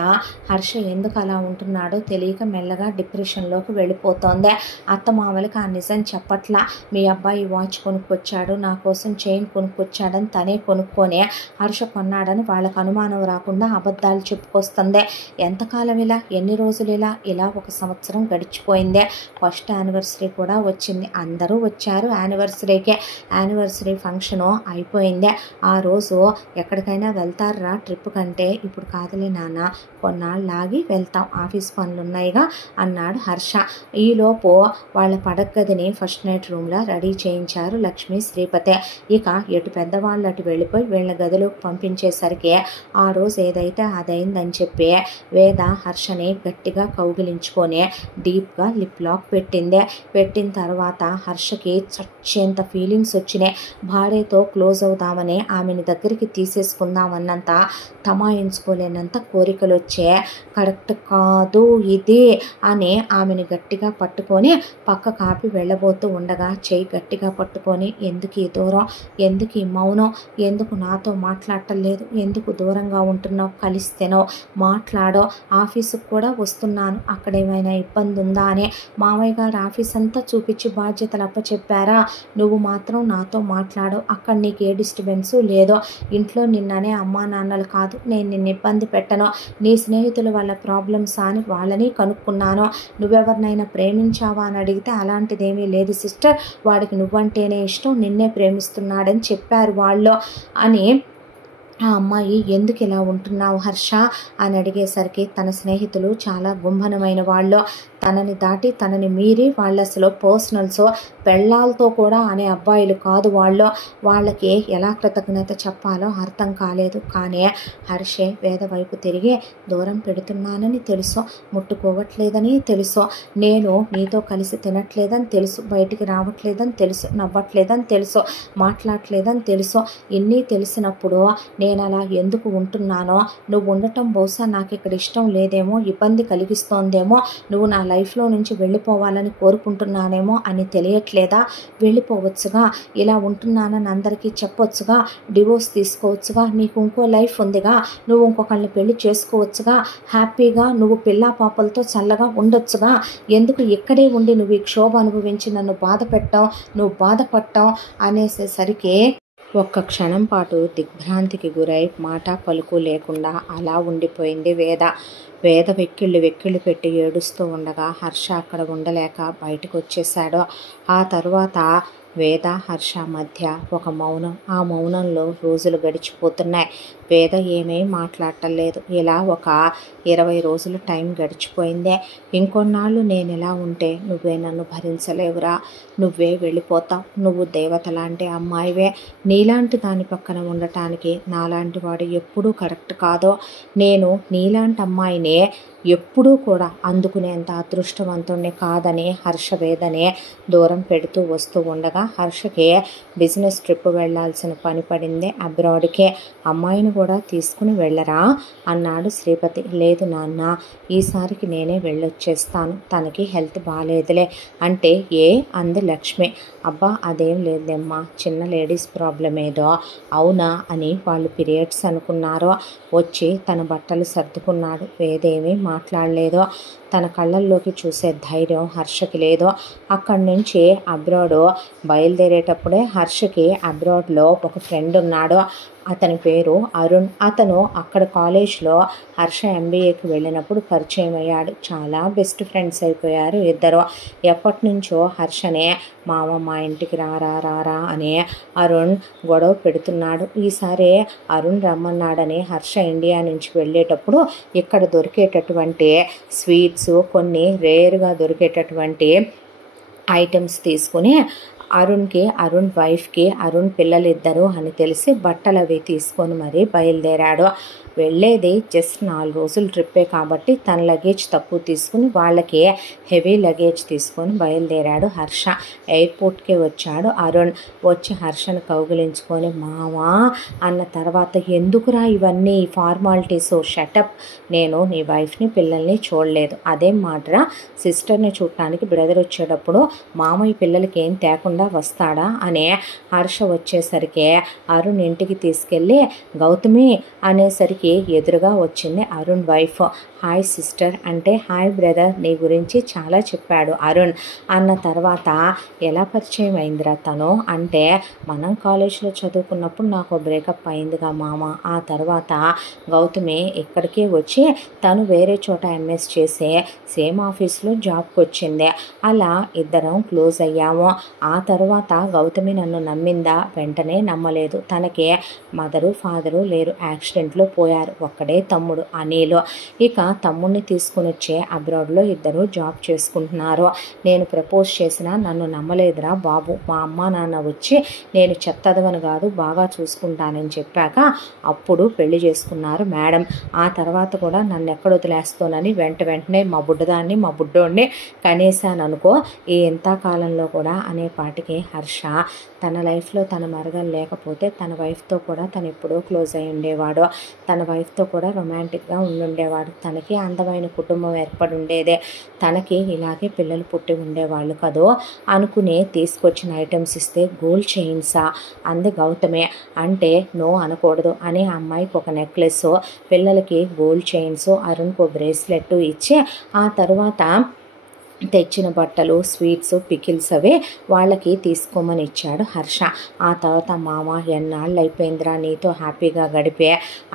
హర్ష ఎందుకు అలా ఉంటున్నాడో తెలియక మెల్లగా డిప్రెషన్లోకి వెళ్ళిపోతోంది. అత్తమామలకి ఆ నిజం చెప్పట్లా. మీ అబ్బాయి వాచ్ కొనుక్కొచ్చాడు, నా కోసం చైన్ కొనుక్కొచ్చాడని తనే కొనుక్కొని హర్ష కొన్నాడని వాళ్ళకు అనుమానం రాకుండా అబద్ధాలు చెప్పుకొస్తుంది. ఎంతకాలం ఇలా, ఎన్ని రోజులు ఇలా 1 సంవత్సరం గడిచిపోయిందే. ఫస్ట్ యానివర్సరీ కూడా వచ్చింది, అందరూ వచ్చారు యానివర్సరీకి. యానివర్సరీ ఫంక్షను అయిపోయింది. ఆ రోజు ఎక్కడికైనా వెళ్తారా ట్రిప్ కంటే, ఇప్పుడు కాదులే నాన్న, కొన్నాళ్ళు ఆగి వెళ్తాం, ఆఫీస్ పనులు ఉన్నాయిగా అన్నాడు హర్ష. ఈలోపు వాళ్ళ పడగదిని ఫస్ట్ నైట్ రూమ్లో రెడీ చేయించారు లక్ష్మి శ్రీపతి. ఇక ఎటు పెద్దవాళ్ళు అటు వెళ్ళిపోయి వీళ్ళ గదిలోకి పంపించేసరికి ఆ రోజు ఏదైతే అదైందని చెప్పి వేద హర్షని గట్టిగా కౌగిలించుకొని డీప్గా లిప్ లాక్ పెట్టింది. పెట్టిన తర్వాత హర్షకి చచ్చేంత ఫీలింగ్స్ వచ్చినాయి. భార్యతో క్లోజ్ అవుదామని, ఆమెని దగ్గరికి తీసేసుకుందామన్నంత, తమాయించుకోలేనంత కోరికలు వచ్చే. కరెక్ట్ కాదు ఇది అని ఆమెను గట్టిగా పట్టుకొని పక్క కాపి వెళ్ళబోతూ ఉండగా చెయ్యి గట్టిగా పట్టుకొని, ఎందుకు ఈ దూరం, ఎందుకు ఈ మౌనం, ఎందుకు నాతో మాట్లాడటం లేదు, ఎందుకు దూరంగా ఉంటున్నావు, కలిస్తేనో మాట్లాడో, ఆఫీసుకు కూడా వస్తున్నాను, అక్కడ ఏమైనా ఇబ్బంది ఉందా అని మామయ్య గారు ఆఫీస్ అంతా చూపించి బాధ్యతలు అప్పచెప్పారా, నువ్వు మాత్రం నాతో మాట్లాడు, అక్కడ నీకు ఏ డిస్టర్బెన్సు లేదో, ఇంట్లో నిన్ననే అమ్మా నాన్నలు కాదు, నేను నిన్ను ఇబ్బంది పెట్టను, నీ స్నేహితుల వల్ల ప్రాబ్లమ్స్ అని వాళ్ళని కనుక్కున్నాను, నువ్వెవరినైనా ప్రేమించావా అని అడిగితే అలాంటిదేమీ లేదు సిస్టర్, వాడికి నువ్వంటేనే ఇష్టం, నిన్నే ప్రేమిస్తున్నాడని చెప్పారు వాళ్ళు అని. ఆ అమ్మాయి ఎందుకు ఇలా ఉంటున్నావు హర్ష అని అడిగేసరికి తన స్నేహితులు చాలా గుంభనమైన వాళ్ళు, తనని దాటి తనని మీరి వాళ్ళు అసలు పర్సనల్స్, పెళ్ళాలతో కూడా అనే అబ్బాయిలు కాదు వాళ్ళు. వాళ్ళకి ఎలా కృతజ్ఞత చెప్పాలో అర్థం కాలేదు. కానీ హర్షే వేద వైపు తిరిగి, దూరం పెడుతున్నానని తెలుసు, ముట్టుకోవట్లేదని తెలుసు, నేను నీతో కలిసి తినట్లేదని తెలుసు, బయటికి రావట్లేదని తెలుసు, నవ్వట్లేదని తెలుసు, మాట్లాడట్లేదని తెలుసు, ఇన్ని తెలిసినప్పుడు నేను అలా ఎందుకు ఉంటున్నానో, నువ్వు ఉండటం బహుశా నాకు ఇక్కడ ఇష్టం లేదేమో, ఇబ్బంది కలిగిస్తోందేమో, నువ్వు నా లైఫ్లో నుంచి వెళ్ళిపోవాలని కోరుకుంటున్నానేమో అని తెలియట్లేదా, వెళ్ళిపోవచ్చుగా, ఇలా ఉంటున్నానని అందరికీ చెప్పొచ్చుగా, డివోర్స్ తీసుకోవచ్చుగా, నీకు ఇంకో లైఫ్ ఉందిగా, నువ్వు ఇంకొకళ్ళని పెళ్లి చేసుకోవచ్చుగా, హ్యాపీగా నువ్వు పిల్లా పాపలతో చల్లగా ఉండొచ్చుగా, ఎందుకు ఇక్కడే ఉండి నువ్వు ఈ క్షోభ అనుభవించి నన్ను బాధ పెట్టావు, నువ్వు బాధపడ్డావు అనేసేసరికి ఒక్క క్షణం పాటు దిగ్భ్రాంతికి గురై మాట పలుకు లేకుండా అలా ఉండిపోయింది వేద. వెక్కిళ్ళు పెట్టి ఏడుస్తూ ఉండగా హర్ష అక్కడ ఉండలేక బయటకు వచ్చేశాడు. ఆ తర్వాత వేద హర్ష మధ్య ఒక మౌనం. ఆ మౌనంలో రోజులు గడిచిపోతున్నాయి. వేద ఏమీ మాట్లాడటం లేదు. ఇలా ఒక 20 రోజులు టైం గడిచిపోయిందే. ఇంకొన్నాళ్ళు నేను ఇలా ఉంటే నువ్వే నన్ను భరించలేవురా, నువ్వే వెళ్ళిపోతావు, నువ్వు దేవత లాంటి అమ్మాయివే, నీలాంటి దాని పక్కన ఉండటానికి నాలాంటి వాడు ఎప్పుడూ కరెక్ట్ కాదో, నేను నీలాంటి అమ్మాయినే ఎప్పుడూ కూడా అందుకునేంత అదృష్టవంతుణ్ణి కాదని హర్ష వేదనే దూరం పెడుతూ వస్తూ ఉండగా హర్షకి బిజినెస్ ట్రిప్ వెళ్లాల్సిన పని పడింది అబ్రాడ్కి. అమ్మాయిని కూడా తీసుకుని వెళ్ళరా అన్నాడు శ్రీపతి. లేదు నాన్న, ఈసారికి నేనే వెళ్ళొచ్చేస్తాను, తనకి హెల్త్ బాగాలేదులే అంటే. ఏ అంది లక్ష్మి. అబ్బా అదేం లేదమ్మా, చిన్న లేడీస్ ప్రాబ్లం ఏదో. అవునా అని వాళ్ళు పీరియడ్స్ అనుకున్నారో. వచ్చి తన బట్టలు సర్దుకున్నాడు. వేదేమీ మాట్లాడలేదు. తన కళ్ళల్లోకి చూసే ధైర్యం హర్షకి లేదు. అక్కడి నుంచి అబ్రాడ్ బయలుదేరేటప్పుడే హర్షకి అబ్రాడ్లో ఒక ఫ్రెండ్ ఉన్నాడు. అతని పేరు అరుణ్. అతను అక్కడ కాలేజ్లో హర్ష ఎంబీఏకి వెళ్ళినప్పుడు పరిచయం అయ్యాడు. చాలా బెస్ట్ ఫ్రెండ్స్ అయిపోయారు ఇద్దరు. ఎప్పటి నుంచో హర్షనే మామ మా ఇంటికి రారా అని అరుణ్ గొడవ పెడుతున్నాడు. ఈసారి అరుణ్ రమ్మన్నాడని హర్ష ఇండియా నుంచి వెళ్ళేటప్పుడు ఇక్కడ దొరికేటటువంటి స్వీట్స్, కొన్ని రేర్గా దొరికేటటువంటి ఐటమ్స్ తీసుకుని అరుణ్కి, అరుణ్ వైఫ్కి, అరుణ్ పిల్లలిద్దరు అని తెలిసి బట్టలు అవి తీసుకొని మరీ బయలుదేరాడు. వెళ్ళేది జస్ట్ 4 రోజుల ట్రిప్పే కాబట్టి తన లగేజ్ తక్కువ తీసుకుని వాళ్ళకి హెవీ లగేజ్ తీసుకొని బయలుదేరాడు హర్ష. ఎయిర్పోర్ట్కే వచ్చాడు అరుణ్. వచ్చి హర్షను కౌగిలించుకొని మావా అన్న తర్వాత, ఎందుకురా ఇవన్నీ ఫార్మాలిటీస్, షటప్, నేను నీ వైఫ్ని పిల్లల్ని చూడలేదు. అదేం మాటరా, సిస్టర్ని చూడటానికి బ్రదర్ వచ్చేటప్పుడు మామయ్య పిల్లలకి ఏం తేకుండా వస్తాడా అనే హర్ష వచ్చేసరికి అరుణ్ ఇంటికి తీసుకెళ్ళి గౌతమి అనేసరికి ఎదురుగా వచ్చింది అరుణ్ వైఫ్. హాయ్ సిస్టర్ అంటే హాయ్ బ్రదర్, నీ గురించి చాలా చెప్పాడు అరుణ్ అన్న తర్వాత, ఎలా పరిచయం అయిందిరా తను అంటే, మనం కాలేజ్లో చదువుకున్నప్పుడు నాకు బ్రేకప్ అయిందిగా మామ. ఆ తర్వాత గౌతమి ఇక్కడికే వచ్చి తను వేరే చోట ఎంఎస్ చేసే సేమ్ ఆఫీస్లో జాబ్కి వచ్చింది. అలా ఇద్దరం క్లోజ్ అయ్యాము. ఆ తర్వాత గౌతమి నన్ను నమ్మిందా? వెంటనే నమ్మలేదు. తనకి మదరు ఫాదరు లేరు, యాక్సిడెంట్లో పోయారు. ఒక్కడే తమ్ముడు అనిల్. ఇక తమ్ముడిని తీసుకుని వచ్చే అబ్రాడ్లో ఇద్దరు జాబ్ చేసుకుంటున్నారు. నేను ప్రపోజ్ చేసినా నన్ను నమ్మలేదురా బాబు. మా అమ్మ నాన్న వచ్చి నేను చెత్తదవని కాదు, బాగా చూసుకుంటానని చెప్పాక అప్పుడు పెళ్లి చేసుకున్నారు మేడం. ఆ తర్వాత కూడా నన్ను ఎక్కడ వదిలేస్తానని వెంటనే మా బుడ్డదాన్ని, మా బుడ్డోడిని కనేసాననుకో. ఈ ఎంతకాలంలో కూడా అనేపాటికి హర్ష తన లైఫ్లో తన మరదలు లేకపోతే తన వైఫ్తో కూడా తను ఎప్పుడో క్లోజ్ అయి ఉండేవాడు. తన వైఫ్తో కూడా రొమాంటిక్గా ఉండుండేవాడు. తనకి అందమైన కుటుంబం ఏర్పడి ఉండేదే. తనకి ఇలాగే పిల్లలు పుట్టి ఉండేవాళ్ళు కదో అనుకుని తీసుకొచ్చిన ఐటమ్స్ ఇస్తే గోల్డ్ చైన్సా అంది గౌతమి. అంటే నో అనకూడదు అని అమ్మాయికి ఒక నెక్లెస్, పిల్లలకి గోల్డ్ చైన్స్, అరుణ్కు బ్రేస్లెట్ ఇచ్చి ఆ తర్వాత తెచ్చిన బట్టలు, స్వీట్స్, పికిల్స్ అవే వాళ్ళకి తీసుకోమని ఇచ్చాడు హర్ష. ఆ తర్వాత మామ ఎన్నాళ్ళు అయిపోయిందిరా నీతో హ్యాపీగా గడిపే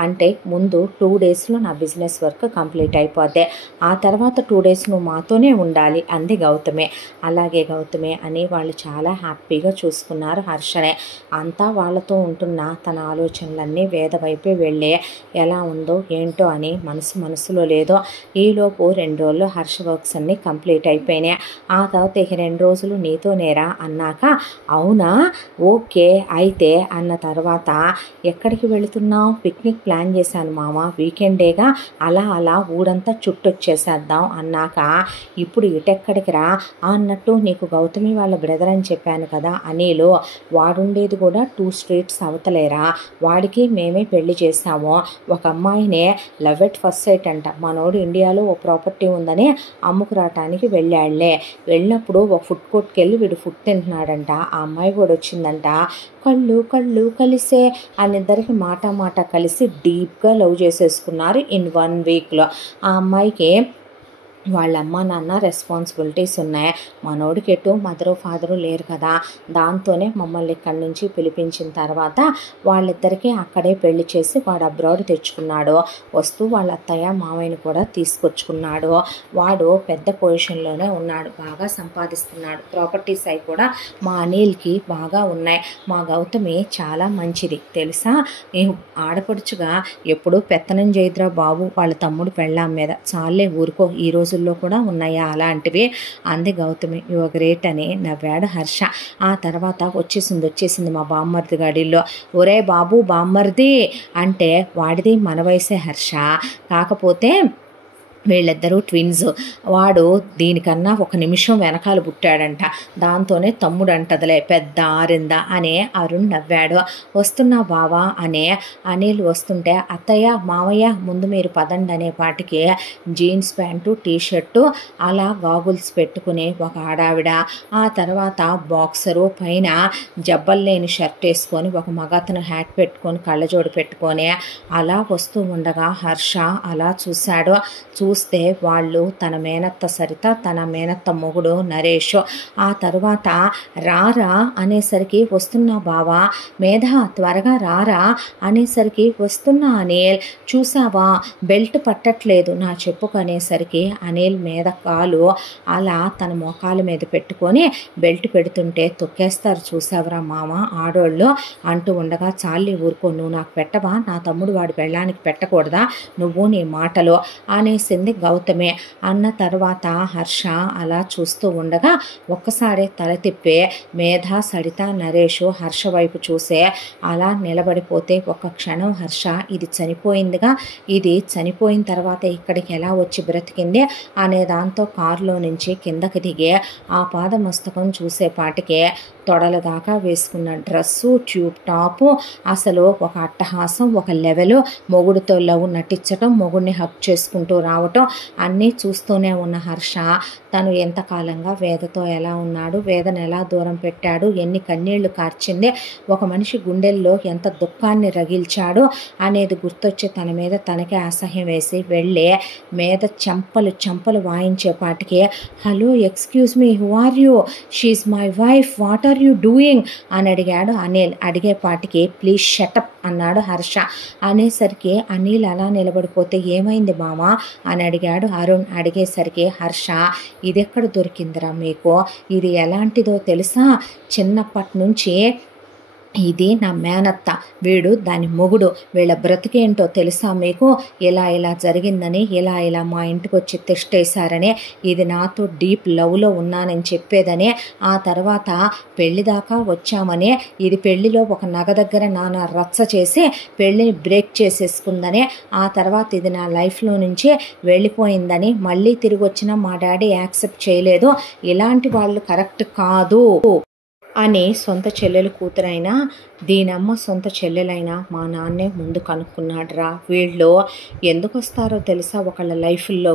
అంటే, ముందు 2 డేస్లో నా బిజినెస్ వర్క్ కంప్లీట్ అయిపోద్ది, ఆ తర్వాత 2 డేస్ నువ్వు మాతోనే ఉండాలి అంది గౌతమి. అలాగే గౌతమి అని వాళ్ళు చాలా హ్యాపీగా చూసుకున్నారు హర్షనే. అంతా వాళ్ళతో ఉంటున్న తన ఆలోచనలన్నీ వేద వైపే వెళ్ళే, ఎలా ఉందో ఏంటో అని మనసులో లేదో. ఈలోపు 2 రోజుల్లో హర్ష వర్క్స్ అన్నీ కంప్లీట్ అయిపోయినాయి. ఆ తర్వాత 2 రోజులు నీతోనేరా అన్నాక, అవునా ఓకే అయితే అన్న తర్వాత, ఎక్కడికి వెళుతున్నావు? పిక్నిక్ ప్లాన్ చేశాను మామ, వీకెండేగా, అలా ఊరంతా చుట్టొచ్చేసేద్దాం అన్నాక, ఇప్పుడు ఇటెక్కడికి రా అన్నట్టు నీకు గౌతమి వాళ్ళ బ్రదర్ అని చెప్పాను కదా అనిల్, వాడుండేది కూడా 2 స్ట్రీట్స్ అవతలేరా. వాడికి మేమే పెళ్లి చేశాము. ఒక అమ్మాయినే లవ్ ఎట్ ఫస్ట్ సైట్ అంట. మనోడు ఇండియాలో ఓ ప్రాపర్టీ ఉందని అమ్ముకురావటానికి వెళ్ళాడులే. వెళ్ళినప్పుడు ఒక ఫుడ్ కోర్ట్కి వెళ్ళి వీడు ఫుడ్ తింటున్నాడంట. ఆ అమ్మాయి కూడా వచ్చిందంట. కళ్ళు కలిసే వాళ్ళిద్దరికి మాట కలిసి డీప్గా లవ్ చేసేసుకున్నారు ఇన్ 1 వీక్లో. ఆ అమ్మాయికి వాళ్ళ అమ్మ నాన్న రెస్పాన్సిబిలిటీస్ ఉన్నాయి. మనోడికి ఎటు మదరు ఫాదరు లేరు కదా. దాంతోనే మమ్మల్ని ఇక్కడి నుంచి పిలిపించిన తర్వాత వాళ్ళిద్దరికీ అక్కడే పెళ్లి చేసి వాడు అబ్రాడ్ తెచ్చుకున్నాడు. వస్తూ వాళ్ళ అత్తయ్య మామయ్యని కూడా తీసుకొచ్చుకున్నాడు. వాడు పెద్ద పొజిషన్లోనే ఉన్నాడు, బాగా సంపాదిస్తున్నాడు. ప్రాపర్టీస్ అవి కూడా మా అనిల్కి బాగా ఉన్నాయి. మా గౌతమి చాలా మంచిది తెలుసా. ఆడపడుచుగా ఎప్పుడూ పెత్తనం చేయదురా బాబు వాళ్ళ తమ్ముడు పెళ్ళాం మీద. చాలే ఊరుకో, ఈ రోజుల్లో కూడా ఉన్నాయా అలాంటివి అంది గౌతమి. యు ఆర్ గ్రేట్ అని నవ్వాడు హర్ష. ఆ తర్వాత వచ్చేసింది మా బామ్మర్ది గాడిల్లో. ఒరే బాబు బామ్మర్ది అంటే వాడిది మన వయసే హర్ష, కాకపోతే వీళ్ళిద్దరూ ట్విన్స్. వాడు దీనికన్నా 1 నిమిషం వెనకాల పుట్టాడంట. దాంతోనే తమ్ముడు అంటదిలే పెద్ద ఆరింద అనే అరుణ్ నవ్వాడు. వస్తున్నా బావా అనే అనిల్ వస్తుంటే, అత్తయ్య మావయ్య ముందు మీరు పదండి అనేపాటికి జీన్స్ ప్యాంటు, టీషర్టు, అలా గాగుల్స్ పెట్టుకుని ఒక ఆడావిడ, ఆ తర్వాత బాక్సరు, పైన జబ్బలు లేని షర్ట్ వేసుకొని ఒక మగతను హ్యాట్ పెట్టుకొని కళ్ళజోడు పెట్టుకొని అలా వస్తూ ఉండగా హర్ష అలా చూశాడు. చూస్తే వాళ్ళు తన మేనత్త సరిత, తన మేనత్త మొగుడు నరేష్. ఆ తరువాత రారా అనేసరికి వస్తున్నా బావా, మేధ త్వరగా రారా అనేసరికి వస్తున్నా అనిల్, చూసావా బెల్ట్ పట్టట్లేదు నా చెప్పుకు అనేసరికి అనిల్ మీద కాలు అలా తన మోకాల మీద పెట్టుకొని బెల్ట్ పెడుతుంటే తొక్కేస్తారు చూసావరా మామ ఆడోళ్ళు అంటూ ఉండగా, చాలి ఊరుకో, నువ్వు నాకు పెట్టవా, నా తమ్ముడు వాడి పెళ్ళానికి పెట్టకూడదా నువ్వు నీ మాటలో అనేసింది గౌతమి. అన్న తర్వాత హర్ష అలా చూస్తూ ఉండగా ఒక్కసారి తల తిప్పే మేధ, సరిత, నరేష్ హర్ష వైపు చూసే అలా నిలబడిపోతే, ఒక్క క్షణం హర్ష ఇది చనిపోయిందిగా, ఇది చనిపోయిన తర్వాత ఇక్కడికి ఎలా వచ్చి బ్రతికింది అనే దాంతో కారులో నుంచి కిందకి దిగే ఆ పాదమస్తకం చూసేపాటికే తొడల దాకా వేసుకున్న డ్రెస్సు, ట్యూబ్ టాపు, అసలు ఒక అట్టహాసం, ఒక లెవెలు, మొగుడితో లవ్ నటించటం, మొగుడిని హక్ చేసుకుంటూ రావటం అన్నీ చూస్తూనే ఉన్న హర్ష తను ఎంతకాలంగా వేదతో ఎలా ఉన్నాడు, వేదను ఎలా దూరం పెట్టాడు, ఎన్ని కన్నీళ్లు కార్చింది, ఒక మనిషి గుండెల్లో ఎంత దుఃఖాన్ని రగిల్చాడు అనేది గుర్తొచ్చి తన మీద తనకే అసహ్యం వేసి వెళ్ళే మీద చెంపలు వాయించేపాటికి, hello excuse me, who are you, she my wife, what are you doing అని అడిగాడు అనిల్. అడిగేపాటికి ప్లీజ్ షటప్ అన్నాడు హర్ష. అనేసరికి అనిల్ అలా నిలబడిపోతే, ఏమైంది మామా అని అడిగాడు అరుణ్. అడిగేసరికి హర్ష, ఇది ఎక్కడ దొరికిందిరా మీకు, ఇది ఎలాంటిదో తెలుసా, చిన్నప్పటి నుంచి ఇది నా మేనత్త, వీడు దాని మొగుడు, వీళ్ళ బ్రతికేంటో తెలుసా మీకు, ఇలా జరిగిందని, ఇలా మా ఇంటికి వచ్చి తెష్టేశారని, ఇది నాతో డీప్ లవ్లో ఉన్నానని చెప్పేదని, ఆ తర్వాత పెళ్లి దాకా వచ్చామని, ఇది పెళ్లిలో ఒక నగ దగ్గర నాన్న రచ్చ చేసి పెళ్లిని బ్రేక్ చేసేసుకుందని, ఆ తర్వాత ఇది నా లైఫ్లో నుంచి వెళ్ళిపోయిందని, మళ్ళీ తిరిగి వచ్చినా మా డాడీ యాక్సెప్ట్ చేయలేదు, ఇలాంటి వాళ్ళు కరెక్ట్ కాదు అని సొంత చెల్లెలు కూతురైనా దీనమ్మ సొంత చెల్లెలైనా మా నాన్నే ముందు కనుక్కున్నాడురా. వీళ్ళు ఎందుకు వస్తారో తెలుసా ఒకళ్ళ లైఫ్లో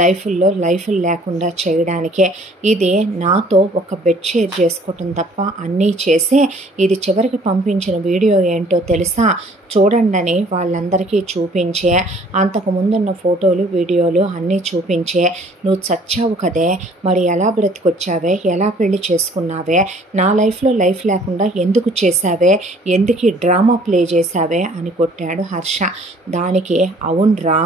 లైఫ్లు లేకుండా చేయడానికే. ఇది నాతో ఒక బెడ్ షేర్ చేసుకోవటం తప్ప అన్నీ చేసి, ఇది చివరికి పంపించిన వీడియో ఏంటో తెలుసా, చూడండి వాళ్ళందరికీ చూపించే, అంతకుముందున్న ఫోటోలు వీడియోలు అన్నీ చూపించే, నువ్వు చచ్చావు కదే, మరి ఎలా బ్రతికొచ్చావే, ఎలా పెళ్లి చేసుకున్నావే, నా లైఫ్లో లైఫ్ లేకుండా ఎందుకు చేశావే, ఎందుకు ఈ డ్రామా ప్లే చేశావే అని కొట్టాడు హర్ష. దానికి అవునరా,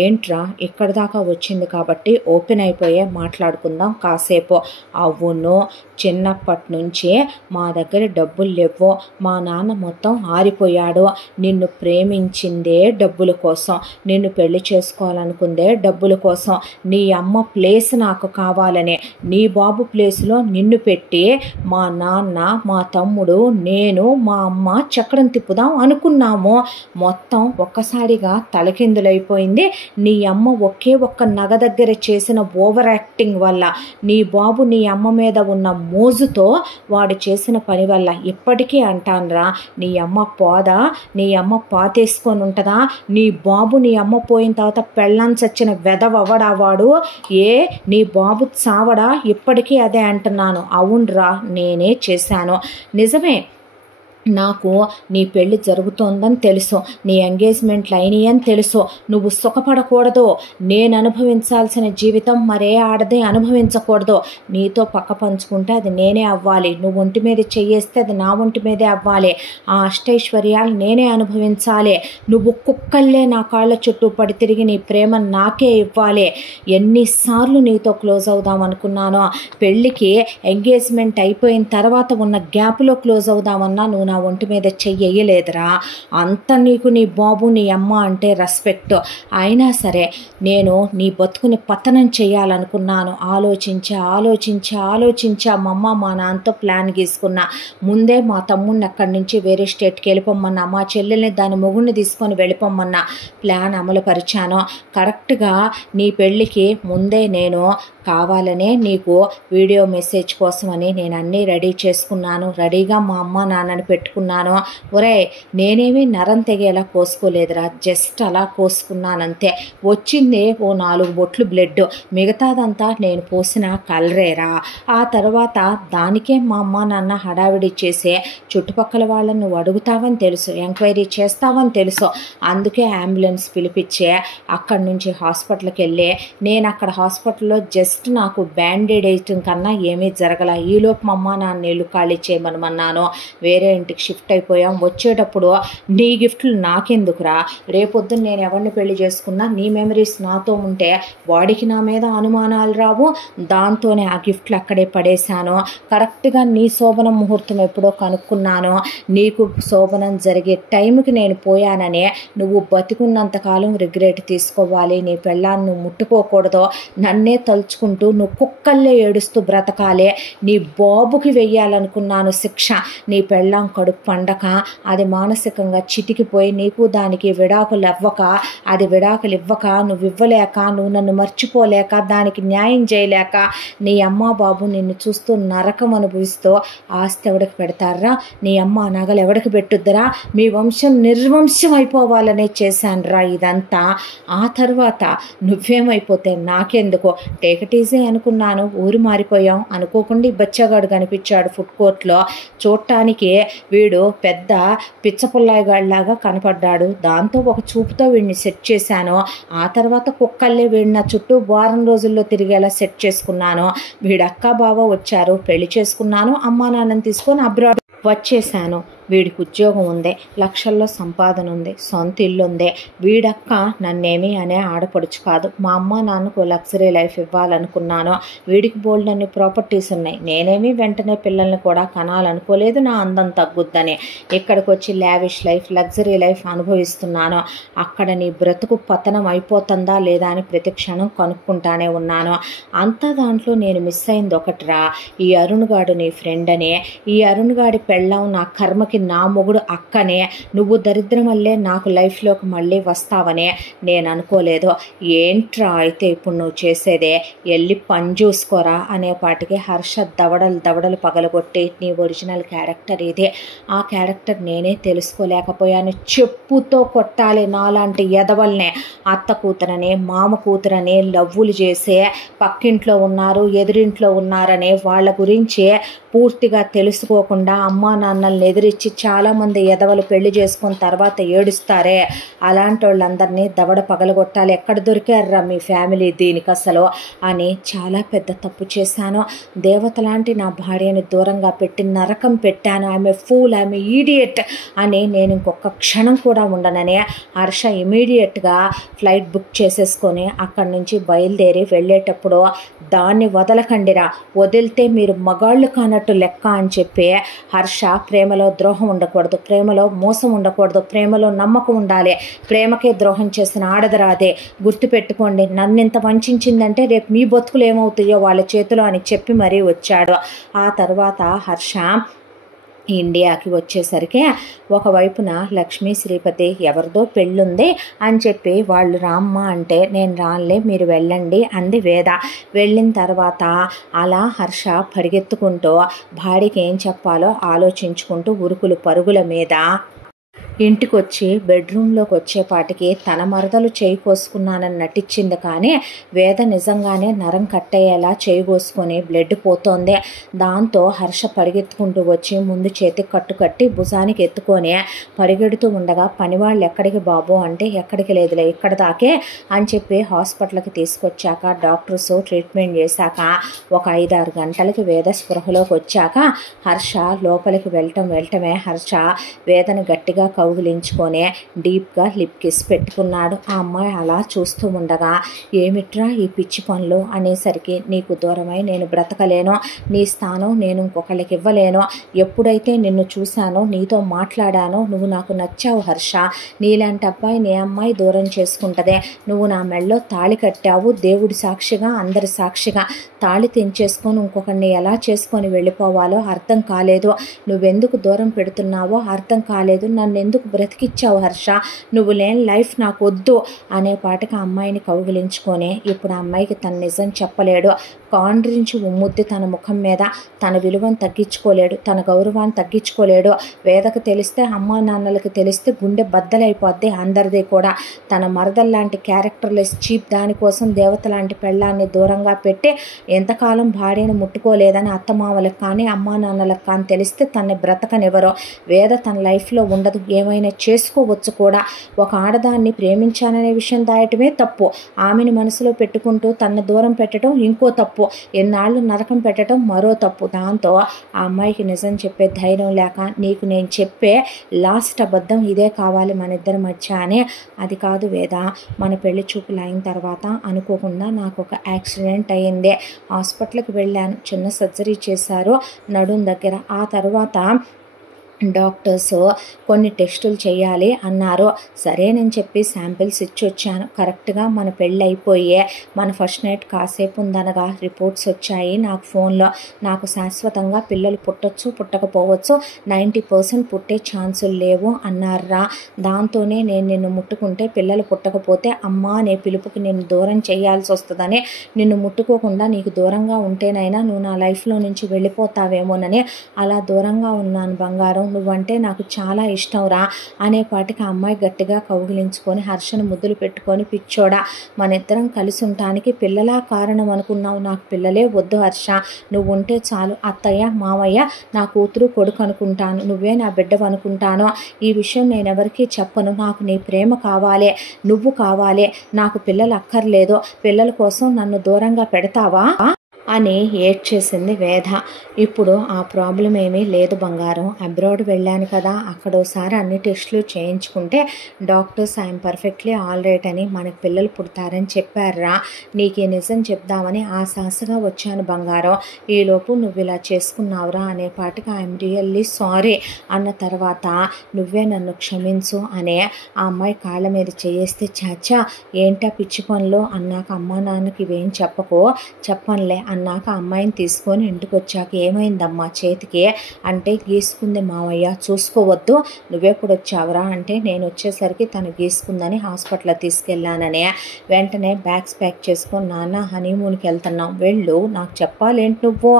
ఏంట్రా ఇక్కడి దాకా వచ్చింది కాబట్టి ఓపెన్ అయిపోయే మాట్లాడుకుందాం కాసేపు. అవును, చిన్నప్పటి నుంచే మా దగ్గర డబ్బులు లేవు, మా నాన్న మొత్తం ఆరిపోయాడు, నిన్ను ప్రేమించిందే డబ్బుల కోసం, నిన్ను పెళ్లి చేసుకోవాలనుకుందే డబ్బుల కోసం, నీ అమ్మ ప్లేస్ నాకు కావాలని నీ బాబు ప్లేస్లో నిన్ను పెట్టి మా నాన్న, మా తమ్ముడు, నేను, మా అమ్మ చక్రం తిప్పుదాం అనుకున్నాము. మొత్తం ఒక్కసారిగా తలకిందులైపోయింది. నీ అమ్మ ఒకే ఒక్క నగ దగ్గర చేసిన ఓవర్ యాక్టింగ్ వల్ల, నీ బాబు నీ అమ్మ మీద ఉన్న మోజుతో వాడు చేసిన పని వల్ల. ఇప్పటికీ అంటానురా, నీ అమ్మ పోదా, నీ అమ్మ పాతేసుకొని ఉంటుందా, నీ బాబు నీ అమ్మ పోయిన తర్వాత పెళ్ళాన్ని చచ్చిన వెదవవడా వాడు, నీ బాబు చావడా, ఇప్పటికీ అదే అంటున్నాను. అవునరా, నేనే చేశాను, నిజమే, నాకు నీ పెళ్లి జరుగుతోందని తెలుసు, నీ ఎంగేజ్మెంట్లు అయినాయి అని తెలుసు, నువ్వు సుఖపడకూడదు, నేను అనుభవించాల్సిన జీవితం మరే ఆడదే అనుభవించకూడదు, నీతో పక్క పంచుకుంటే అది నేనే అవ్వాలి, నువ్వు ఒంటి మీద చెయ్యేస్తే అది నా ఒంటి మీదే అవ్వాలి, ఆ అష్టైశ్వర్యాలు నేనే అనుభవించాలి, నువ్వు కుక్కల్లే నా కాళ్ళ చుట్టూ పడి తిరిగి నీ ప్రేమ నాకే ఇవ్వాలి. ఎన్నిసార్లు నీతో క్లోజ్ అవుదాం అనుకున్నానో, పెళ్ళికి ఎంగేజ్మెంట్ అయిపోయిన తర్వాత ఉన్న గ్యాప్లో క్లోజ్ అవుదామన్నా నువ్వు నా ఒంటి మీద చెయ్యలేదురా. అంత నీకు నీ బాబు నీ అమ్మ అంటే రెస్పెక్ట్. అయినా సరే నేను నీ బతుకుని పతనం చేయాలనుకున్నాను. ఆలోచించా మా అమ్మ మా నాన్నతో ప్లాన్ గీసుకున్నా. ముందే మా తమ్ముడిని అక్కడి నుంచి వేరే స్టేట్కి వెళ్ళిపోమన్నా, మా చెల్లెల్ని దాని మొగుడిని తీసుకొని వెళ్ళిపోమన్నా ప్లాన్ అమలు పరిచాను. కరెక్ట్గా నీ పెళ్ళికి ముందే నేను కావాలనే నీకు వీడియో మెసేజ్ కోసమని నేను అన్నీ రెడీ చేసుకున్నాను. రెడీగా మా అమ్మ నాన్నని పెట్టుకుని పెట్టుకున్నాను. ఒరే, నేనేమి నరం తెగేలా కోసుకోలేదురా, జస్ట్ అలా కోసుకున్నానంతే. వచ్చిందే ఓ 4 బొట్లు బ్లడ్, మిగతాదంతా నేను పోసిన కలరేరా. ఆ తర్వాత దానికే మా అమ్మ నాన్న హడావిడి చేసే చుట్టుపక్కల వాళ్ళని నువ్వు అడుగుతావని తెలుసు, ఎంక్వైరీ చేస్తావని తెలుసు, అందుకే అంబులెన్స్ పిలిపించే అక్కడి నుంచి హాస్పిటల్కి వెళ్ళి నేను అక్కడ హాస్పిటల్లో జస్ట్ నాకు బ్యాండేడ్ వేయటం కన్నా ఏమీ జరగల. ఈలోపు మా అమ్మ నాన్న నీళ్ళు ఖాళీ చేయమనమన్నాను. వేరే ఇంటికి షిఫ్ట్ అయిపోయాం. వచ్చేటప్పుడు నీ గిఫ్ట్లు నాకెందుకురా, రేపొద్దున నేను ఎవరిని పెళ్లి చేసుకున్నా నీ మెమరీస్ నాతో ఉంటే వాడికి నా మీద అనుమానాలు రావు. దాంతోనే ఆ గిఫ్ట్లు అక్కడే పడేశాను. కరెక్ట్గా నీ శోభనం ముహూర్తం ఎప్పుడో కనుక్కున్నాను. నీకు శోభనం జరిగే టైంకి నేను పోయాననే నువ్వు బతికున్నంతకాలం రిగ్రెట్ తీసుకోవాలి. నీ పెళ్ళాన్ని నువ్వు ముట్టుకోకూడదు. నన్నే తలుచుకుంటూ నువ్వు కుక్కల్లే ఏడుస్తూ బ్రతకాలే. నీ బాబుకి వెయ్యాలనుకున్నాను శిక్ష. నీ పెళ్ళాం కడుపు పండక అది మానసికంగా చితికిపోయి నీకు దానికి విడాకులు ఇవ్వక, అది విడాకులు ఇవ్వక, నువ్వు ఇవ్వలేక, నువ్వు నన్ను మర్చిపోలేక, దానికి న్యాయం చేయలేక నీ అమ్మ బాబు నిన్ను చూస్తూ నరకం అనుభవిస్తూ ఆస్తి ఎవడికి పెడతారా, నీ అమ్మ నగలు ఎవడికి పెట్టుద్దరా, మీ వంశం నిర్వంశం అయిపోవాలనే చేశానురా ఇదంతా. ఆ తర్వాత నువ్వేమైపోతే నాకెందుకో, టేకటీజీ అనుకున్నాను. ఊరు మారిపోయాం. అనుకోకుండా బచ్చగాడు కనిపించాడు ఫుడ్ కోర్ట్లో. చూడటానికి వీడు పెద్ద పిచ్చపుల్లాయిగాడిలాగా కనపడ్డాడు. దాంతో ఒక చూపుతో వీడిని సెట్ చేశాను. ఆ తర్వాత కుక్కల్లే వీడిని నా చుట్టూ వారం రోజుల్లో తిరిగేలా సెట్ చేసుకున్నాను. వీడక్క బావ వచ్చారు, పెళ్లి చేసుకున్నాను. అమ్మా నాన్నని తీసుకొని అబ్రాడ్ వచ్చేసాను. వీడికి ఉద్యోగం ఉంది, లక్షల్లో సంపాదన ఉంది, సొంత ఇల్లు ఉంది. వీడక్క నన్నేమీ అనే ఆడపడుచు కాదు. మా అమ్మ నాన్నకు లగ్జరీ లైఫ్ ఇవ్వాలనుకున్నాను. వీడికి బోల్డ్ అన్ని ప్రాపర్టీస్ ఉన్నాయి. నేనేమి వెంటనే పిల్లల్ని కూడా కనాలనుకోలేదు, నా అందం తగ్గుద్దని. ఇక్కడికి వచ్చి లావిష్ లైఫ్, లగ్జరీ లైఫ్ అనుభవిస్తున్నాను. అక్కడ నీ బ్రతుకు పతనం అయిపోతుందా లేదా అని ప్రతి క్షణం కనుక్కుంటానే ఉన్నాను. అంతా దాంట్లో నేను మిస్ అయింది ఒకటిరా, ఈ అరుణ్ గాడు నీ ఫ్రెండ్ అనే. ఈ అరుణ్ గాడి పెళ్ళాం నా కర్మకి నా మొగుడు అక్కనే. నువ్వు దరిద్రం వల్లే నాకు లైఫ్లోకి మళ్ళీ వస్తావనే నేను అనుకోలేదు. ఏంట్రా అయితే ఇప్పుడు నువ్వు చేసేదే, వెళ్ళి పని చూసుకోరా అనేపాటికి హర్ష దవడలు పగలగొట్టి నీ ఒరిజినల్ క్యారెక్టర్ ఇదే, ఆ క్యారెక్టర్ నేనే తెలుసుకోలేకపోయాను. చెప్పుతో కొట్టాలి నాలాంటి ఎదవల్నే. అత్త కూతురనే మామ కూతురనే లవ్వులు చేసే, పక్కింట్లో ఉన్నారు ఎదురింట్లో ఉన్నారనే వాళ్ళ గురించి పూర్తిగా తెలుసుకోకుండా అమ్మా నాన్నల్ని ఎదిరించి చాలామంది ఎదవలు పెళ్లి చేసుకున్న తర్వాత ఏడుస్తారే, అలాంటి వాళ్ళందరినీ దవడ పగలగొట్టాలి. ఎక్కడ దొరికారా మీ ఫ్యామిలీ దీనికి అసలు అని చాలా పెద్ద తప్పు చేశాను. దేవత లాంటి నా భార్యని దూరంగా పెట్టి నరకం పెట్టాను. ఆమె ఫూల్, ఆమె ఈడియట్ అని నేను ఇంకొక క్షణం కూడా ఉండననే హర్ష ఇమీడియట్గా ఫ్లైట్ బుక్ చేసేసుకొని అక్కడి నుంచి బయలుదేరి వెళ్ళేటప్పుడు దాన్ని వదలకండిరా, వదిలితే మీరు మగాళ్ళు కానట్టు లెక్క అని చెప్పి హర్ష ప్రేమలో ద్రోహం ఉండకూడదు, ప్రేమలో మోసం ఉండకూడదు, ప్రేమలో నమ్మకం ఉండాలి. ప్రేమకే ద్రోహం చేసిన ఆడదరాదే, గుర్తుపెట్టుకోండి. నన్నింత వంచిందంటే రేపు మీ బతుకులు ఏమవుతాయో వాళ్ళ చేతిలో అని చెప్పి మరీ వచ్చాడు. ఆ తర్వాత హర్ష ఇండియాకి వచ్చేసరికి ఒకవైపున లక్ష్మీ శ్రీపతి ఎవరిదో పెళ్ళుంది అని చెప్పి వాళ్ళు రామ్మ అంటే నేను రానులే మీరు వెళ్ళండి అంది వేద. వెళ్ళిన తర్వాత అలా హర్ష పరిగెత్తుకుంటూ భార్యకి ఏం చెప్పాలో ఆలోచించుకుంటూ ఉరుకులు పరుగుల మీద ఇంటికి వచ్చి బెడ్రూమ్లోకి వచ్చేపాటికి తన మరదలు చేయి కోసుకున్నానని నటించింది. కానీ వేద నిజంగానే నరం కట్టయ్యేలా చేయి కోసుకొని బ్లడ్ పోతోంది. దాంతో హర్ష పరిగెత్తుకుంటూ వచ్చి ముందు చేతికి కట్టుకట్టి భుజానికి ఎత్తుకొని పరిగెడుతూ ఉండగా పనివాళ్ళు ఎక్కడికి బాబు అంటే ఎక్కడికి లేదులే ఇక్కడ దాకే అని చెప్పి హాస్పిటల్కి తీసుకొచ్చాక డాక్టర్స్ ట్రీట్మెంట్ చేశాక ఒక 5-6 గంటలకి వేద స్పృహలోకి వచ్చాక హర్ష లోపలికి వెళ్ళటమే హర్ష వేదను గట్టిగా కౌగిలించుకొని డీప్గా లిప్ కిస్ పెట్టుకున్నాడు. ఆ అమ్మాయి అలా చూస్తూ ఉండగా ఏమిట్రా ఈ పిచ్చి పనులు అనేసరికి నీకు దూరమై నేను బ్రతకలేను, నీ స్థానం నేను ఇంకొకళ్ళకి ఇవ్వలేను. ఎప్పుడైతే నిన్ను చూశానో నీతో మాట్లాడానో నువ్వు నాకు నచ్చావు హర్ష. నీలాంటి అబ్బాయి నీ అమ్మాయి దూరం చేసుకుంటదే. నువ్వు నా మెళ్ళలో తాళి కట్టావు, దేవుడి సాక్షిగా అందరి సాక్షిగా. తాళి తెంచేసుకొని ఇంకొకరిని ఎలా చేసుకొని వెళ్ళిపోవాలో అర్థం కాలేదు. నువ్వెందుకు దూరం పెడుతున్నావో అర్థం కాలేదు. నన్ను నన్ను ఎందుకు బ్రతికిచ్చావు హర్ష, నువ్వు లేని లైఫ్ నాకు వద్దు అనే పాటకి అమ్మాయిని కౌగిలించుకొని ఇప్పుడు ఆ అమ్మాయికి తన నిజం చెప్పలేడు. కాండ్రించి ఉమ్ముద్ది తన ముఖం మీద. తన విలువను తగ్గించుకోలేడు, తన గౌరవాన్ని తగ్గించుకోలేడు. వేదకు తెలిస్తే, అమ్మా నాన్నలకి తెలిస్తే గుండె బద్దలైపోద్ది అందరిది కూడా. తన మరదల్లాంటి క్యారెక్టర్లెస్ చీప్ దానికోసం దేవత లాంటి పెళ్ళాన్ని దూరంగా పెట్టి ఎంతకాలం భార్యను ముట్టుకోలేదని అత్తమామలకు కానీ అమ్మా నాన్నలకు కానీ తెలిస్తే తనని బ్రతకనివ్వరు. వేద తన లైఫ్లో ఉండదు, ఏమైనా చేసుకోవచ్చు కూడా. ఒక ఆడదాన్ని ప్రేమించాననే విషయం దాయటమే తప్పు, ఆమెను మనసులో పెట్టుకుంటూ తనను దూరం పెట్టడం ఇంకో తప్పు, ఎన్నాళ్ళు నరకం పెట్టడం మరో తప్పు. దాంతో ఆ అమ్మాయికి నిజం చెప్పే ధైర్యం లేక, నీకు నేను చెప్పే లాస్ట్ అబద్ధం ఇదే కావాలి మన ఇద్దరి మధ్య అని. అది కాదు వేద, మన పెళ్లి చూపులు అయిన తర్వాత అనుకోకుండా నాకు ఒక యాక్సిడెంట్ అయ్యింది. హాస్పిటల్కి వెళ్ళాను, చిన్న సర్జరీ చేశారు నడుం దగ్గర. ఆ తర్వాత డాక్టర్స్ కొన్ని టెస్టులు చేయాలి అన్నారు. సరేనని చెప్పి శాంపిల్స్ ఇచ్చి వచ్చాను. కరెక్ట్గా మన పెళ్ళి అయిపోయే మన ఫస్ట్ నైట్ కాసేపు ఉందనగా రిపోర్ట్స్ వచ్చాయి నాకు ఫోన్లో. నాకు శాశ్వతంగా పిల్లలు పుట్టొచ్చు, పుట్టకపోవచ్చు, 90% పుట్టే ఛాన్సులు లేవు అన్నారా. దాంతోనే నేను నిన్ను ముట్టుకుంటే పిల్లలు పుట్టకపోతే అమ్మా అనే పిలుపుకి నిన్ను దూరం చేయాల్సి వస్తుందని, నిన్ను ముట్టుకోకుండా నీకు దూరంగా ఉంటేనైనా నువ్వు నా లైఫ్లో నుంచి వెళ్ళిపోతావేమోనని అలా దూరంగా ఉన్నాను బంగారం, నువ్వంటే నాకు చాలా ఇష్టం రా అనేపాటికి అమ్మాయి గట్టిగా కౌగిలించుకొని హర్షను ముద్దులు పెట్టుకొని, పిచ్చోడా మన ఇద్దరం కలిసి ఉండటానికి పిల్లలా కారణం అనుకున్నావు, నాకు పిల్లలే వద్దు హర్ష, నువ్వు ఉంటే చాలు, అత్తయ్య మామయ్య నా కూతురు కొడుకు అనుకుంటాను, నువ్వే నా బిడ్డవు అనుకుంటాను. ఈ విషయం నేను ఎవరికీ చెప్పను, నాకు నీ ప్రేమ కావాలే, నువ్వు కావాలే, నాకు పిల్లలు అక్కర్లేదు, పిల్లల కోసం నన్ను దూరంగా పెడతావా అని ఏడ్చేసింది వేద. ఇప్పుడు ఆ ప్రాబ్లం ఏమీ లేదు బంగారం, అబ్రాడ్ వెళ్ళాను కదా, అక్కడ ఒకసారి అన్ని టెస్టులు చేయించుకుంటే doctors I'm perfectly all right అని మనకు పిల్లలు పుడతారని చెప్పారా. నీకు ఈ నిజం చెప్దామని ఆశాసగా వచ్చాను బంగారం, ఈలోపు నువ్వు ఇలా చేసుకున్నావురా అనేపాటికి ఐఎమ్ రియల్లీ సారీ అన్న తర్వాత నువ్వే నన్ను క్షమించు అనే ఆ అమ్మాయి కాళ్ళ మీద చేయేస్తే, చాచా ఏంటా పిచ్చి పనులు అన్నాక, అమ్మా నాన్నకి ఇవేం చెప్పకో, చెప్పనులే అన్నాక అమ్మాయిని తీసుకొని ఇంటికి వచ్చాక ఏమైందమ్మా చేతికి అంటే, గీసుకుంది మావయ్య చూసుకోవద్దు, నువ్వెప్పుడు వచ్చావురా అంటే, నేను వచ్చేసరికి తను గీసుకుందని హాస్పిటల్లో తీసుకెళ్ళాననే. వెంటనే బ్యాగ్స్ ప్యాక్ చేసుకొని, నాన్న హనీమూన్కి వెళ్తున్నాం వెళ్ళు, నాకు చెప్పాలేంటి నువ్వు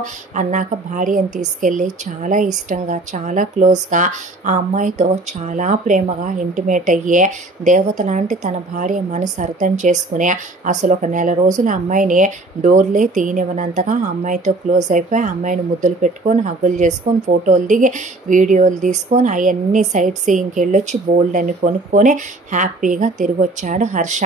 అన్నాక భార్యను తీసుకెళ్ళి చాలా ఇష్టంగా చాలా క్లోజ్గా ఆ అమ్మాయితో చాలా ప్రేమగా ఇంటిమేట్ అయ్యే దేవత లాంటి తన భార్య మనసు అర్థం చేసుకునే అసలు ఒక నెల రోజుల అమ్మాయిని డోర్లే తీయనివ్వనంతగా ఆ అమ్మాయితో క్లోజ్ అయిపోయి అమ్మాయిని ముద్దులు పెట్టుకొని హగ్గులు చేసుకొని ఫోటోలు దిగి వీడియోలు తీసుకొని అవన్నీ సైట్ సీయింగ్కి వెళ్ళొచ్చి బోల్డ్ అని కొనుక్కొని హ్యాపీగా తిరిగి వచ్చాడు హర్ష.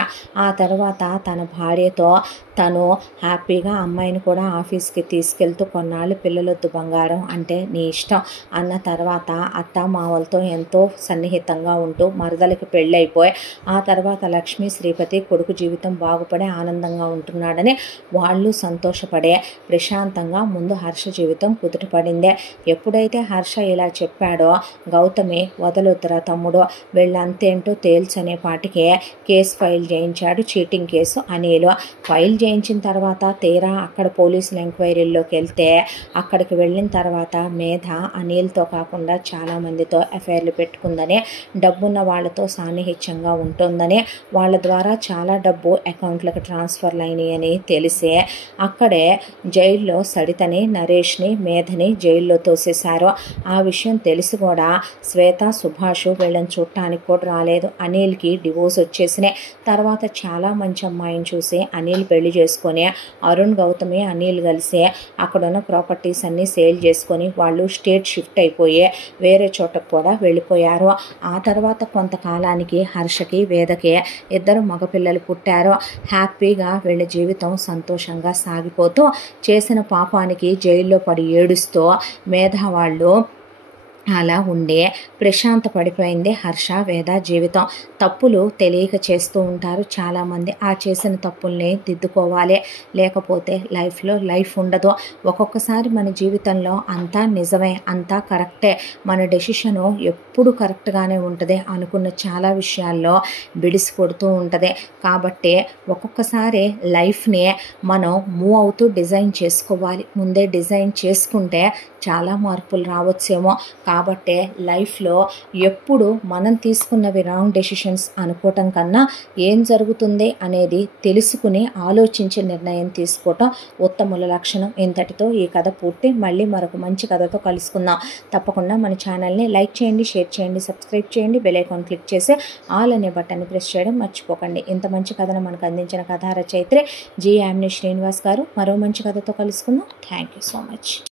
ఆ తర్వాత తన భార్యతో తను హ్యాపీగా అమ్మాయిని కూడా ఆఫీస్కి తీసుకెళ్తూ కొన్నాళ్ళు పిల్లలొద్దు బంగారం అంటే నీ ఇష్టం అన్న తర్వాత అత్త మావలతో ఎంతో సన్నిహితంగా ఉంటూ మరదలకి పెళ్ళైపోయి ఆ తర్వాత లక్ష్మీ శ్రీపతి కొడుకు జీవితం బాగుపడే ఆనందంగా ఉంటున్నాడని వాళ్ళు సంతోషపడే ప్రశాంతంగా ముందు హర్ష జీవితం కుదుటపడిందే. ఎప్పుడైతే హర్ష ఇలా చెప్పాడో గౌతమి వదలొద్దురా తమ్ముడు వీళ్ళంతేంటో తేల్చనే పాటికే కేసు ఫైల్ చేయించాడు, చీటింగ్ కేసు అనిల్. ఫైల్ చేయించిన తర్వాత తీరా అక్కడ పోలీసుల ఎంక్వైరీల్లోకి వెళ్తే అక్కడికి వెళ్ళిన తర్వాత మేధ అనిల్తో కాకుండా చాలామందితో అఫైర్లు పెట్టుకుందని, డబ్బున్న వాళ్ళతో సాన్నిహిత్యంగా ఉంటుందని, వాళ్ళ ద్వారా చాలా డబ్బు అకౌంట్లకు ట్రాన్స్ఫర్లు అయినాయని తెలిసే అక్కడే జైల్లో సడితని నరేష్ని మేధని జైల్లో తోసేశారు. ఆ విషయం తెలిసి కూడా శ్వేత సుభాష్ వీళ్ళని చూడటానికి కూడా రాలేదు. అనిల్కి డివోర్స్ వచ్చేసినాయి. తర్వాత చాలా మంచి అమ్మాయిని చూసి అనిల్ పెళ్లి చేసుకొని అరుణ్ గౌతమి అనిల్ కలిసి అక్కడున్న ప్రాపర్టీస్ అన్నీ సేల్ చేసుకొని వాళ్ళు స్టేట్ షిఫ్ట్ అయిపోయి వేరే చోటకు కూడా వెళ్ళిపోయారు. ఆ తర్వాత కొంతకాలానికి హర్షకి వేదకి ఇద్దరు మగపిల్లలు పుట్టారు. హ్యాపీగా వీళ్ళ జీవితం సంతోషంగా సాగిపోతూ చేసిన పాపానికి జైల్లో పడి ఏడుస్తూ మేధావాళ్ళు అలా ఉండే ప్రశాంత పడిపోయింది హర్ష వేద జీవితం. తప్పులు తెలియక చేస్తూ ఉంటారు చాలామంది. ఆ చేసిన తప్పుల్ని దిద్దుకోవాలి, లేకపోతే లైఫ్లో లైఫ్ ఉండదు. ఒక్కొక్కసారి మన జీవితంలో అంతా నిజమే, అంతా కరెక్టే, మన డెసిషను ఎప్పుడు కరెక్ట్గానే ఉంటుంది. అనుకున్న చాలా విషయాల్లో బిడిసి కొడుతూ ఉంటుంది. కాబట్టి ఒక్కొక్కసారి లైఫ్ని మనం మూవ్ అవుతూ డిజైన్ చేసుకోవాలి. ముందే డిజైన్ చేసుకుంటే చాలా మార్పులు రావచ్చేమో. కాబట్టే లైఫ్లో ఎప్పుడు మనం తీసుకున్నవి రాంగ్ డెసిషన్స్ అనుకోవటం కన్నా ఏం జరుగుతుంది అనేది తెలుసుకుని ఆలోచించి నిర్ణయం తీసుకోవటం ఉత్తముల లక్షణం. ఇంతటితో ఈ కథ పూర్తి. మళ్ళీ మరొక మంచి కథతో కలుసుకుందాం. తప్పకుండా మన ఛానల్ని లైక్ చేయండి, షేర్ చేయండి, సబ్స్క్రైబ్ చేయండి, బెల్ ఐకాన్ క్లిక్ చేసి ఆల్ అనే బటన్ని ప్రెస్ చేయడం మర్చిపోకండి. ఇంత మంచి కథను మనకు అందించిన కథా రచయిత్రి జి. యామిని శ్రీనివాస్ గారు. మరో మంచి కథతో కలుసుకుందాం. Thank you so much.